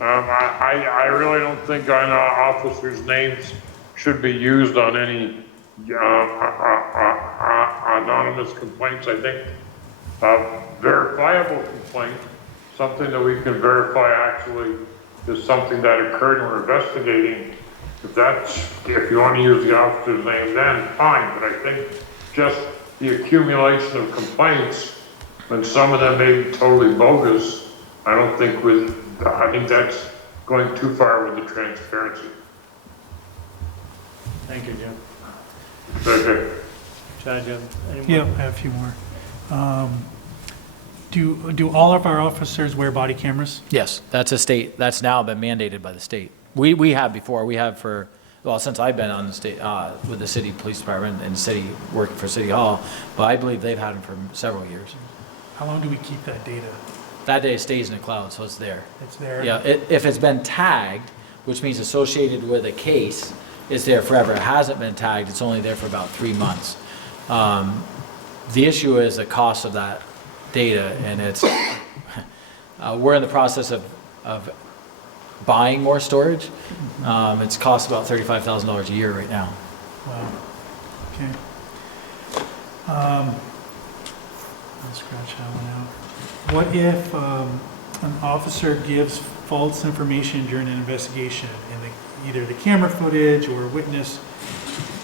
I really don't think officers' names should be used on any anonymous complaints. I think verifiable complaint, something that we can verify actually is something that occurred and we're investigating. If you want to use the officer's name, then fine. But I think just the accumulation of complaints, and some of them may be totally bogus, I don't think I think that's going too far with the transparency. Thank you, Jim. Okay. Chad, you have any more? Yeah, I have a few more. Do all of our officers wear body cameras? Yes, that's a state, that's now been mandated by the state. We have before, we have for, well, since I've been on the state, with the city police department and city, working for City Hall, but I believe they've had them for several years. How long do we keep that data? That day stays in the cloud, so it's there. It's there? Yeah, if it's been tagged, which means associated with a case, it's there forever. It hasn't been tagged, it's only there for about 3 months. The issue is the cost of that data, and it's, we're in the process of buying more storage. It's cost about $35,000 a year right now. Wow. Okay. I'll scratch that one out. What if an officer gives false information during an investigation and either the camera footage or witness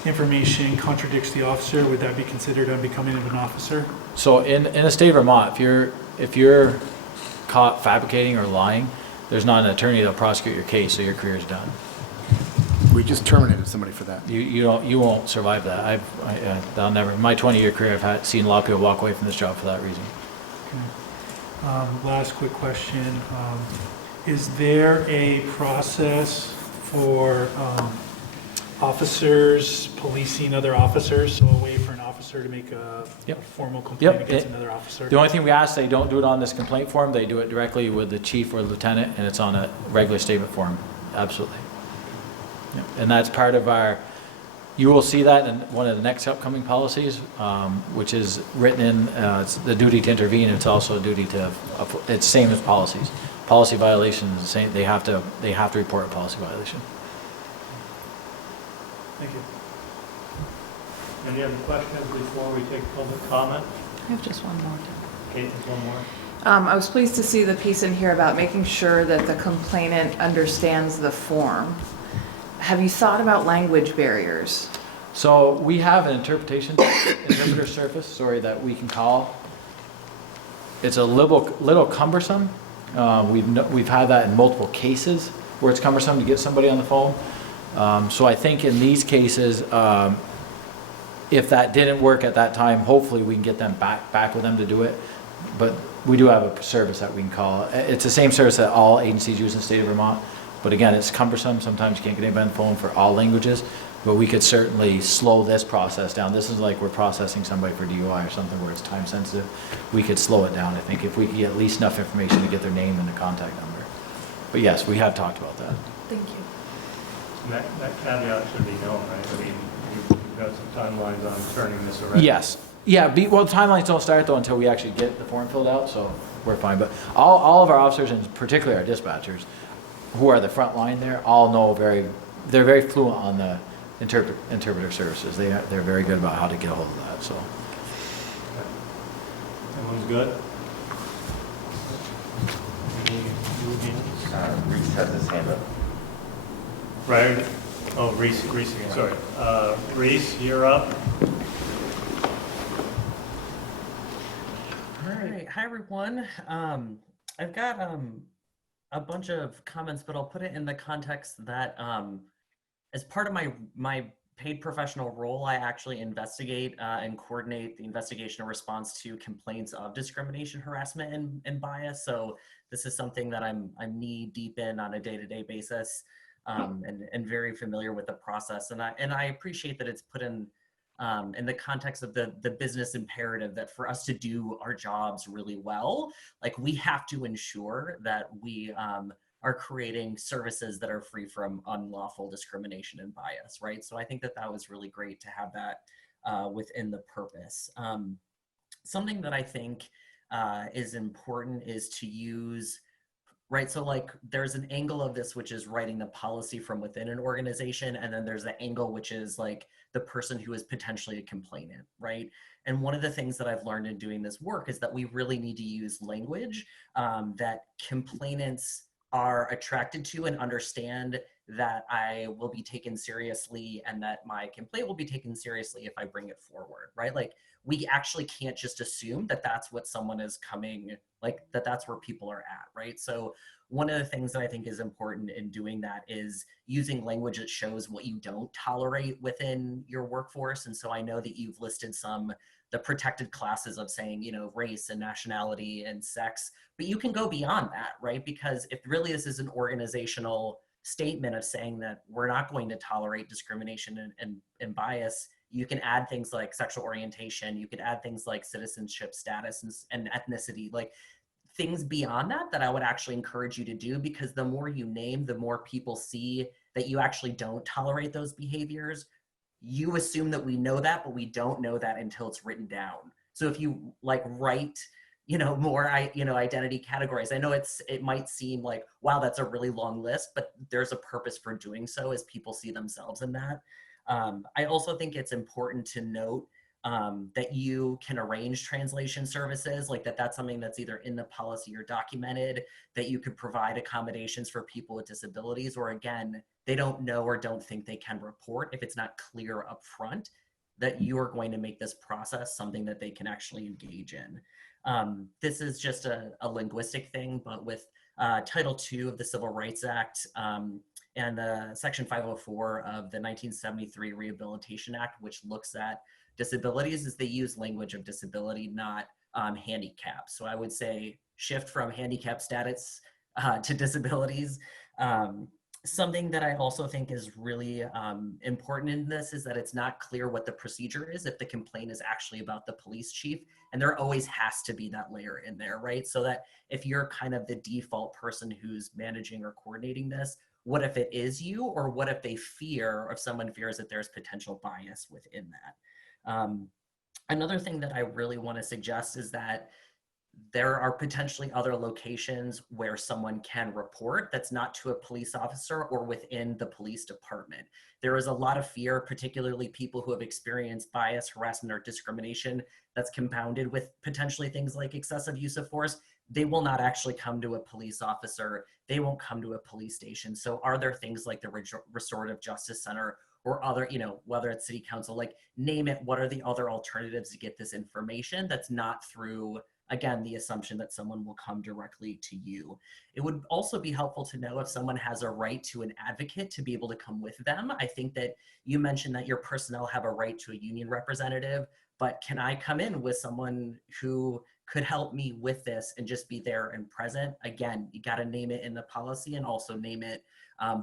information contradicts the officer? Would that be considered unbecoming of an officer? So in the state of Vermont, if you're caught fabricating or lying, there's not an attorney that'll prosecute your case, so your career's done. We just terminated somebody for that. You won't survive that. I'll never. In my 20-year career, I've seen a lot of people walk away from this job for that reason. Okay. Last quick question. Is there a process for officers policing other officers? So a way for an officer to make a formal complaint against another officer? The only thing we ask, they don't do it on this complaint form. They do it directly with the chief or lieutenant, and it's on a regular statement form. Absolutely. Yep. And that's part of our, you will see that in one of the next upcoming policies, which is written in, it's the duty to intervene. It's also a duty to, it's same as policies. Policy violations, the same, they have to report a policy violation. Thank you. Any other questions before we take public comment? I have just one more. Kate, there's one more. I was pleased to see the piece in here about making sure that the complainant understands the form. Have you thought about language barriers? So we have an interpreter surface, that we can call. It's a little cumbersome. We've had that in multiple cases where it's cumbersome to get somebody on the phone. So I think in these cases, if that didn't work at that time, hopefully we can get them back with them to do it. But we do have a service that we can call. It's the same service that all agencies use in the state of Vermont. But again, it's cumbersome. Sometimes you can't get anybody on the phone for all languages. But we could certainly slow this process down. This is like we're processing somebody for DUI or something where it's time sensitive. We could slow it down, I think, if we could get at least enough information to get their name and the contact number. But yes, we have talked about that. Thank you. And that caveat should be known, right? I mean, you've got some timelines on turning this around. Yes. Yeah, well, timelines don't start though until we actually get the form filled out, so we're fine. But all of our officers, and particularly our dispatchers, who are the front line there, all know they're very fluent on the interpreter services. They're very good about how to get a hold of that, so. Everyone's good? Reese has his hand up. Right. Oh, Reese again, sorry. Reese, you're up. All right. Hi, everyone. I've got a bunch of comments, but I'll put it in the context that as part of my paid professional role, I actually investigate and coordinate the investigation and response to complaints of discrimination, harassment, and bias. So this is something that I'm knee deep in on a day-to-day basis, and very familiar with the process. And I appreciate that it's put in the context of the business imperative that for us to do our jobs really well, like we have to ensure that we are creating services that are free from unlawful discrimination and bias, right? So I think that was really great to have that within the purpose. Something that I think is important is to use, right? So like there's an angle of this, which is writing the policy from within an organization. And then there's the angle, which is like the person who is potentially a complainant, right? And one of the things that I've learned in doing this work is that we really need to use language that complainants are attracted to and understand that I will be taken seriously and that my complaint will be taken seriously if I bring it forward, right? Like, we actually can't just assume that that's what someone is coming, like that's where people are at, right? So one of the things that I think is important in doing that is using language that shows what you don't tolerate within your workforce. And so I know that you've listed the protected classes of saying, you know, race and nationality and sex, but you can go beyond that, right? Because if really this is an organizational statement of saying that we're not going to tolerate discrimination and bias, you can add things like sexual orientation, you could add things like citizenship status and ethnicity, like things beyond that I would actually encourage you to do, because the more you name, the more people see that you actually don't tolerate those behaviors. You assume that we know that, but we don't know that until it's written down. So if you like write, you know, more, identity categories. I know it might seem like, wow, that's a really long list, but there's a purpose for doing so as people see themselves in that. I also think it's important to note that you can arrange translation services, like that's something that's either in the policy or documented, that you could provide accommodations for people with disabilities, or again, they don't know or don't think they can report if it's not clear up front that you are going to make this process something that they can actually engage in. This is just a linguistic thing, but with Title II of the Civil Rights Act and Section 504 of the 1973 Rehabilitation Act, which looks at disabilities, is they use language of disability, not handicap. So I would say shift from handicap status to disabilities. Something that I also think is really important in this is that it's not clear what the procedure is if the complaint is actually about the police chief, and there always has to be that layer in there, right? So that if you're kind of the default person who's managing or coordinating this, what if it is you, or what if they fear, or if someone fears that there's potential bias within that? Another thing that I really want to suggest is that there are potentially other locations where someone can report that's not to a police officer or within the police department. There is a lot of fear, particularly people who have experienced bias, harassment, or discrimination that's compounded with potentially things like excessive use of force. They will not actually come to a police officer. They won't come to a police station. So are there things like the Restorative Justice Center or other, you know, whether it's city council, like name it, what are the other alternatives to get this information that's not through, again, the assumption that someone will come directly to you. It would also be helpful to know if someone has a right to an advocate to be able to come with them. I think that you mentioned that your personnel have a right to a union representative, but can I come in with someone who could help me with this and just be there and present? Again, you got to name it in the policy and also name it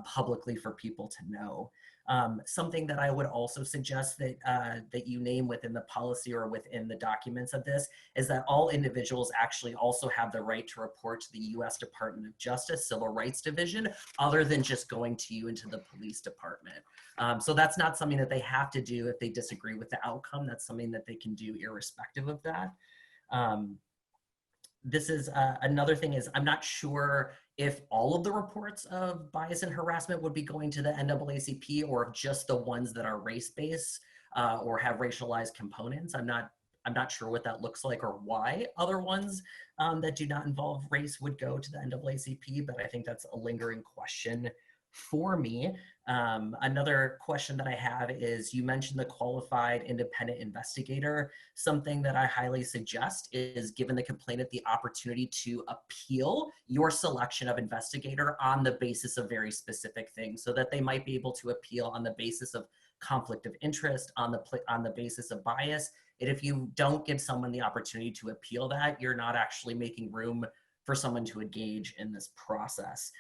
publicly for people to know. Something that I would also suggest that you name within the policy or within the documents of this is that all individuals actually also have the right to report to the U.S. Department of Justice Civil Rights Division, other than just going to you into the police department. So that's not something that they have to do if they disagree with the outcome. That's something that they can do irrespective of that. This is another thing is I'm not sure if all of the reports of bias and harassment would be going to the NAACP or if just the ones that are race-based or have racialized components. I'm not sure what that looks like or why other ones that do not involve race would go to the NAACP, but I think that's a lingering question for me. Another question that I have is, you mentioned the qualified independent investigator. Something that I highly suggest is, given the complainant the opportunity to appeal your selection of investigator on the basis of very specific things, so that they might be able to appeal on the basis of conflict of interest, on the basis of bias. And if you don't give someone the opportunity to appeal that, you're not actually making room for someone to engage in this process.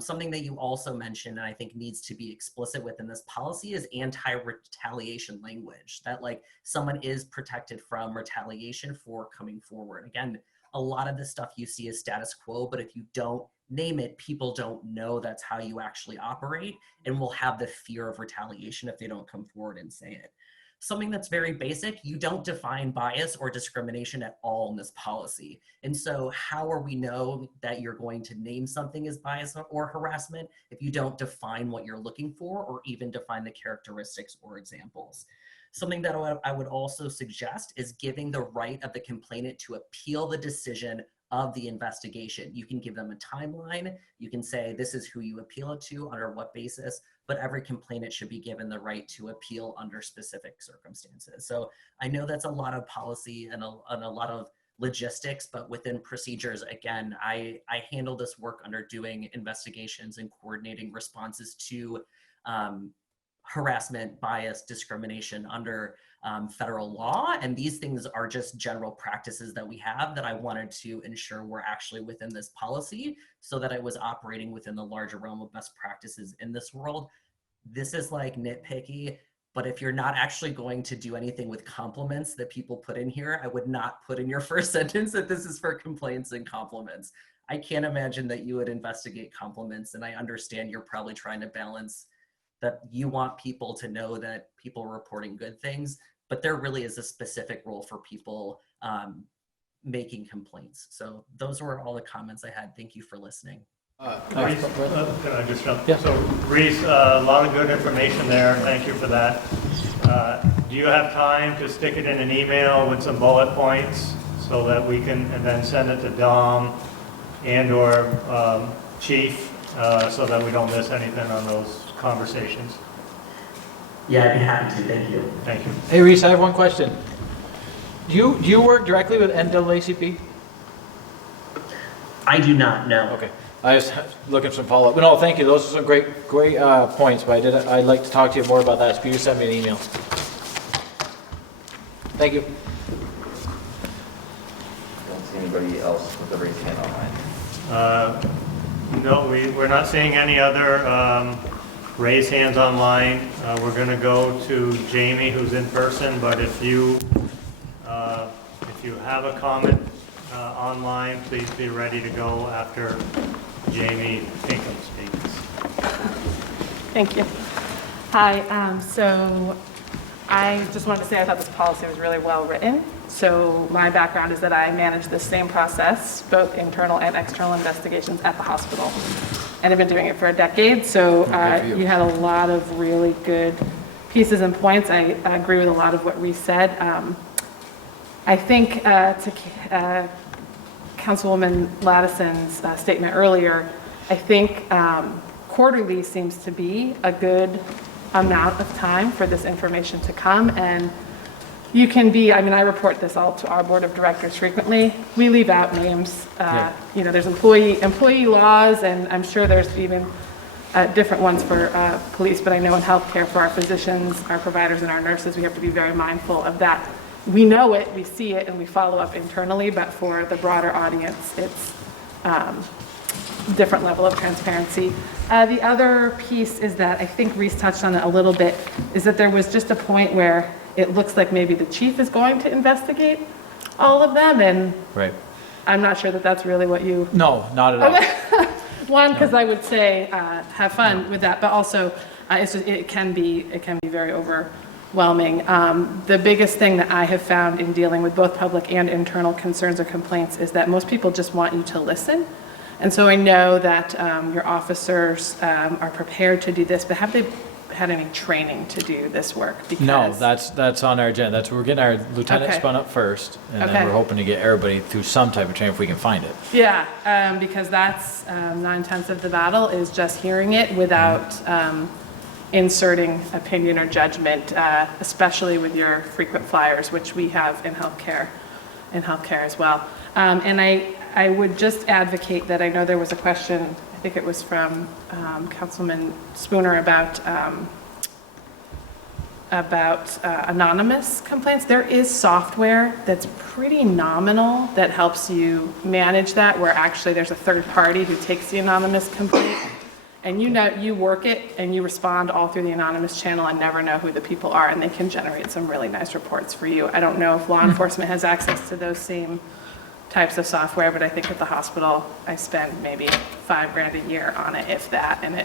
Something that you also mentioned, and I think needs to be explicit within this policy, is anti-retaliation language, that like someone is protected from retaliation for coming forward. Again, a lot of this stuff you see is status quo, but if you don't name it, people don't know that's how you actually operate and will have the fear of retaliation if they don't come forward and say it. Something that's very basic, you don't define bias or discrimination at all in this policy. And so how are we know that you're going to name something as bias or harassment if you don't define what you're looking for or even define the characteristics or examples? Something that I would also suggest is giving the right of the complainant to appeal the decision of the investigation. You can give them a timeline. You can say, this is who you appeal it to, under what basis, but every complainant should be given the right to appeal under specific circumstances. So I know that's a lot of policy and a lot of logistics, but within procedures, again, I handle this work under doing investigations and coordinating responses to harassment, bias, discrimination under federal law. And these things are just general practices that we have that I wanted to ensure were actually within this policy so that I was operating within the larger realm of best practices in this world. This is like nitpicky, but if you're not actually going to do anything with compliments that people put in here, I would not put in your first sentence that this is for complaints and compliments. I can't imagine that you would investigate compliments, and I understand you're probably trying to balance that you want people to know that people are reporting good things, but there really is a specific role for people making complaints. So those were all the comments I had. Thank you for listening. Reese, can I just jump? Yeah. So Reese, a lot of good information there. Thank you for that. Do you have time to stick it in an email with some bullet points so that we can, and then send it to Dom and or Chief so that we don't miss anything on those conversations? Yeah, I'd be happy to. Thank you. Thank you. Hey, Reese, I have one question. Do you work directly with NAACP? I do not know. Okay. I was looking for some follow-up. No, thank you. Those are some great points, but I'd like to talk to you more about that. So you send me an email. Thank you. Don't see anybody else with a raised hand online. No, we're not seeing any other raise hands online. We're going to go to Jamie, who's in person, but if you have a comment online, please be ready to go after Jamie Pinkham speaks. Thank you. Hi, so I just wanted to say I thought this policy was really well written. So my background is that I manage the same process, both internal and external investigations at the hospital. And I've been doing it for a decade. So you had a lot of really good pieces and points. I agree with a lot of what Reese said. I think to Councilwoman Ladison's statement earlier, I think quarterly seems to be a good amount of time for this information to come. And you can be, I mean, I report this all to our board of directors frequently. We leave out names. You know, there's employee laws, and I'm sure there's even different ones for police, but I know in healthcare for our physicians, our providers, and our nurses, we have to be very mindful of that. We know it, we see it, and we follow up internally, but for the broader audience, it's different level of transparency. The other piece is that I think Reese touched on it a little bit, is that there was just a point where it looks like maybe the chief is going to investigate all of them, and Right. I'm not sure that that's really what you... No, not at all. One, because I would say have fun with that, but also it can be very overwhelming. The biggest thing that I have found in dealing with both public and internal concerns or complaints is that most people just want you to listen. And so I know that your officers are prepared to do this, but have they had any training to do this work? Because No, that's on our agenda. We're getting our lieutenant Okay. spun up first, and Okay. then we're hoping to get everybody through some type of training if we can find it. Yeah, because that's 9/10 of the battle is just hearing it without inserting opinion or judgment, especially with your frequent flyers, which we have in healthcare as well. And I would just advocate that I know there was a question, I think it was from Councilman Spooner about anonymous complaints. There is software that's pretty nominal that helps you manage that, where actually there's a third party who takes the anonymous complaint, and you work it and you respond all through the anonymous channel and never know who the people are, and they can generate some really nice reports for you. I don't know if law enforcement has access to those same types of software, but I think at the hospital I spend maybe $5,000 a year on it, if that, and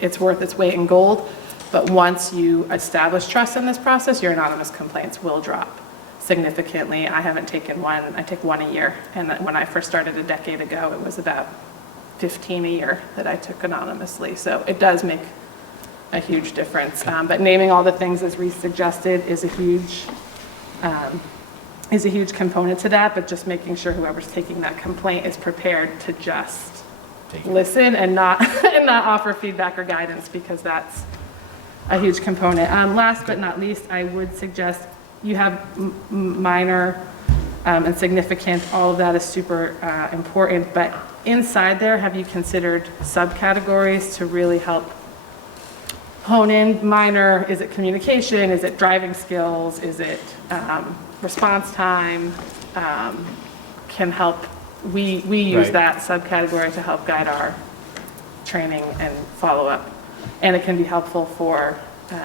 it's worth its weight in gold. But once you establish trust in this process, your anonymous complaints will drop significantly. I haven't taken one, I take one a year, and when I first started a decade ago, it was about 15 a year that I took anonymously. So it does make a huge difference. But naming all the things, as Reese suggested, is a huge is a huge component to that, but just making sure whoever's taking that complaint is prepared to just listen and not and not offer feedback or guidance, because that's a huge component. Last but not least, I would suggest you have minor and significant. All of that is super important, but inside there, have you considered subcategories to really help hone in? Minor, is it communication? Is it driving skills? Is it response time? Can help. We use Right. that subcategory to help guide our training and follow up. And it can be helpful for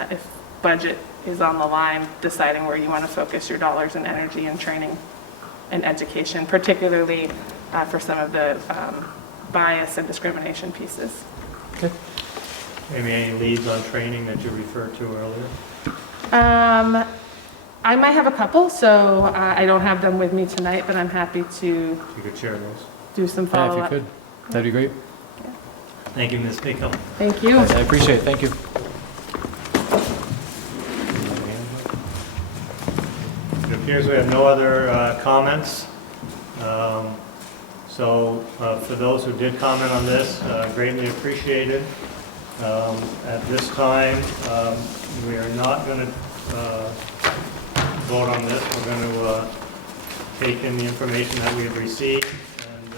if budget is on the line, deciding where you want to focus your dollars and energy in training and education, particularly for some of the bias and discrimination pieces. Okay. Maybe any leads on training that you referred to earlier? I might have a couple, so I don't have them with me tonight, but I'm happy to You could share those. do some Yeah, follow-up. if you could, that'd be great. Thank you, Ms. Pico. Thank you. I appreciate it, thank you. It appears we have no other comments. So for those who did comment on this, greatly appreciated. At this time, we are not going to vote on this. We're going to take in the information that we have received and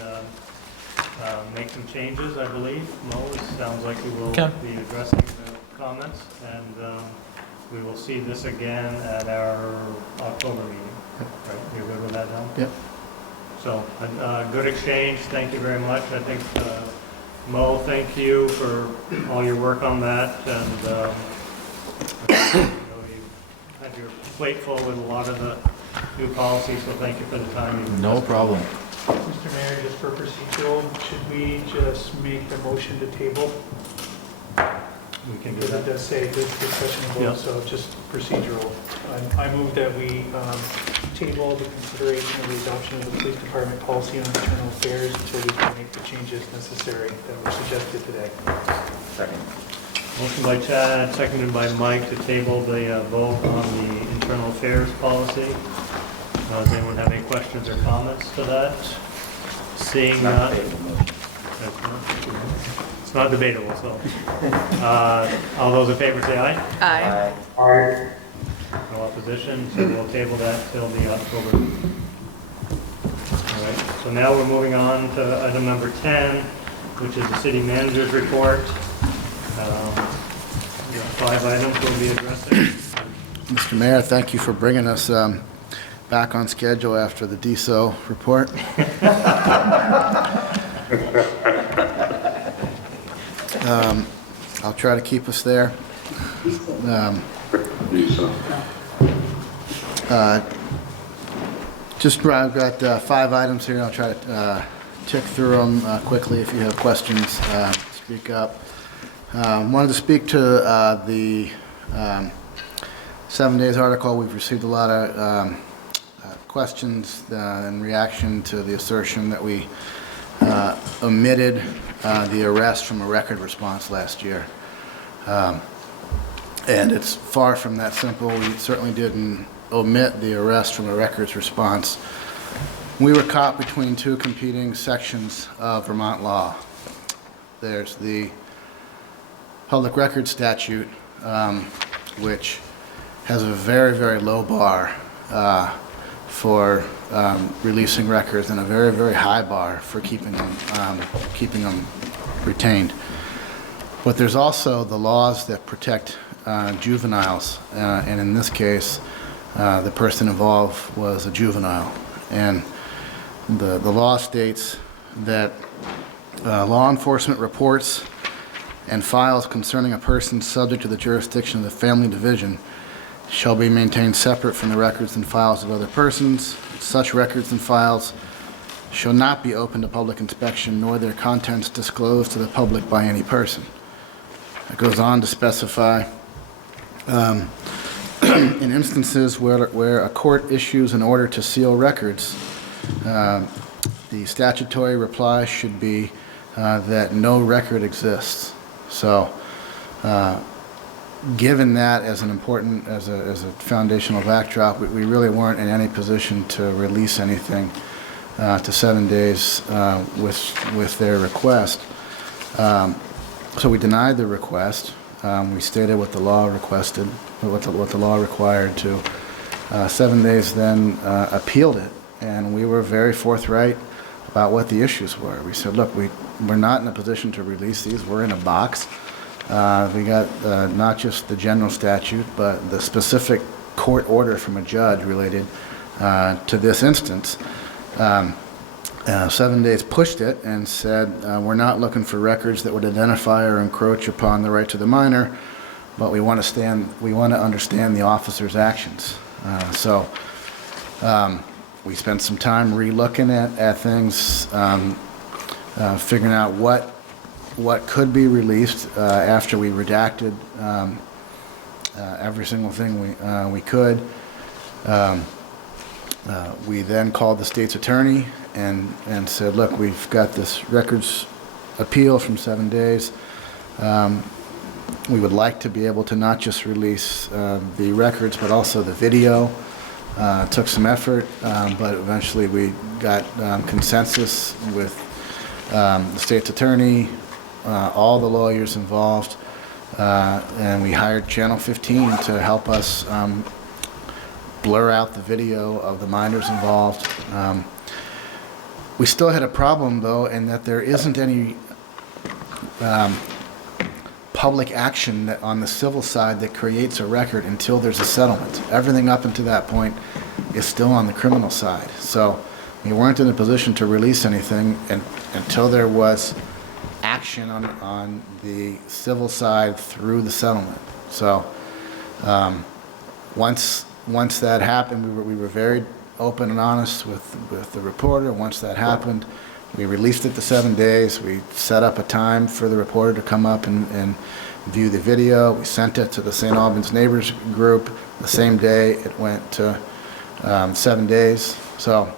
make some changes, I believe. Mo, it sounds like you will be addressing the comments, and we will see this again at our October meeting. Right? You're good with that, Tom? Yep. So, good exchange. Thank you very much. I think, Mo, thank you for all your work on that, and you had your plate full with a lot of the new policies, so thank you for the time. No problem. Mr. Mayor, just for procedural, should we just make the motion to table? We can do Because that. it does say this discussion Yeah. vote, so just procedural. I move that we table the consideration of the adoption of the police department policy on internal affairs until we can make the changes necessary that were suggested today. Second. Motion by Chad, seconded by Mike to table the vote on the internal affairs policy. Does anyone have any questions or comments to that? Seeing none. It's not debatable, so. All those in favor say aye. Aye. Aye. No opposition, so we'll table that till the October meeting. All right, so now we're moving on to item number 10, which is the city manager's report. We got 5 items we'll be addressing. Mr. Mayor, thank you for bringing us back on schedule after the DSO report. I'll try to keep us there. I've got 5 items here. I'll try to tick through them quickly. If you have questions, speak up. Wanted to speak to the 7 Days article. We've received a lot of questions in reaction to the assertion that we omitted the arrest from a record response last year. And it's far from that simple. We certainly didn't omit the arrest from a records response. We were caught between 2 competing sections of Vermont law. There's the public records statute, which has a very, very low bar for releasing records and a very, very high bar for keeping them retained. But there's also the laws that protect juveniles, and in this case, the person involved was a juvenile. And the law states that law enforcement reports and files concerning a person subject to the jurisdiction of the family division shall be maintained separate from the records and files of other persons. Such records and files shall not be open to public inspection, nor their contents disclosed to the public by any person. It goes on to specify in instances where a court issues an order to seal records, the statutory reply should be that no record exists. So given that as an important, as a foundational backdrop, we really weren't in any position to release anything to 7 days with their request. So we denied the request. We stated what the law requested, what the law required to. 7 days then appealed it, and we were very forthright about what the issues were. We said, look, we're not in a position to release these. We're in a box. We got not just the general statute, but the specific court order from a judge related to this instance. 7 days pushed it and said, we're not looking for records that would identify or encroach upon the right to the minor, but we want to understand the officer's actions. So we spent some time re-looking at things, figuring out what could be released after we redacted every single thing we could. We then called the state's attorney and said, look, we've got this records appeal from 7 days. We would like to be able to not just release the records, but also the video. It took some effort, but eventually we got consensus with the state's attorney, all the lawyers involved, and we hired Channel 15 to help us blur out the video of the minors involved. We still had a problem, though, in that there isn't any public action that on the civil side that creates a record until there's a settlement. Everything up until that point is still on the criminal side. So we weren't in a position to release anything until there was action on the civil side through the settlement. So once that happened, we were very open and honest with the reporter. Once that happened, we released it to 7 days. We set up a time for the reporter to come up and view the video. We sent it to the St. Albans Neighbors Group. The same day it went to 7 days. So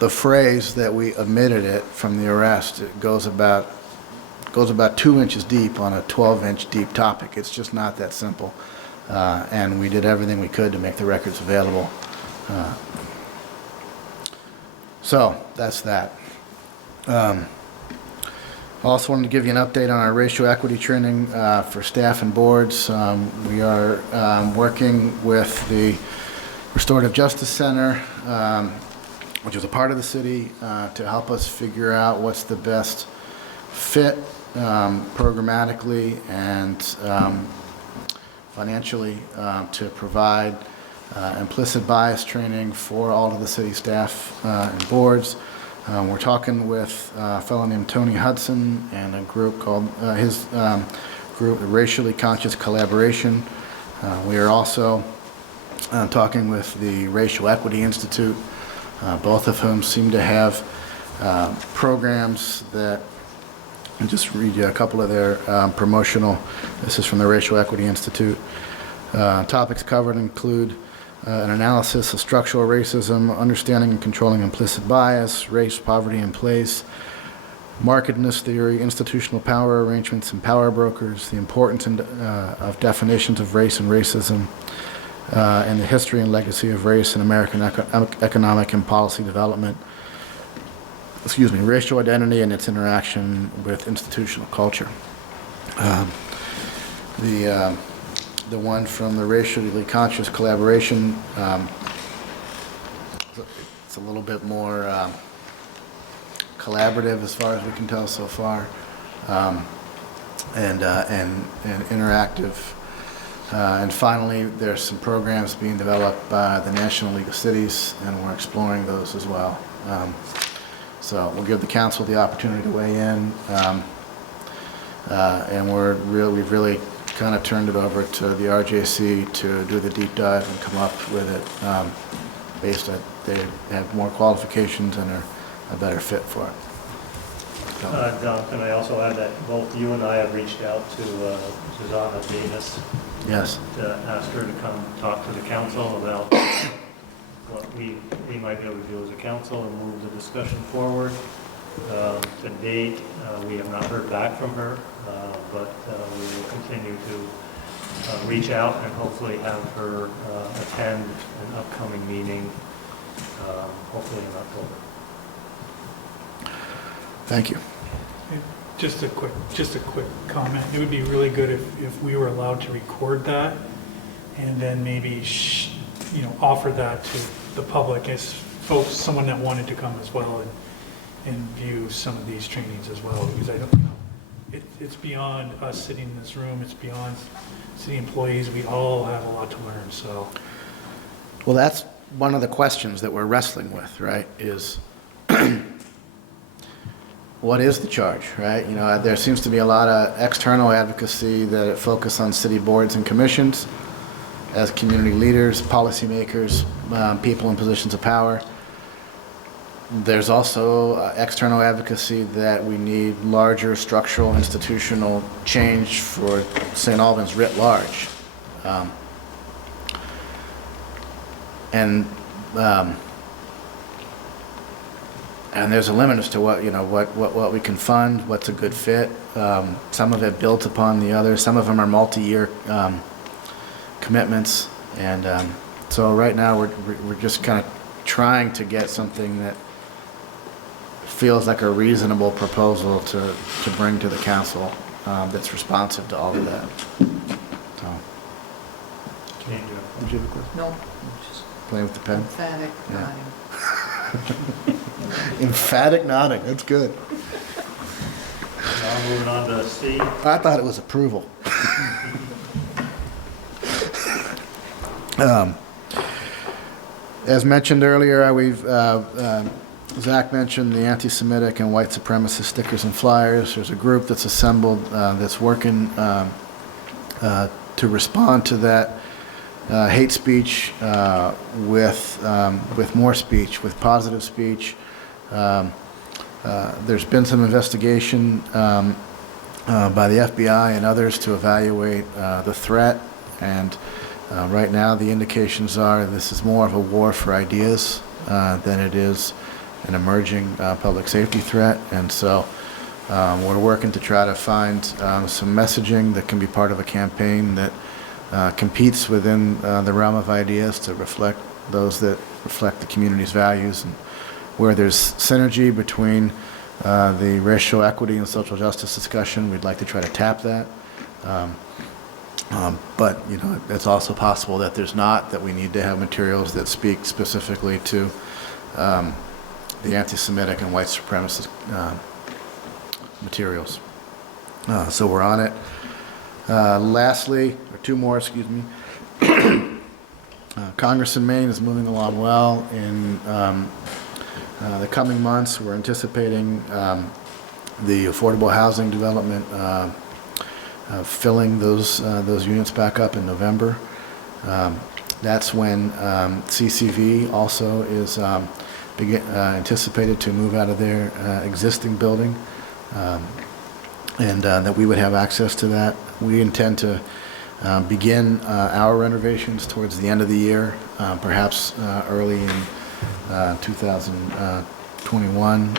the phrase that we omitted it from the arrest, it goes about 2 inches deep on a 12-inch deep topic. It's just not that simple. And we did everything we could to make the records available. So that's that. I also wanted to give you an update on our racial equity training for staff and boards. We are working with the Restorative Justice Center, which is a part of the city, to help us figure out what's the best fit programmatically and financially to provide implicit bias training for all of the city staff and boards. We're talking with a fellow named Tony Hudson and a group called his group, Racially Conscious Collaboration. We are also talking with the Racial Equity Institute, both of whom seem to have programs that, I'll just read you a couple of their promotional. This is from the Racial Equity Institute. Topics covered include an analysis of structural racism, understanding and controlling implicit bias, race, poverty, and place, markedness theory, institutional power arrangements and power brokers, the importance of definitions of race and racism, and the history and legacy of race in American economic and policy development. Racial identity and its interaction with institutional culture. The one from the Racially Conscious Collaboration, it's a little bit more collaborative as far as we can tell so far, and interactive. And finally, there's some programs being developed by the National League of Cities, and we're exploring those as well. So we'll give the council the opportunity to weigh in, and we've really kind of turned it over to the RJC to do the deep dive and come up with it based on they have more qualifications and are a better fit for it. Jonathan, I also add that both you and I have reached out to Susanna Davis. Yes. To ask her to come talk to the council about what we might be able to do as a council and move the discussion forward. To date, we have not heard back from her, but we will continue to reach out and hopefully have her attend an upcoming meeting, hopefully in October. Thank you. Just a quick comment. It would be really good if we were allowed to record that and then maybe, offer that to the public as folks, someone that wanted to come as well and view some of these trainings as well, because I don't know. It's beyond us sitting in this room. It's beyond city employees. We all have a lot to learn, so. Well, that's one of the questions that we're wrestling with, right, is what is the charge, right? There seems to be a lot of external advocacy that focus on city boards and commissions as community leaders, policymakers, people in positions of power. There's also external advocacy that we need larger structural institutional change for St. Albans writ large. And there's a limit as to what we can fund, what's a good fit. Some of it builds upon the other. Some of them are multi-year commitments. And so right now we're just kind of trying to get something that feels like a reasonable proposal to bring to the council that's responsive to all of that. So. Can't do it. Did you have a question? No, just Playing with the pen? emphatic Yeah. nodding. Emphatic nodding, that's good. Now moving on to C. I thought it was approval. As mentioned earlier, Zach mentioned the anti-Semitic and white supremacist stickers and flyers. There's a group that's assembled that's working to respond to that hate speech with more speech, with positive speech. There's been some investigation by the FBI and others to evaluate the threat, and right now the indications are this is more of a war for ideas than it is an emerging public safety threat. And so we're working to try to find some messaging that can be part of a campaign that competes within the realm of ideas to reflect those that reflect the community's values, and where there's synergy between the racial equity and social justice discussion, we'd like to try to tap that. But it's also possible that there's not, that we need to have materials that speak specifically to the anti-Semitic and white supremacist materials. So we're on it. Lastly, or two more, excuse me. Congress in Maine is moving along well. In the coming months, we're anticipating the affordable housing development filling those units back up in November. That's when CCV also is anticipated to move out of their existing building, and that we would have access to that. We intend to begin our renovations towards the end of the year, perhaps early in 2021.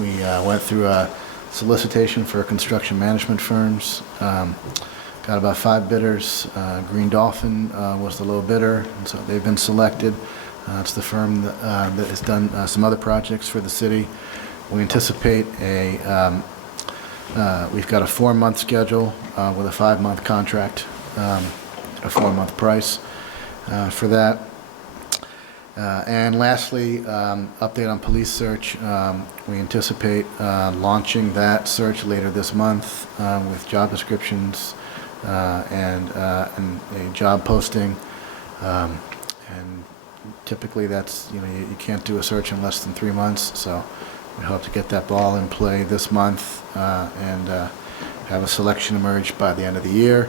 We went through a solicitation for construction management firms. Got about 5 bidders. Green Dolphin was the low bidder, and so they've been selected. It's the firm that has done some other projects for the city. We anticipate we've got a 4-month schedule with a 5-month contract, a 4-month price for that. And lastly, update on police search. We anticipate launching that search later this month with job descriptions and a job posting. And typically that's, you can't do a search in less than 3 months, so we hope to get that ball in play this month and have a selection emerge by the end of the year.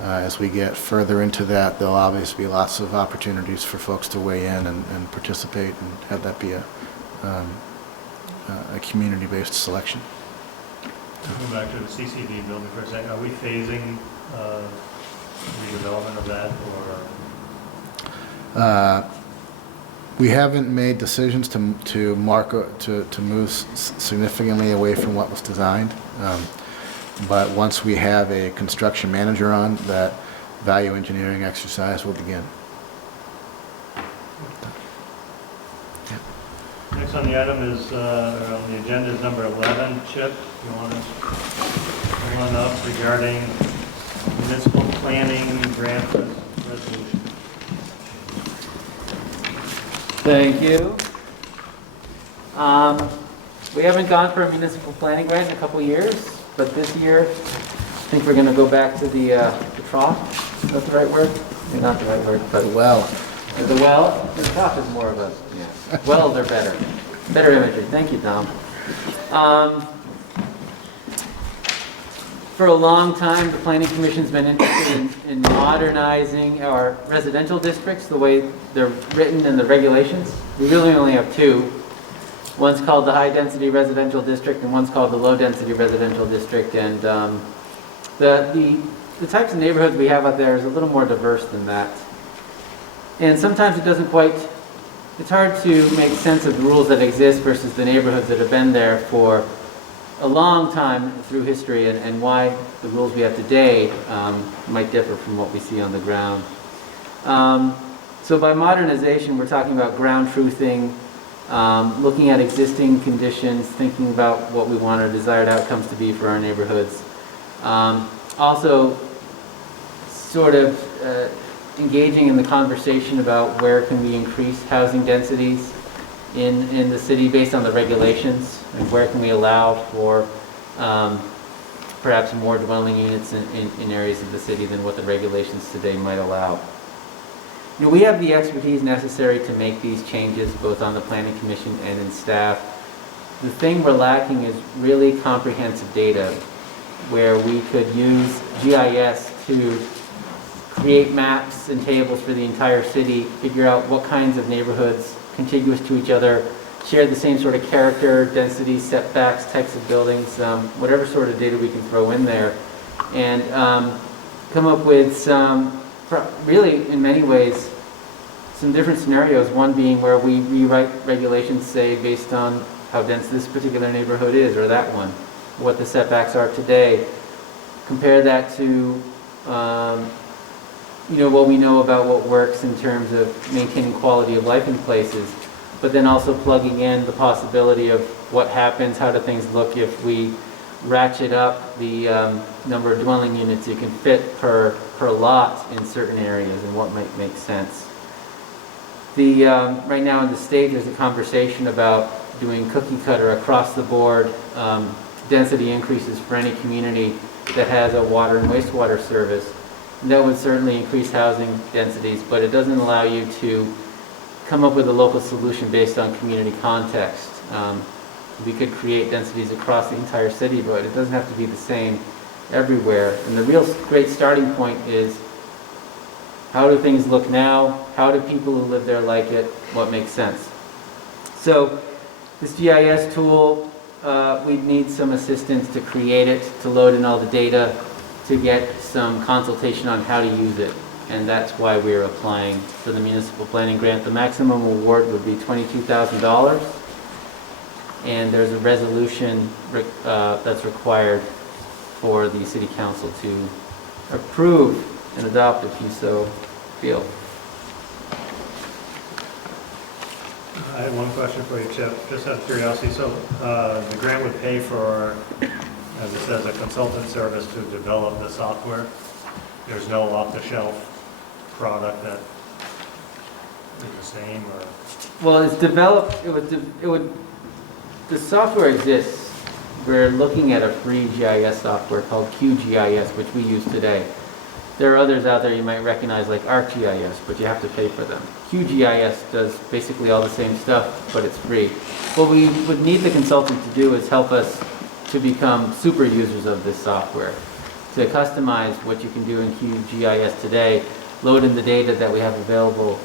As we get further into that, there'll obviously be lots of opportunities for folks to weigh in and participate and have that be a community-based selection. Go back to the CCD building for a second. Are we phasing redevelopment of that, or? We haven't made decisions to move significantly away from what was designed. But once we have a construction manager on, that value engineering exercise will begin. Next on the item is, or on the agenda is number 11. Chip, you want to come on up regarding municipal planning grant resolution. Thank you. We haven't gone for a municipal planning grant in a couple years, but this year, I think we're going to go back to the trough. Is that the right word? Maybe not the right word, but The well. The well. The trough is more of a, yeah. Wells are better. Better imagery. Thank you, Tom. For a long time, the Planning Commission's been interested in modernizing our residential districts, the way they're written in the regulations. We really only have two. One's called the high-density residential district, and one's called the low-density residential district. And the types of neighborhoods we have out there is a little more diverse than that. And sometimes it doesn't quite, it's hard to make sense of the rules that exist versus the neighborhoods that have been there for a long time through history, and why the rules we have today might differ from what we see on the ground. So by modernization, we're talking about ground truthing, looking at existing conditions, thinking about what we want our desired outcomes to be for our neighborhoods. Also, sort of engaging in the conversation about where can we increase housing densities in the city based on the regulations, and where can we allow for perhaps more dwelling units in areas of the city than what the regulations today might allow. You know, we have the expertise necessary to make these changes both on the Planning Commission and in staff. The thing we're lacking is really comprehensive data where we could use GIS to create maps and tables for the entire city, figure out what kinds of neighborhoods contiguous to each other share the same sort of character, density, setbacks, types of buildings, whatever sort of data we can throw in there, and come up with some, really in many ways, some different scenarios. One being where we rewrite regulations, say, based on how dense this particular neighborhood is, or that one, what the setbacks are today. Compare that to what we know about what works in terms of maintaining quality of life in places, but then also plugging in the possibility of what happens, how do things look if we ratchet up the number of dwelling units you can fit per lot in certain areas, and what might make sense. Right now in the state, there's a conversation about doing cookie cutter across the board density increases for any community that has a water and wastewater service. And that would certainly increase housing densities, but it doesn't allow you to come up with a local solution based on community context. We could create densities across the entire city, but it doesn't have to be the same everywhere. And the real great starting point is, how do things look now? How do people who live there like it? What makes sense? So this GIS tool, we need some assistance to create it, to load in all the data, to get some consultation on how to use it. And that's why we're applying for the municipal planning grant. The maximum award would be $22,000. And there's a resolution that's required for the city council to approve and adopt if you so feel. I have one question for you, Chip, just out of curiosity. So the grant would pay for, as it says, a consultant service to develop the software. There's no off-the-shelf product that is the same, or? Well, it's developed, the software exists. We're looking at a free GIS software called QGIS, which we use today. There are others out there you might recognize, like ArcGIS, but you have to pay for them. QGIS does basically all the same stuff, but it's free. What we would need the consultant to do is help us to become super users of this software, to customize what you can do in QGIS today, load in the data that we have available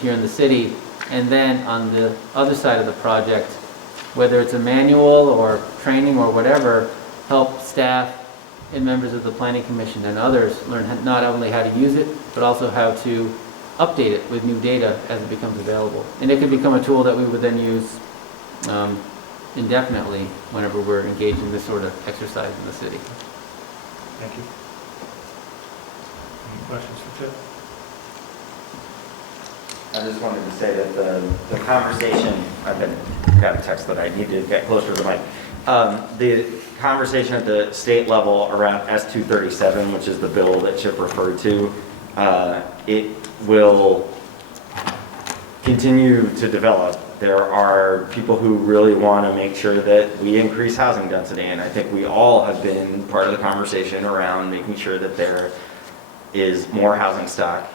here in the city, and then on the other side of the project, whether it's a manual or training or whatever, help staff and members of the Planning Commission and others learn not only how to use it, but also how to update it with new data as it becomes available. And it could become a tool that we would then use indefinitely whenever we're engaged in this sort of exercise in the city. Thank you. Any questions for Chip? I just wanted to say that the conversation, got a text that I need to get closer to the mic. The conversation at the state level around S237, which is the bill that Chip referred to, it will continue to develop. There are people who really want to make sure that we increase housing density, and I think we all have been part of the conversation around making sure that there is more housing stock,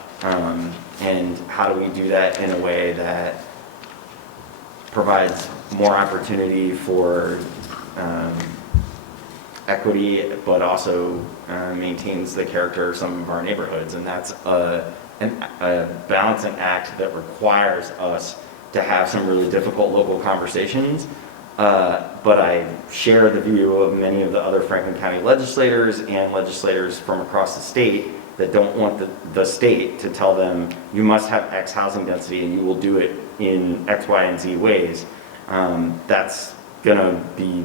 and how do we do that in a way that provides more opportunity for equity, but also maintains the character of some of our neighborhoods. And that's a balancing act that requires us to have some really difficult local conversations. But I share the view of many of the other Franklin County legislators and legislators from across the state that don't want the state to tell them you must have X housing density and you will do it in X, Y, and Z ways. That's gonna be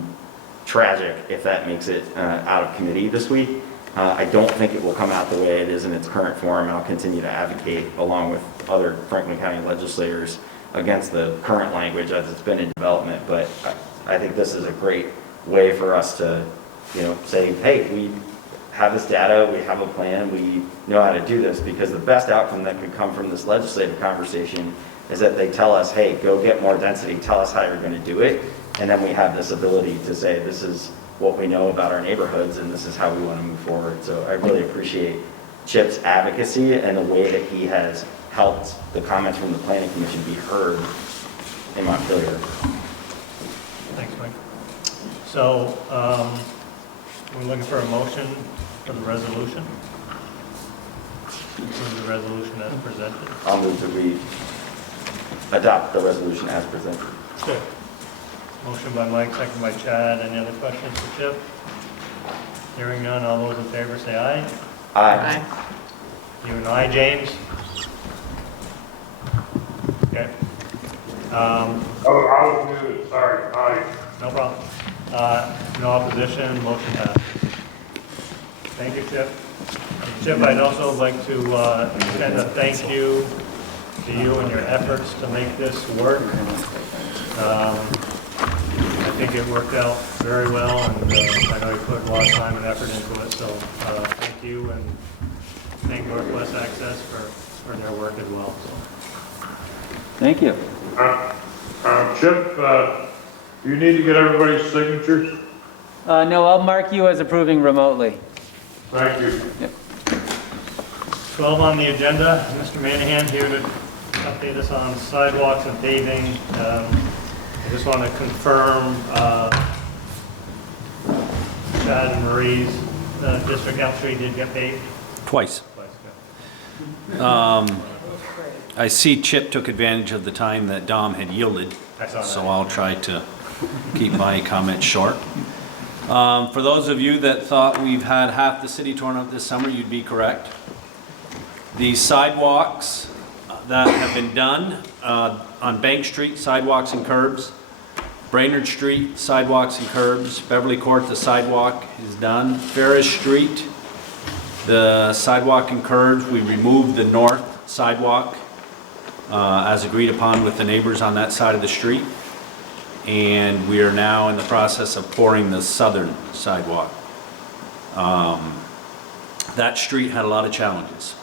tragic if that makes it out of committee this week. I don't think it will come out the way it is in its current form, and I'll continue to advocate along with other Franklin County legislators against the current language as it's been in development. But I think this is a great way for us to, say, hey, we have this data, we have a plan, we know how to do this, because the best outcome that could come from this legislative conversation is that they tell us, hey, go get more density, tell us how you're going to do it, and then we have this ability to say, this is what we know about our neighborhoods, and this is how we want to move forward. So I really appreciate Chip's advocacy and the way that he has helped the comments from the Planning Commission be heard in Montpelier. Thanks, Mike. So we're looking for a motion for the resolution. Approve the resolution as presented. I'll move that we adopt the resolution as presented. Good. Motion by Mike, second by Chad. Any other questions for Chip? Hearing none, all those in favor say aye. Aye. You and I, James? Okay. I was muted, sorry. Aye. No problem. No opposition, motion passed. Thank you, Chip. Chip, I'd also like to extend a thank you to you and your efforts to make this work. I think it worked out very well, and I know you put a lot of time and effort into it, so thank you, and thank Northwest Access for their work as well. So. Thank you. Chip, do you need to get everybody's signatures? No, I'll mark you as approving remotely. Thank you. Yep. 12 on the agenda, Mr. Manahan here to update us on sidewalks and paving. I just want to confirm Chad and Marie's district actually did get paid? Twice. I see Chip took advantage of the time that Dom had yielded, so I'll try to keep my comments short. For those of you that thought we've had half the city torn up this summer, you'd be correct. The sidewalks that have been done on Bank Street, sidewalks and curbs. Brainerd Street, sidewalks and curbs. Beverly Court, the sidewalk is done. Ferris Street, the sidewalk and curbs. We removed the north sidewalk as agreed upon with the neighbors on that side of the street. And we are now in the process of pouring the southern sidewalk. That street had a lot of challenges,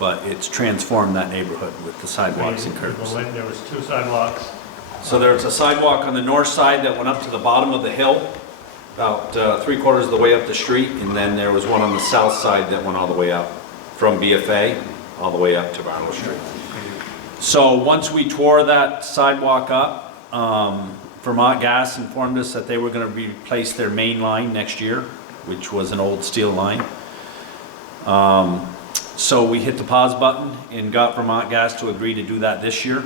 but it's transformed that neighborhood with the sidewalks and curbs. There was two sidewalks. So there's a sidewalk on the north side that went up to the bottom of the hill, about 3/4 of the way up the street, and then there was one on the south side that went all the way up from BFA all the way up to Barlow Street. So once we tore that sidewalk up, Vermont Gas informed us that they were going to replace their main line next year, which was an old steel line. So we hit the pause button and got Vermont Gas to agree to do that this year.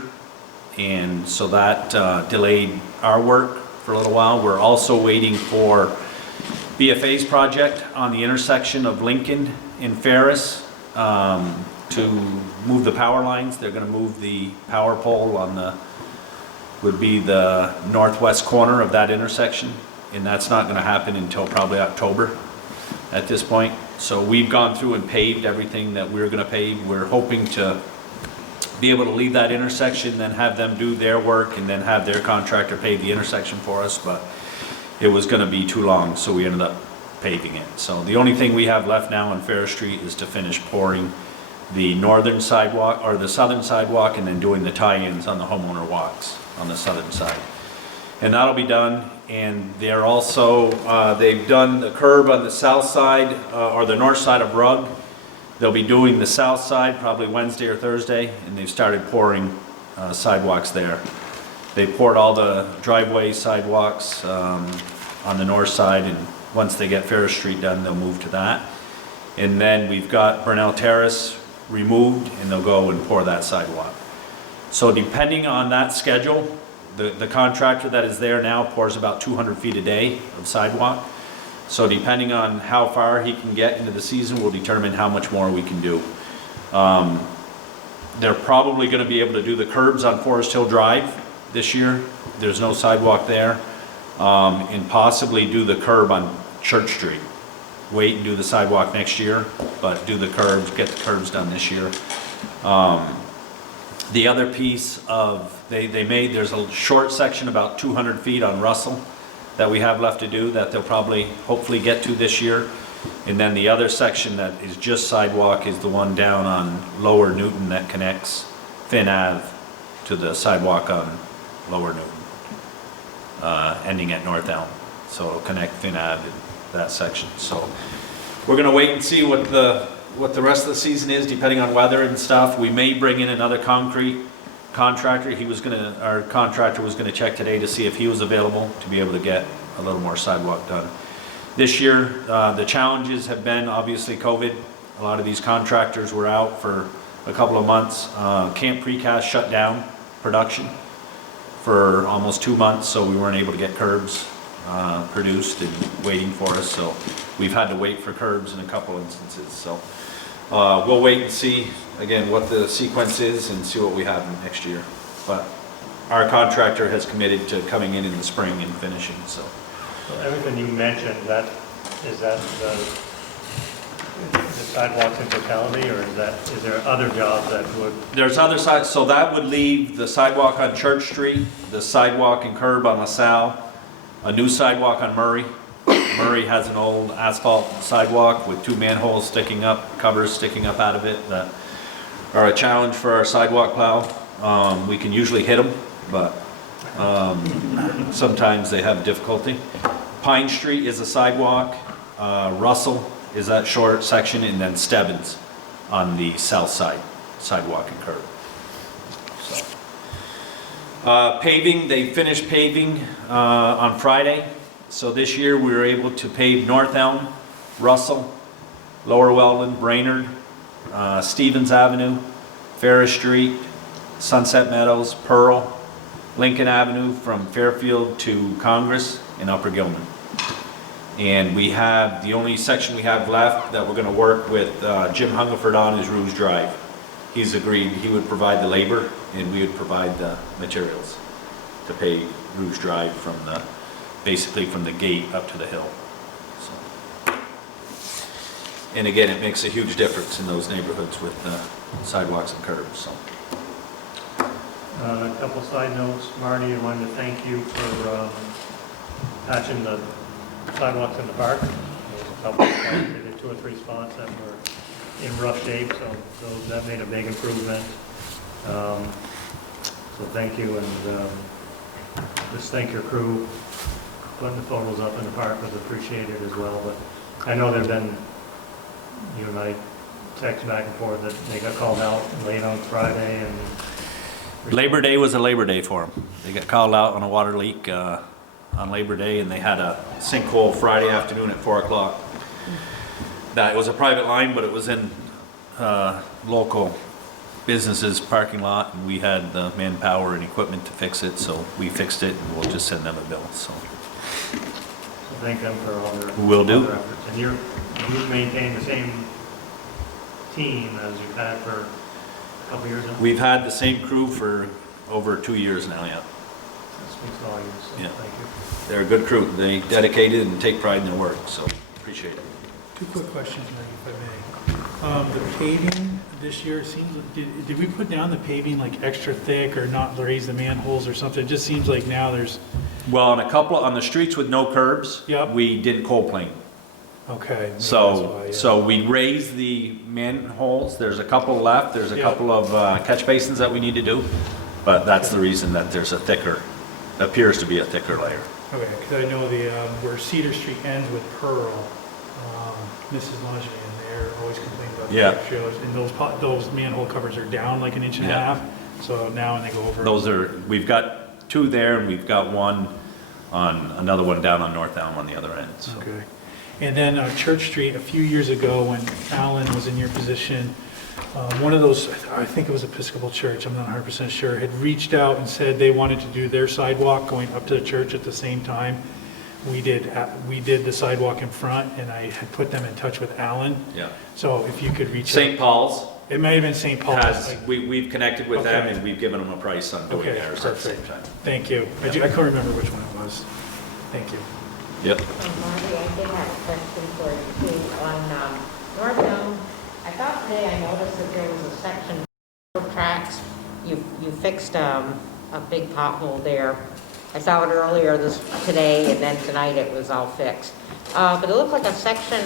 And so that delayed our work for a little while. We're also waiting for BFA's project on the intersection of Lincoln and Ferris. to move the power lines. They're gonna move the power pole on the, would be the northwest corner of that intersection. And that's not gonna happen until probably October at this point. So we've gone through and paved everything that we're gonna pave. We're hoping to be able to leave that intersection, then have them do their work, and then have their contractor pave the intersection for us, but it was gonna be too long, so we ended up paving it. So the only thing we have left now on Fair Street is to finish pouring the northern sidewalk, or the southern sidewalk, and then doing the tie-ins on the homeowner walks on the southern side. And that'll be done, and they're also, they've done the curb on the south side, or the north side of Rugg. They'll be doing the south side probably Wednesday or Thursday, and they've started pouring sidewalks there. They poured all the driveway sidewalks on the north side, and once they get Ferris Street done, they'll move to that. And then we've got Burnell Terrace removed, and they'll go and pour that sidewalk. So depending on that schedule, the contractor that is there now pours about 200 feet a day of sidewalk. So depending on how far he can get into the season will determine how much more we can do. They're probably gonna be able to do the curbs on Forest Hill Drive this year. There's no sidewalk there. And possibly do the curb on Church Street. Wait and do the sidewalk next year, but do the curbs, get the curbs done this year. The other piece of, there's a short section about 200 feet on Russell that we have left to do that they'll probably, hopefully get to this year. And then the other section that is just sidewalk is the one down on Lower Newton that connects Finn Ave to the sidewalk on Lower Newton, ending at North Elm. So it'll connect Finn Ave and that section. So we're gonna wait and see what the rest of the season is, depending on weather and stuff. We may bring in another concrete contractor. Our contractor was gonna check today to see if he was available to be able to get a little more sidewalk done. This year, the challenges have been obviously COVID. A lot of these contractors were out for a couple of months. Camp Precast shut down production for almost 2 months, so we weren't able to get curbs produced and waiting for us. So we've had to wait for curbs in a couple instances. So we'll wait and see again what the sequence is and see what we have next year. But our contractor has committed to coming in the spring and finishing. So everything you mentioned, is that the sidewalks in totality, or is there other jobs that would? There's other sides, so that would leave the sidewalk on Church Street, the sidewalk and curb on LaSalle, a new sidewalk on Murray. Murray has an old asphalt sidewalk with 2 manholes sticking up, covers sticking up out of it that are a challenge for our sidewalk plow. We can usually hit them, but sometimes they have difficulty. Pine Street is a sidewalk. Russell is that short section, and then Stebbins on the south side, sidewalk and curb. So. Paving, they finished paving on Friday. So this year we were able to pave North Elm, Russell, Lower Weldon, Brainerd, Stevens Avenue, Ferris Street, Sunset Meadows, Pearl, Lincoln Avenue from Fairfield to Congress, and Upper Gilman. And we have, the only section we have left that we're gonna work with Jim Hungerford on is Rouge Drive. He's agreed he would provide the labor and we would provide the materials to pave Rouge Drive from basically from the gate up to the hill. So. And again, it makes a huge difference in those neighborhoods with sidewalks and curbs. So. A couple side notes, Marty, I wanted to thank you for patching the sidewalks in the park. There was a couple of spots, they did 2 or 3 spots that were in rough shape, so that made a big improvement. So thank you, and just thank your crew. Putting the photos up in the park was appreciated as well, but I know there've been, you and I text back and forth that they got called out late on Friday, and Labor Day was a Labor Day for them. They got called out on a water leak on Labor Day, and they had a sinkhole Friday afternoon at 4 o'clock. That was a private line, but it was in local businesses' parking lot, and we had the manpower and equipment to fix it, so we fixed it, and we'll just send them a bill. So thank them for all their Will do. efforts. And you maintain the same team as you've had for a couple years now? We've had the same crew for over 2 years now, yeah. That speaks volumes, so Yeah. thank you. They're a good crew. They dedicated and take pride in their work, so appreciate it. Two quick questions, Mary, if I may. The paving this year seems, did we put down the paving like extra thick or not raise the manholes or something? It just seems like now there's, Well, on the streets with no curbs, we did cold plane. okay. maybe So, that's why, yeah. so we raised the manholes. There's a couple left. There's a couple of catch basins that we need to do. But that's the reason that there's appears to be a thicker layer. Okay, because I know where Cedar Street ends with Pearl, Mrs. Longinian, they're always complaining about the Yeah. thick trailers, and those manhole covers are down like an inch and a Yeah. half. So now when they go over. We've got 2 there and we've got one on, another one down on North Elm on the other end. So. Okay. And then Church Street, a few years ago when Alan was in your position, one of those, I think it was Episcopal Church, I'm not 100% sure, had reached out and said they wanted to do their sidewalk going up to the church at the same time. We did the sidewalk in front, and I had put them in touch with Alan. Yeah. So if you could reach out. St. Paul's. It may have been St. Paul's. We've connected with them Okay. and we've given them a price on doing theirs at the same time. Thank you. I couldn't remember which one it was. Thank you. Yep. Marty, I did have a question for you too. On North Elm, I thought today I noticed that there was a section of tracks. You fixed a big pothole there. I saw it earlier today, and then tonight it was all fixed. But it looked like a section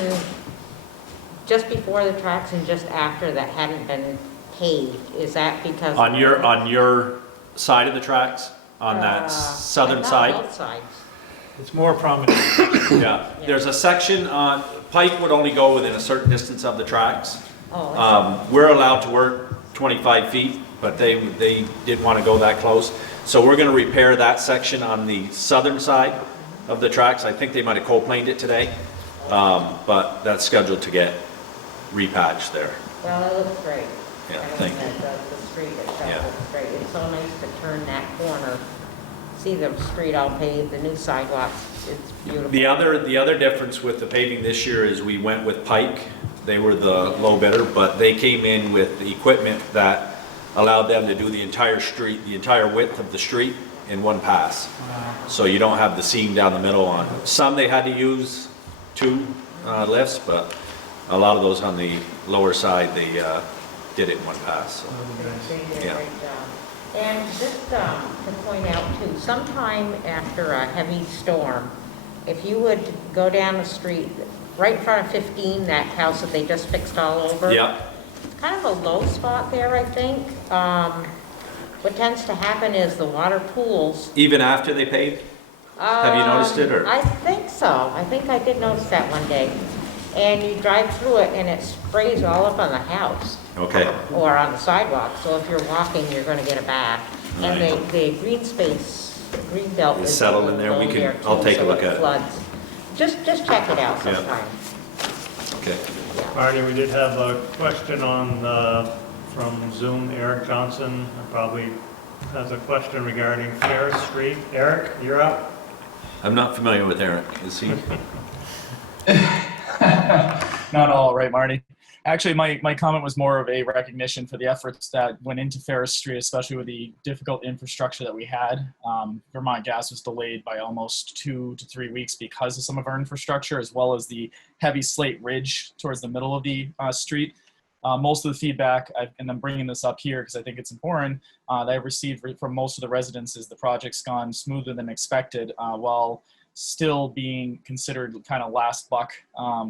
just before the tracks and just after that hadn't been paved. Is that because On your side of the tracks, on that southern I thought side? both sides. It's more prominent. Yeah, there's a section on, Pike would only go within a certain distance of the tracks. Oh, We're allowed to work 25 feet, but they didn't want to go that close. So we're going to repair that section on the southern side of the tracks. I think they might have cold planed it today, but that's scheduled to get repatched there. Well, it looks great. Yeah, I mean, thank you. The street itself Yeah. looks great. It's so nice to turn that corner, see the street all paved, the new sidewalks. It's beautiful. The other difference with the paving this year is we went with Pike. They were the low bidder, but they came in with the equipment that allowed them to do the entire street, the entire width of the street in one pass. So you don't have the seam down the middle on. Some they had to use 2 lifts, but a lot of those on the lower side, they did it in one pass. So. They did a Yeah. great job. And just to point out too, sometime after a heavy storm, if you would go down the street, right in front of 15, that house that they just fixed all over. Yeah. It's kind of a low spot there, I think. What tends to happen is the water pools. Even after they paved? Have you noticed it, or? I think so. I think I did notice that one day. And you drive through it and it sprays all up on the house. Okay. Or on the sidewalk. So if you're walking, you're going to get a bath. And Right. the green space, green belt It's is settled in there. We low can- there, I'll too, take a so look at it. floods. Just check it out Yeah. sometime. Okay. Marty, we did have a question from Zoom. Eric Johnson probably has a question regarding Ferris Street. Eric, you're up. I'm not familiar with Eric. Is he? Not all, right, Marty? Actually, my comment was more of a recognition for the efforts that went into Ferris Street, especially with the difficult infrastructure that we had. Vermont Gas was delayed by almost 2 to 3 weeks because of some of our infrastructure, as well as the heavy slate ridge towards the middle of the street. Most of the feedback, and I'm bringing this up here because I think it's important, that I've received from most of the residents is the project's gone smoother than expected, while still being considered kind of last buck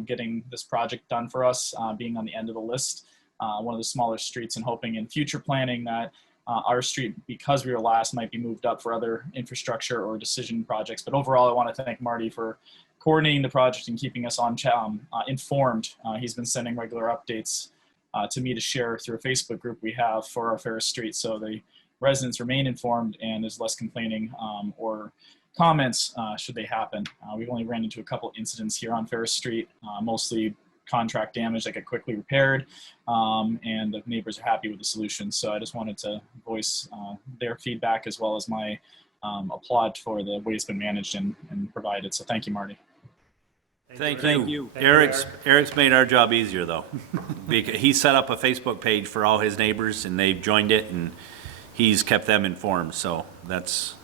getting this project done for us, being on the end of the list, one of the smaller streets, and hoping in future planning that our street, because we were last, might be moved up for other infrastructure or decision projects. But overall, I want to thank Marty for coordinating the project and keeping us on informed. He's been sending regular updates to me to share through a Facebook group we have for our Ferris Street, so the residents remain informed and there's less complaining or comments should they happen. We've only ran into a couple incidents here on Ferris Street, mostly contract damage that get quickly repaired, and the neighbors are happy with the solution. So I just wanted to voice their feedback as well as my applaud for the way it's been managed and provided. So thank you, Marty. Thank Thank you. you, Eric's made our job easier, though. He set up a Facebook page for all his neighbors, and they've joined it, and he's kept them informed, so that's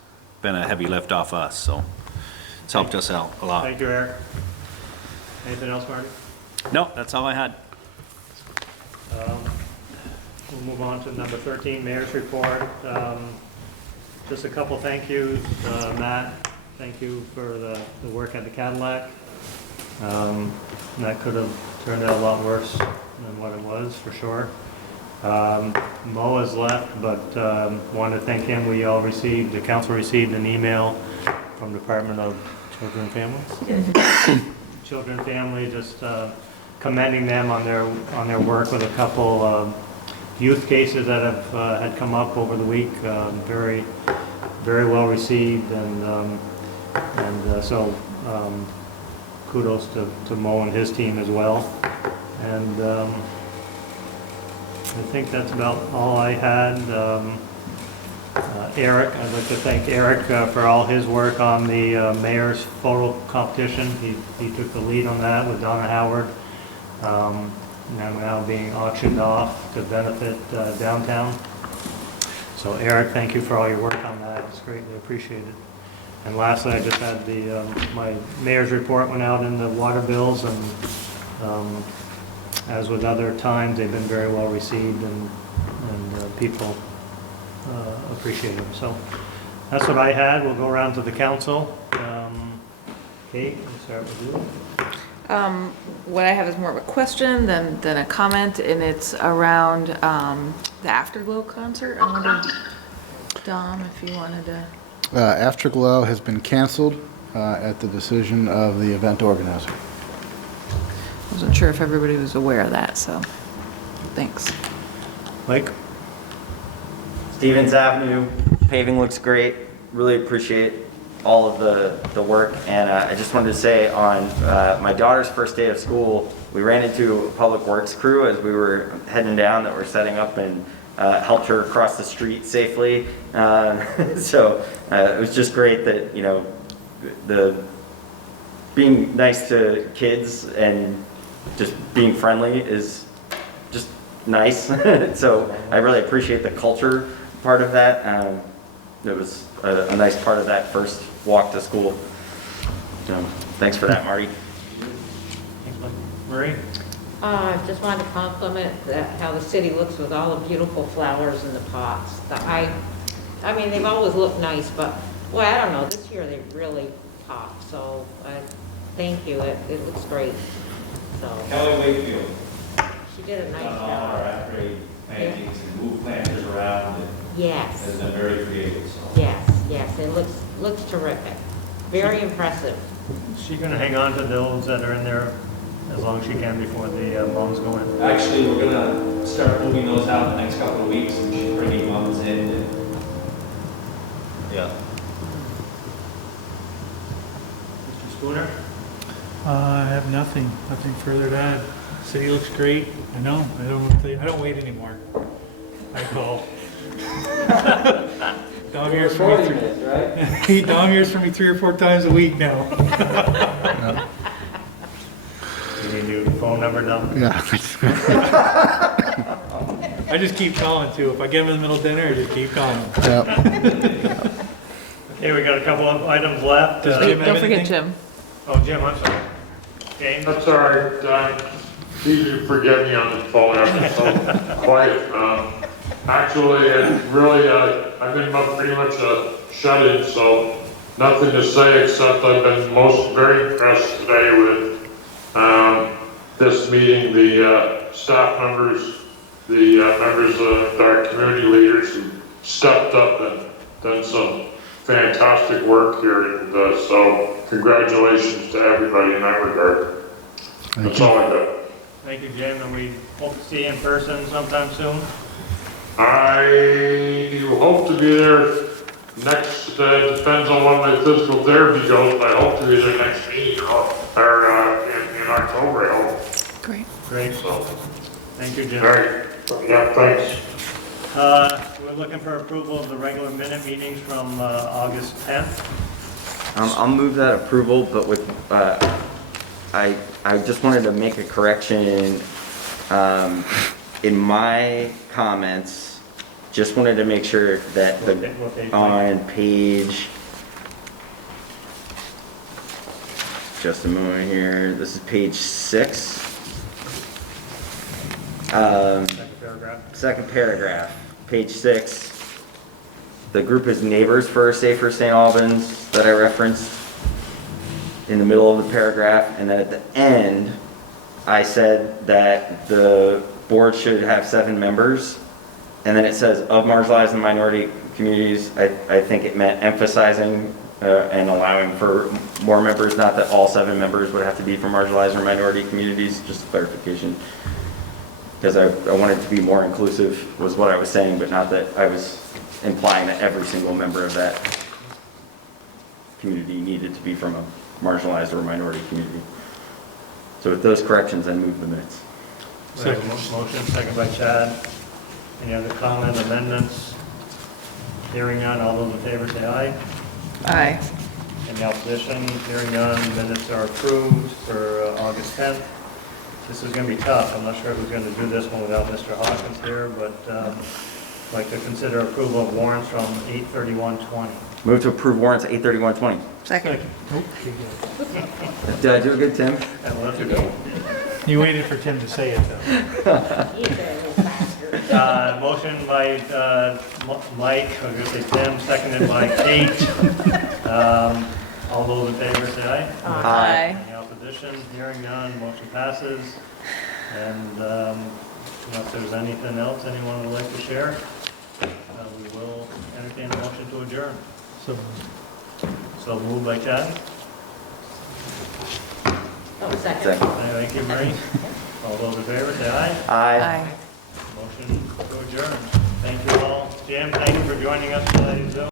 been a heavy lift off us, so it's helped us out a lot. Thank you, Eric. Anything else, Marty? No, that's all I had. We'll move on to number 13, Mayor's Report. Just a couple thank yous. Matt, thank you for the work at the Cadillac. That could have turned out a lot worse than what it was, for sure. Mo has left, but wanted to thank him. The council received an email from Department of Children and Families. Children and Family, just commending them on their work with a couple youth cases that have had come up over the week. Very, very well received, and so kudos to Mo and his team as well. And I think that's about all I had. Eric, I'd like to thank Eric for all his work on the mayor's photo competition. He took the lead on that with Donna Howard. Now being auctioned off to benefit downtown. So Eric, thank you for all your work on that. It's greatly appreciated. And lastly, I just had my mayor's report went out in the water bills, and as with other times, they've been very well received, and people appreciate them. So that's what I had. We'll go around to the council. Kate, we'll start with you. What I have is more of a question than a comment, and it's around the Afterglow concert. I wonder, Dom, if you wanted to. Afterglow has been canceled at the decision of the event organizer. Wasn't sure if everybody was aware of that, so thanks. Mike? Stevens Avenue, paving looks great. Really appreciate all of the work. And I just wanted to say on my daughter's first day of school, we ran into a public works crew as we were heading down that were setting up, and helped her cross the street safely. So it was just great that, you know, being nice to kids and just being friendly is just nice. So I really appreciate the culture part of that. It was a nice part of that first walk to school. So thanks for that, Marty. Thanks, Mike. Marie? I just wanted to compliment how the city looks with all the beautiful flowers in the pots. I mean, they've always looked nice, but, boy, I don't know, this year they really popped. So thank you, it looks great. So Kelly Wakefield. She did a nice Done all job. our after-aid plantings and moved planters around, and Yes. has been very creative, so. Yes, it looks terrific. Very impressive. Is she going to hang on to those that are in there as long as she can before the mums go in? Actually, we're gonna start moving those out the next couple of weeks, and she's bringing mums in, and, yeah. Mr. Spooner? I have nothing further to add. City looks great. I know, I don't wait anymore. I call. Dom hears from me Dom hears from me 3 or 4 times a week now. You need a new phone number, Dom? Yeah. I just keep calling too. If I get him in the middle of dinner, I just keep calling. Yep. Okay, we got a couple of items left. Does Jim have Don't forget anything? Jim. Oh, Jim, I'm sorry. James? That's all right. It's easy to forget me on this phone after so quiet. Actually, it really, I've been pretty much shut in, so nothing to say except I've been very impressed today with this meeting, the staff members, the members of our community leaders who stepped up and done some fantastic work here, and so congratulations to everybody in that regard. That's all I got. Thank you, Jim, and we hope to see you in person sometime soon. I hope to be there next, depends on when my physical therapy goes, but I hope to be there next meeting or in October, I hope. Great. So, Thank you, Jim. all right, yeah, thanks. We're looking for approval of the regular minute meetings from August 10th. I'll move that approval, but with I just wanted to make a correction in my comments. Just wanted to make sure that What page? on page, just a moment here, this is page 6. Second paragraph. Second paragraph, page 6. The group is Neighbors for a Safer St. Albans that I referenced in the middle of the paragraph. And then at the end, I said that the board should have 7 members. And then it says of marginalized and minority communities. I think it meant emphasizing and allowing for more members, not that all 7 members would have to be from marginalized or minority communities, just clarification. Because I wanted to be more inclusive was what I was saying, but not that I was implying that every single member of that community needed to be from a marginalized or minority community. So with those corrections, I move the minutes. We have a motion, second by Chad. Any other comment, amendments? Hearing none, all those in favor say aye. Aye. Any opposition? Hearing none, minutes are approved for August 10th. This is going to be tough. I'm not sure who's going to do this one without Mr. Hawkins here, but I'd like to consider approval of warrants from 8/31/20. Move to approve warrants 8/31/20. Second. Did I do a good, Tim? And we'll have to go. You waited for Tim to say it, though. Motion by Mike, I was going to say Tim, seconded by Kate. All those in favor say aye. Aye. Any opposition? Hearing none, motion passes. And if there's anything else anyone would like to share, we will entertain a motion to adjourn. So moved by Chad. Oh, second. Thank you, Marie. All those in favor say aye. Aye. Motion to adjourn. Thank you all. Jim, thank you for joining us tonight, Zoom.